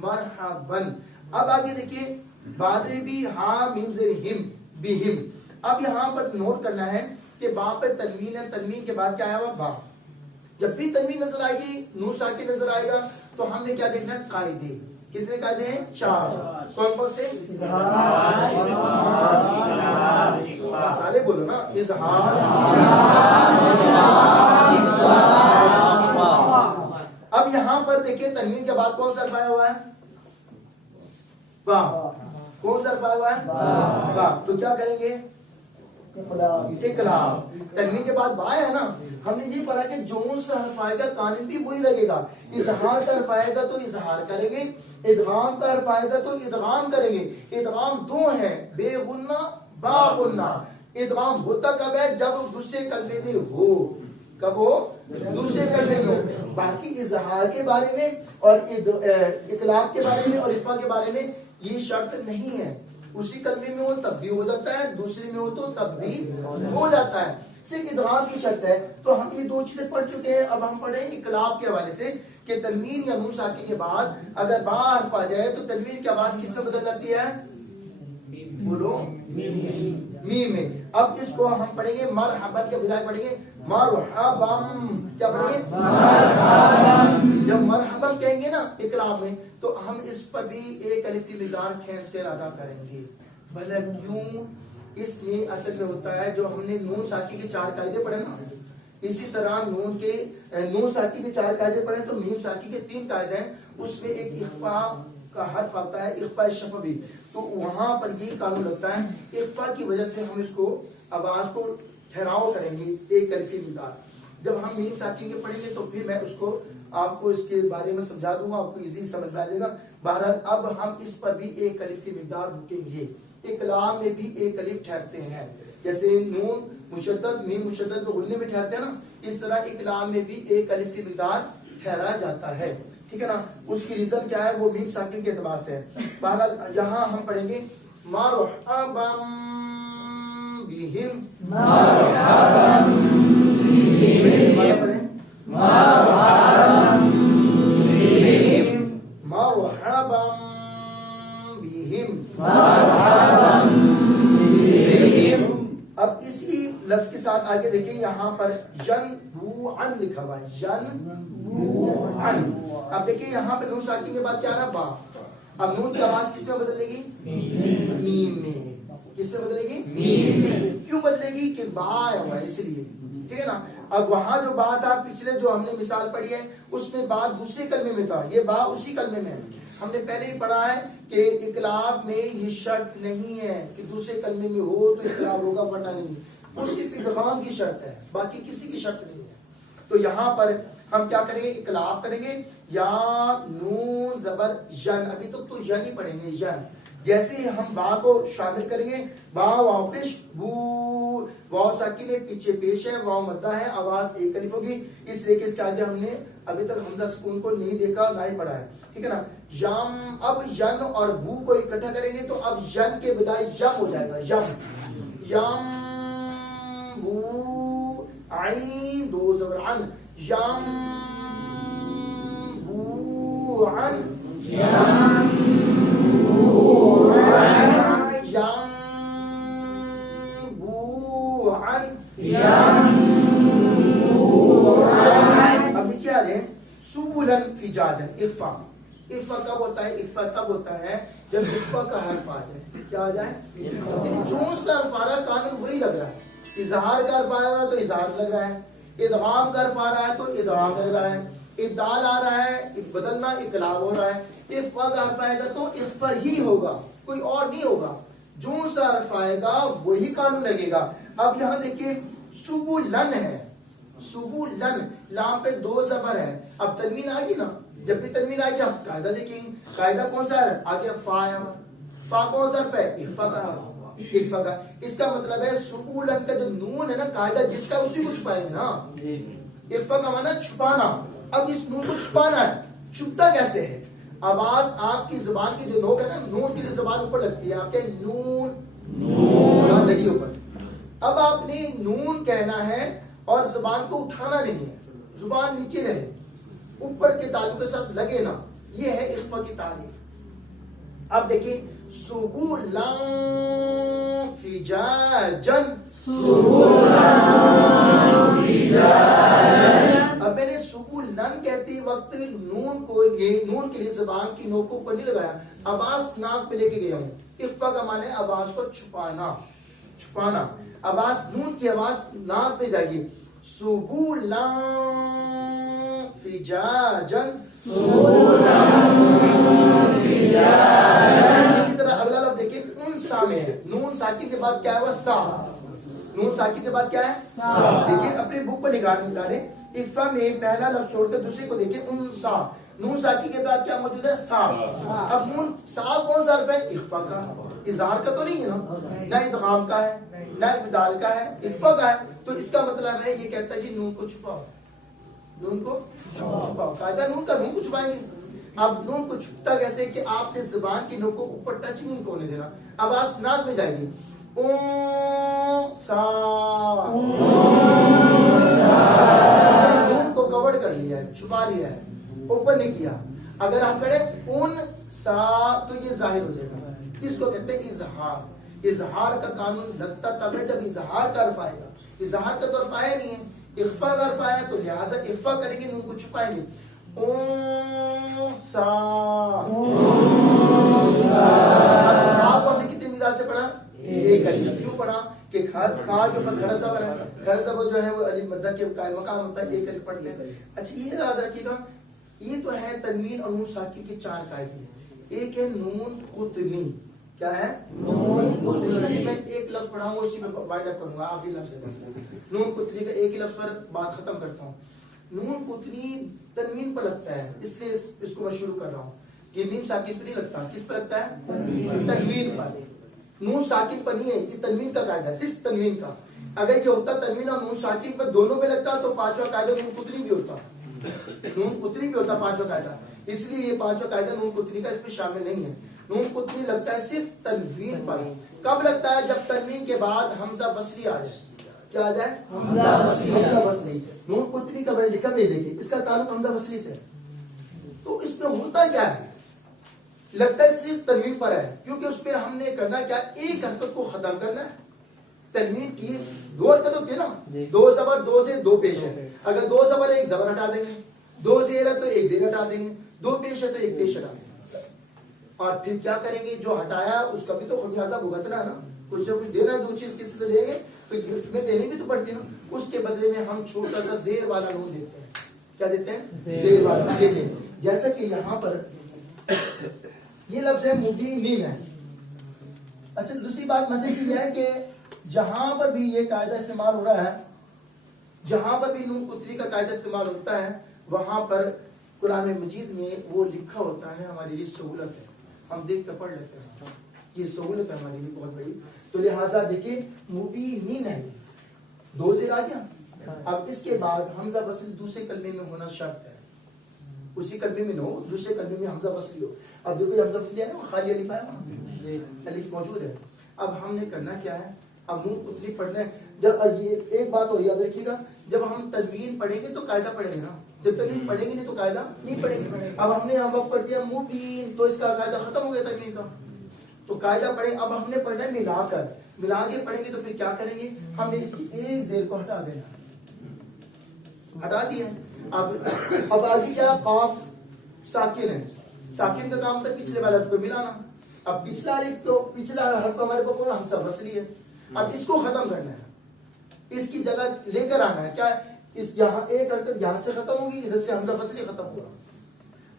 مرحبن. اب آگے دیکھیے بازے بھی ہاں میم زیر ہم بہم. اب یہاں پر نوٹ کرنا ہے کہ با پہ تنوین ہے، تنوین کے بعد کیا آیا ہوا؟ با. جب بھی تنوین نظر آئے گی، نون ساکن نظر آئے گا تو ہم نے کیا دیکھنا ہے؟ قاعدے. کتنے قاعدے ہیں؟ 4. کون کون سے؟ سارے بولو نا. اظہار. اب یہاں پر دیکھیں تنوین کے بعد کون سا حرف آیا ہوا ہے؟ با. کون سا حرف آیا ہوا ہے؟ با. تو کیا کریں گے؟ اقلاب. تنوین کے بعد با ہے نا، ہم نے یہ پڑھا کہ جون سا حرف آئے گا قانون بھی وہی لگے گا. اظہار کا حرف آئے گا تو اظہار کریں گے، ادغام کا حرف آئے گا تو ادغام کریں گے. ادغام دو ہیں، بے غنہ با غنہ. ادغام ہوتا کب ہے؟ جب دوسرے کلمے میں ہو. کب ہو؟ دوسرے کلمے میں ہو. باقی اظہار کے بارے میں اور اقلاب کے بارے میں اور اخفا کے بارے میں یہ شرط نہیں ہے. اسی کلمے میں ہو تب بھی ہو جاتا ہے، دوسرے میں ہو تو تب بھی ہو جاتا ہے. صرف ادغام کی شرط ہے. تو ہم یہ دو چیزیں پڑھ چکے ہیں. اب ہم پڑھیں اقلاب کے حوالے سے کہ تنوین یا نون ساکن کے بعد اگر با حرف آ جائے تو تنوین کی آواز کس میں بدل جاتی ہے؟ بولو میم میں. اب اس کو ہم پڑھیں گے مرحبا کے بجائے پڑھیں گے مرحبم. کیا پڑھیں گے؟ مرحبم. جب مرحبم کہیں گے نا اقلاب میں تو ہم اس پر بھی ایک الف کی مقدار کھینچ کر ادا کریں گے. بھلا کیوں؟ اس میں اصل میں ہوتا ہے جو ہم نے نون ساکی کے 4 قاعدے پڑھے نا، اسی طرح نون ساکی کے 4 قاعدے پڑھے تو میم ساکی کے 3 قاعدے ہیں. اس میں ایک اخفا کا حرف آتا ہے، اخفا شفوی، تو وہاں پر یہی قانون لگتا ہے. اخفا کی وجہ سے ہم اس کو آواز کو ٹھہراؤ کریں گے ایک الف کی مقدار. جب ہم میم ساکن کے پڑھیں گے تو پھر میں اس کو آپ کو اس کے بارے میں سمجھا دوں گا، آپ کو ایزی سمجھ میں آ جائے گا. بہرحال اب ہم اس پر بھی ایک الف کی مقدار رکیں گے. اقلام میں بھی ایک الف ٹھہرتے ہیں، جیسے نون مشدد میم مشدد میں غننے میں ٹھہرتے ہیں نا، اس طرح اقلام میں بھی ایک الف کی مقدار ٹھہرا جاتا ہے. ٹھیک ہے نا. اس کی ریزن کیا ہے؟ وہ میم ساکن کے اعتبار سے ہے. بہرحال یہاں ہم پڑھیں گے مرحبا بہم. مرحبا بہم. مرحبا بہم. اب اسی لفظ کے ساتھ آگے دیکھیں، یہاں پر ینبوعن لکھا ہوا ہے. ینبوعن. اب دیکھیں یہاں پہ نون ساکن کے بعد کیا رہا؟ با. اب نون کی آواز کس میں بدلے گی؟ میم میں. کس میں بدلے گی؟ میم میں. کیوں بدلے گی؟ کہ با آیا ہوا ہے اس لیے. ٹھیک ہے نا. اب وہاں جو با تھا پچھلے جو ہم نے مثال پڑھی ہے اس میں با دوسرے کلمے میں تھا، یہ با اسی کلمے میں ہے. ہم نے پہلے ہی پڑھا ہے کہ اقلاب میں یہ شرط نہیں ہے کہ دوسرے کلمے میں ہو تو اقلاب ہوگا، ورنہ نہیں. وہ صرف ادغام کی شرط ہے، باقی کسی کی شرط نہیں ہے. تو یہاں پر ہم کیا کریں گے؟ اقلاب کریں گے. یا نون زبر ین. ابھی تک تو ین ہی پڑھیں گے. ین جیسے ہم با کو شامل کریں گے، با واو پیش بو، واو ساکن ہے پیچھے پیش ہے، واو مدہ ہے، آواز ایک الف ہوگی. اس لیے کہ اس کے آگے ہم نے ابھی تک حمزہ سکون کو نہیں دیکھا، نہ ہی پڑھا ہے. ٹھیک ہے نا. یم. اب ین اور بو کو اکٹھا کریں گے تو اب ین کے بجائے یم ہو جائے گا. یم. یم بو عین دو زبر عن. یم بو عن. یم بو عن. یم بو عن. یم بو عن. اب نیچے آ جائیں. سبلن فجاجن. اخفا. اخفا کب ہوتا ہے؟ اخفا تب ہوتا ہے جب اخفا کا حرف آ جائے. کیا آ جائے؟ یعنی جو سا حرف آ رہا ہے قانون وہی لگ رہا ہے. اظہار کا حرف آ رہا ہے تو اظہار لگ رہا ہے، ادغام کا حرف آ رہا ہے تو ادغام لگ رہا ہے، ابدال آ رہا ہے بدلنا اقلاب ہو رہا ہے. اخفا کا حرف آئے گا تو اخفا ہی ہوگا، کوئی اور نہیں ہوگا. جو سا حرف آئے گا وہی قانون لگے گا. اب یہاں دیکھیں سبلن ہے. سبلن لام پہ 2 زبر ہے. اب تنوین آ گئی نا، جب بھی تنوین آ گئی ہم قاعدہ دیکھیں گے. قاعدہ کون سا ہے؟ آگے فا ہے. فا کون سا حرف ہے؟ اخفا کا. اخفا کا. اس کا مطلب ہے سبلن کا جو نون ہے نا قاعدہ جس کا اسی کو چھپائیں گے نا. اخفا کا معنی چھپانا. اب اس نون کو چھپانا ہے. چھپتا کیسے ہے؟ آواز آپ کی زبان کی جو نوک ہے نا، نون کی جو زبان اوپر لگتی ہے آپ کے نون لگی اوپر. اب آپ نے نون کہنا ہے اور زبان کو اٹھانا نہیں ہے، زبان نیچے رہے، اوپر کے تعلق کے ساتھ لگے نا. یہ ہے اخفا کی تعریف. اب دیکھیں سبلن فجاجن. اب میں نے سبلن کہتے وقت نون کو نون کے لیے زبان کی نوک کو اوپر نہیں لگایا، آواز ناک پہ لے کے گیا ہوں. اخفا کا معنی ہے آواز کو چھپانا. چھپانا. آواز نون کی آواز ناک پہ جائے گی. سبلن فجاجن. اسی طرح اگلا لفظ دیکھیں انسا میں ہے. نون ساکن کے بعد کیا ہے؟ وہ سا. نون ساکن کے بعد کیا ہے؟ دیکھیں اپنے بک پر نگاریں. اخفا میں پہلا لفظ چھوڑ کر دوسرے کو دیکھیں انسا. نون ساکن کے بعد کیا موجود ہے؟ سا. اب نون سا کون سا حرف ہے؟ اخفا کا. اظہار کا تو نہیں ہے نا، نہ ادغام کا ہے نہ ابدال کا ہے، اخفا کا ہے. تو اس کا مطلب ہے یہ کہتا ہے جی نون کو چھپاؤ. نون کو چھپاؤ. قاعدہ نون کا نون کو چھپائیں گے. اب نون کو چھپتا کیسے کہ آپ نے زبان کی نوک کو اوپر ٹچ نہیں ہونے دینا، آواز ناک میں جائے گی. سا چھپا لیا ہے, اوپن نہیں کیا. اگر ہم کریں ان سا تو یہ ظاہر ہو جائے گا. اس کو کہتے ہیں اظہار. اظہار کا قانون لگتا تب ہے جب اظہار کا حرف آئے گا. اظہار کا تو حرف آیا نہیں ہے, اخفا کا حرف آیا, تو لہٰذا اخفا کریں گے, نون کو چھپائیں گے. سا کو ہم نے کتنی مقدار سے پڑھا؟ ایک الف. کیوں پڑھا؟ کہ سا کے اوپر کھڑا زبر ہے, کھڑا زبر جو ہے وہ الف مدہ کے قائم مقام ہوتا ہے, ایک الف پڑھتے ہیں. اچھا یہ یاد رکھیے گا, یہ تو ہے تنوین اور نون ساکن کے چار قاعدے. ایک ہے نون قطنی. کیا ہے؟ نون قطنی. اسی میں ایک لفظ پڑھاؤں گا, اسی میں وائنڈ اپ کروں گا, آخری لفظ ہے بس. نون قطنی کا ایک ہی لفظ پر بات ختم کرتا ہوں. نون قطنی تنوین پر لگتا ہے, اس لیے اس کو میں شروع کر رہا ہوں. یہ میم ساکن پر نہیں لگتا. کس پر لگتا ہے؟ تنوین پر. نون ساکن پر نہیں ہے, یہ تنوین کا قاعدہ ہے, صرف تنوین کا. اگر یہ ہوتا تنوین اور نون ساکن پر دونوں پہ لگتا تو پانچواں قاعدہ نون قطنی بھی ہوتا. نون قطنی بھی ہوتا پانچواں قاعدہ. اس لیے یہ پانچواں قاعدہ نون قطنی کا اس میں شامل نہیں ہے. نون قطنی لگتا ہے صرف تنوین پر. کب لگتا ہے؟ جب تنوین کے بعد حمزہ وصلی آ جائے. کیا آ جائے؟ حمزہ وصلی. نون قطنی کا میں نے لکھا بھی, دیکھیں اس کا تعلق حمزہ وصلی سے. تو اس میں ہوتا کیا ہے؟ لگتا ہے صرف تنوین پر ہے, کیونکہ اس پہ ہم نے کرنا کیا, ایک حرکت کو ختم کرنا ہے. تنوین کی دو حرکت ہوتی ہے نا, دو زبر دو سے دو پیش ہے. اگر دو زبر ایک زبر ہٹا دیں گے, دو زیر ہے تو ایک زیر ہٹا دیں گے, دو پیش ہے تو ایک پیش ہٹا دیں گے. اور پھر کیا کریں گے, جو ہٹایا اس کا بھی تو خمیازہ بھگتنا ہے نا. کچھ نہ کچھ دینا ہے, دو چیز کسی سے لیں گے تو گفٹ میں دینے بھی تو پڑتی ہے نا. اس کے بدلے میں ہم چھوٹا سا زیر والا نون دیتے ہیں. کیا دیتے ہیں؟ زیر والا. جیسا کہ یہاں پر یہ لفظ ہے مبینین ہے. اچھا دوسری بات مزے کی یہ ہے کہ جہاں پر بھی یہ قاعدہ استعمال ہو رہا ہے, جہاں پر بھی نون قطنی کا قاعدہ استعمال ہوتا ہے, وہاں پر قرآن مجید میں وہ لکھا ہوتا ہے. ہمارے لیے سہولت ہے, ہم دیکھ کر پڑھ لیتے ہیں. یہ سہولت ہے ہمارے لیے بہت بڑی. تو لہٰذا دیکھیں مبینین ہے, دو زیر آ گیا. اب اس کے بعد حمزہ وصل دوسرے کلمے میں ہونا شرط ہے. اسی کلمے میں نہ ہو, دوسرے کلمے میں حمزہ وصلی ہو. اب دیکھو حمزہ وصلی ہے نا, خالی الف ہے, الف موجود ہے. اب ہم نے کرنا کیا ہے, اب نون قطنی پڑھنا ہے. جب یہ ایک بات ہو یاد رکھیے گا, جب ہم تنوین پڑھیں گے تو قاعدہ پڑھیں گے نا. جب تنوین پڑھیں گے نہیں تو قاعدہ نہیں پڑھیں گے. اب ہم نے وقف کر دیا مبین, تو اس کا قاعدہ ختم ہو گیا تنوین کا. تو قاعدہ پڑھیں. اب ہم نے پڑھنا ہے ملا کر, ملا کے پڑھیں گے تو پھر کیا کریں گے, ہم نے اس کی ایک زیر کو ہٹا دینا, ہٹا دیا. اب آگے کیا, قاف ساکن ہے, ساکن کا کام ہوتا ہے پچھلے والے حرف کو ملانا. اب پچھلا الف تو پچھلا حرف ہمارے کو کون, حمزہ وصلی ہے. اب اس کو ختم کرنا ہے, اس کی جگہ لے کر آنا ہے. کیا اس یہاں ایک حرکت یہاں سے ختم ہوگی, ادھر سے حمزہ وصلی ختم ہوگا.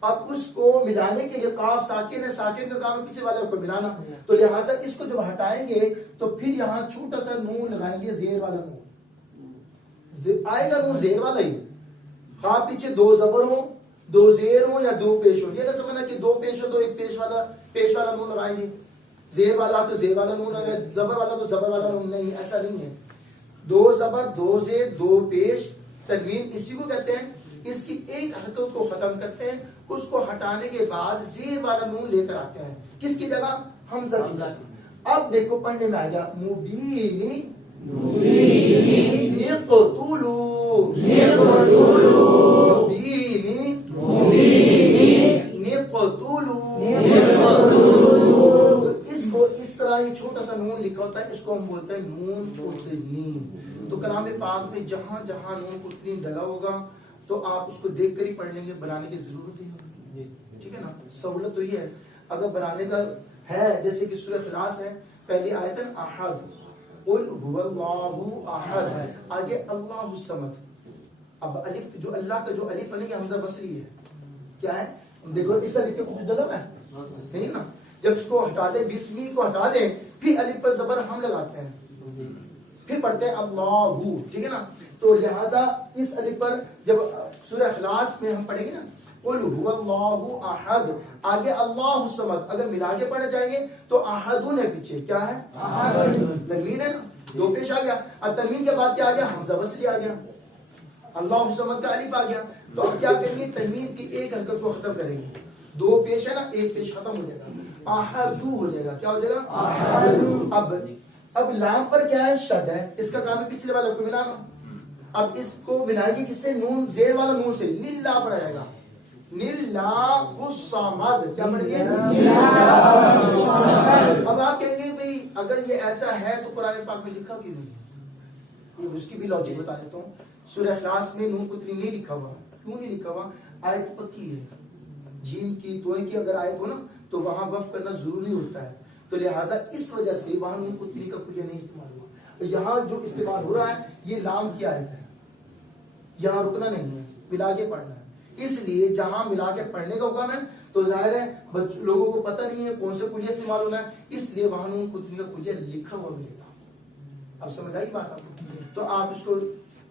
اب اس کو ملانے کے لیے قاف ساکن ہے, ساکن کا کام ہے پچھلے والے حرف کو ملانا. تو لہٰذا اس کو جب ہٹائیں گے تو پھر یہاں چھوٹا سا نون لگائیں گے, زیر والا نون آئے گا. نون زیر والا ہی, خواہ پیچھے دو زبر ہوں, دو زیر ہو یا دو پیش ہو. یہ نہ سمجھنا کہ دو پیش ہو تو ایک پیش والا نون لگائیں گے, زیر والا تو زیر والا نون لگائیں, زبر والا تو زبر والا نون. نہیں, ایسا نہیں ہے. دو زبر دو زیر دو پیش تنوین اسی کو کہتے ہیں. اس کی ایک حرکت کو ختم کرتے ہیں, اس کو ہٹانے کے بعد زیر والا نون لے کر آتے ہیں. کس کی جگہ؟ حمزہ کی جگہ. اب دیکھو پڑھنے میں آ گیا مبینی اس کو اس طرح یہ چھوٹا سا نون لکھا ہوتا ہے, اس کو ہم بولتے ہیں نون قطنی. تو کلام پاک میں جہاں جہاں نون قطنی ڈلا ہوگا تو آپ اس کو دیکھ کر ہی پڑھ لیں گے, بنانے کی ضرورت ہی نہیں. ٹھیک ہے نا. سہولت تو یہ ہے. اگر بنانے کا ہے, جیسے کہ سورہ اخلاص ہے, پہلی آیت احد, قل هو اللہ احد, آگے اللہ الصمد. اب الف جو اللہ کا جو الف ہے یہ حمزہ وصلی ہے. کیا ہے دیکھو, اس الف کے کچھ ڈلا ہے نہیں نا. جب اس کو ہٹا دیں, بسمی کو ہٹا دیں, پھر الف پر زبر ہم لگاتے ہیں, پھر پڑھتے ہیں اللہ. ٹھیک ہے نا. تو لہذا اس الف پر جب سورہ اخلاص میں ہم پڑھیں گے نا, قل هو اللہ احد, آگے اللہ الصمد, اگر ملا کے پڑھے جائیں گے تو احدن ہے پیچھے. کیا ہے؟ تنوین ہے نا, دو پیش آ گیا. اب تنوین کے بعد کیا آ گیا؟ حمزہ وصلی آ گیا, اللہ الصمد کا الف آ گیا. تو اب کیا کریں گے, تنوین کی ایک حرکت کو ختم کریں گے. دو پیش ہے نا, ایک پیش ختم ہو جائے گا, احدو ہو جائے گا. کیا ہو جائے گا؟ اب لام پر کیا ہے؟ شد ہے, اس کا کام ہے پچھلے والے کو ملانا. اب اس کو بنائے گی کس سے؟ نون زیر والا نون سے، للہ پڑھا جائے گا، للہ الصمد، کیا پڑھیں گے؟ اب آپ کہیں گے بھئی اگر یہ ایسا ہے تو قرآن پاک میں لکھا کیوں نہیں؟ یہ اس کی بھی لاجک بتا دیتا ہوں. سورہ اخلاص میں نون کو نہیں لکھا ہوا. کیوں نہیں لکھا ہوا؟ آیت پکی ہے، جیم کی توئے کی اگر آیت ہو نا تو وہاں وقف کرنا ضروری ہوتا ہے، تو لہٰذا اس وجہ سے وہاں نون کو تری کا کلیہ نہیں استعمال ہوا. یہاں جو استعمال ہو رہا ہے یہ لام کی آیت ہے، یہاں رکنا نہیں ہے، ملا کے پڑھنا ہے. اس لیے جہاں ملا کے پڑھنے کا حکم ہے تو ظاہر ہے لوگوں کو پتہ نہیں ہے کون سے کلیہ استعمال ہونا ہے، اس لیے وہاں نون کو تری کا کلیہ لکھا ہوا ملے گا. اب سمجھ آئی بات آپ کو؟ تو آپ اس کو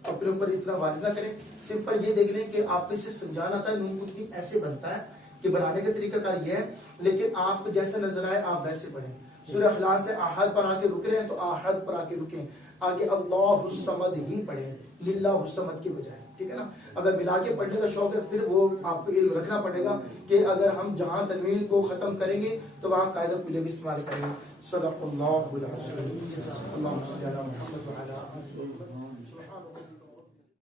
اپنے اوپر اتنا وارد نہ کریں، سمپل یہ دیکھ لیں کہ آپ کو اسے سمجھانا تھا نون کتنی ایسے بنتا ہے کہ بنانے کا طریقہ کار یہ ہے، لیکن آپ کو جیسے نظر آئے آپ ویسے پڑھیں. سورہ اخلاص سے احد پر آ کے رک رہے ہیں تو احد پر آ کے رکیں، آگے اللہ الصمد ہی پڑھیں للہ الصمد کے بجائے، ٹھیک ہے نا. اگر ملا کے پڑھنے کا شوق ہے پھر وہ آپ کو علم رکھنا پڑے گا کہ اگر ہم جہاں تنوین کو ختم کریں گے تو وہاں قاعدہ کلیہ بھی استعمال کریں گے. صدق اللہ العظیم. اللہم صلی علی محمد وعلی آلہ محمد.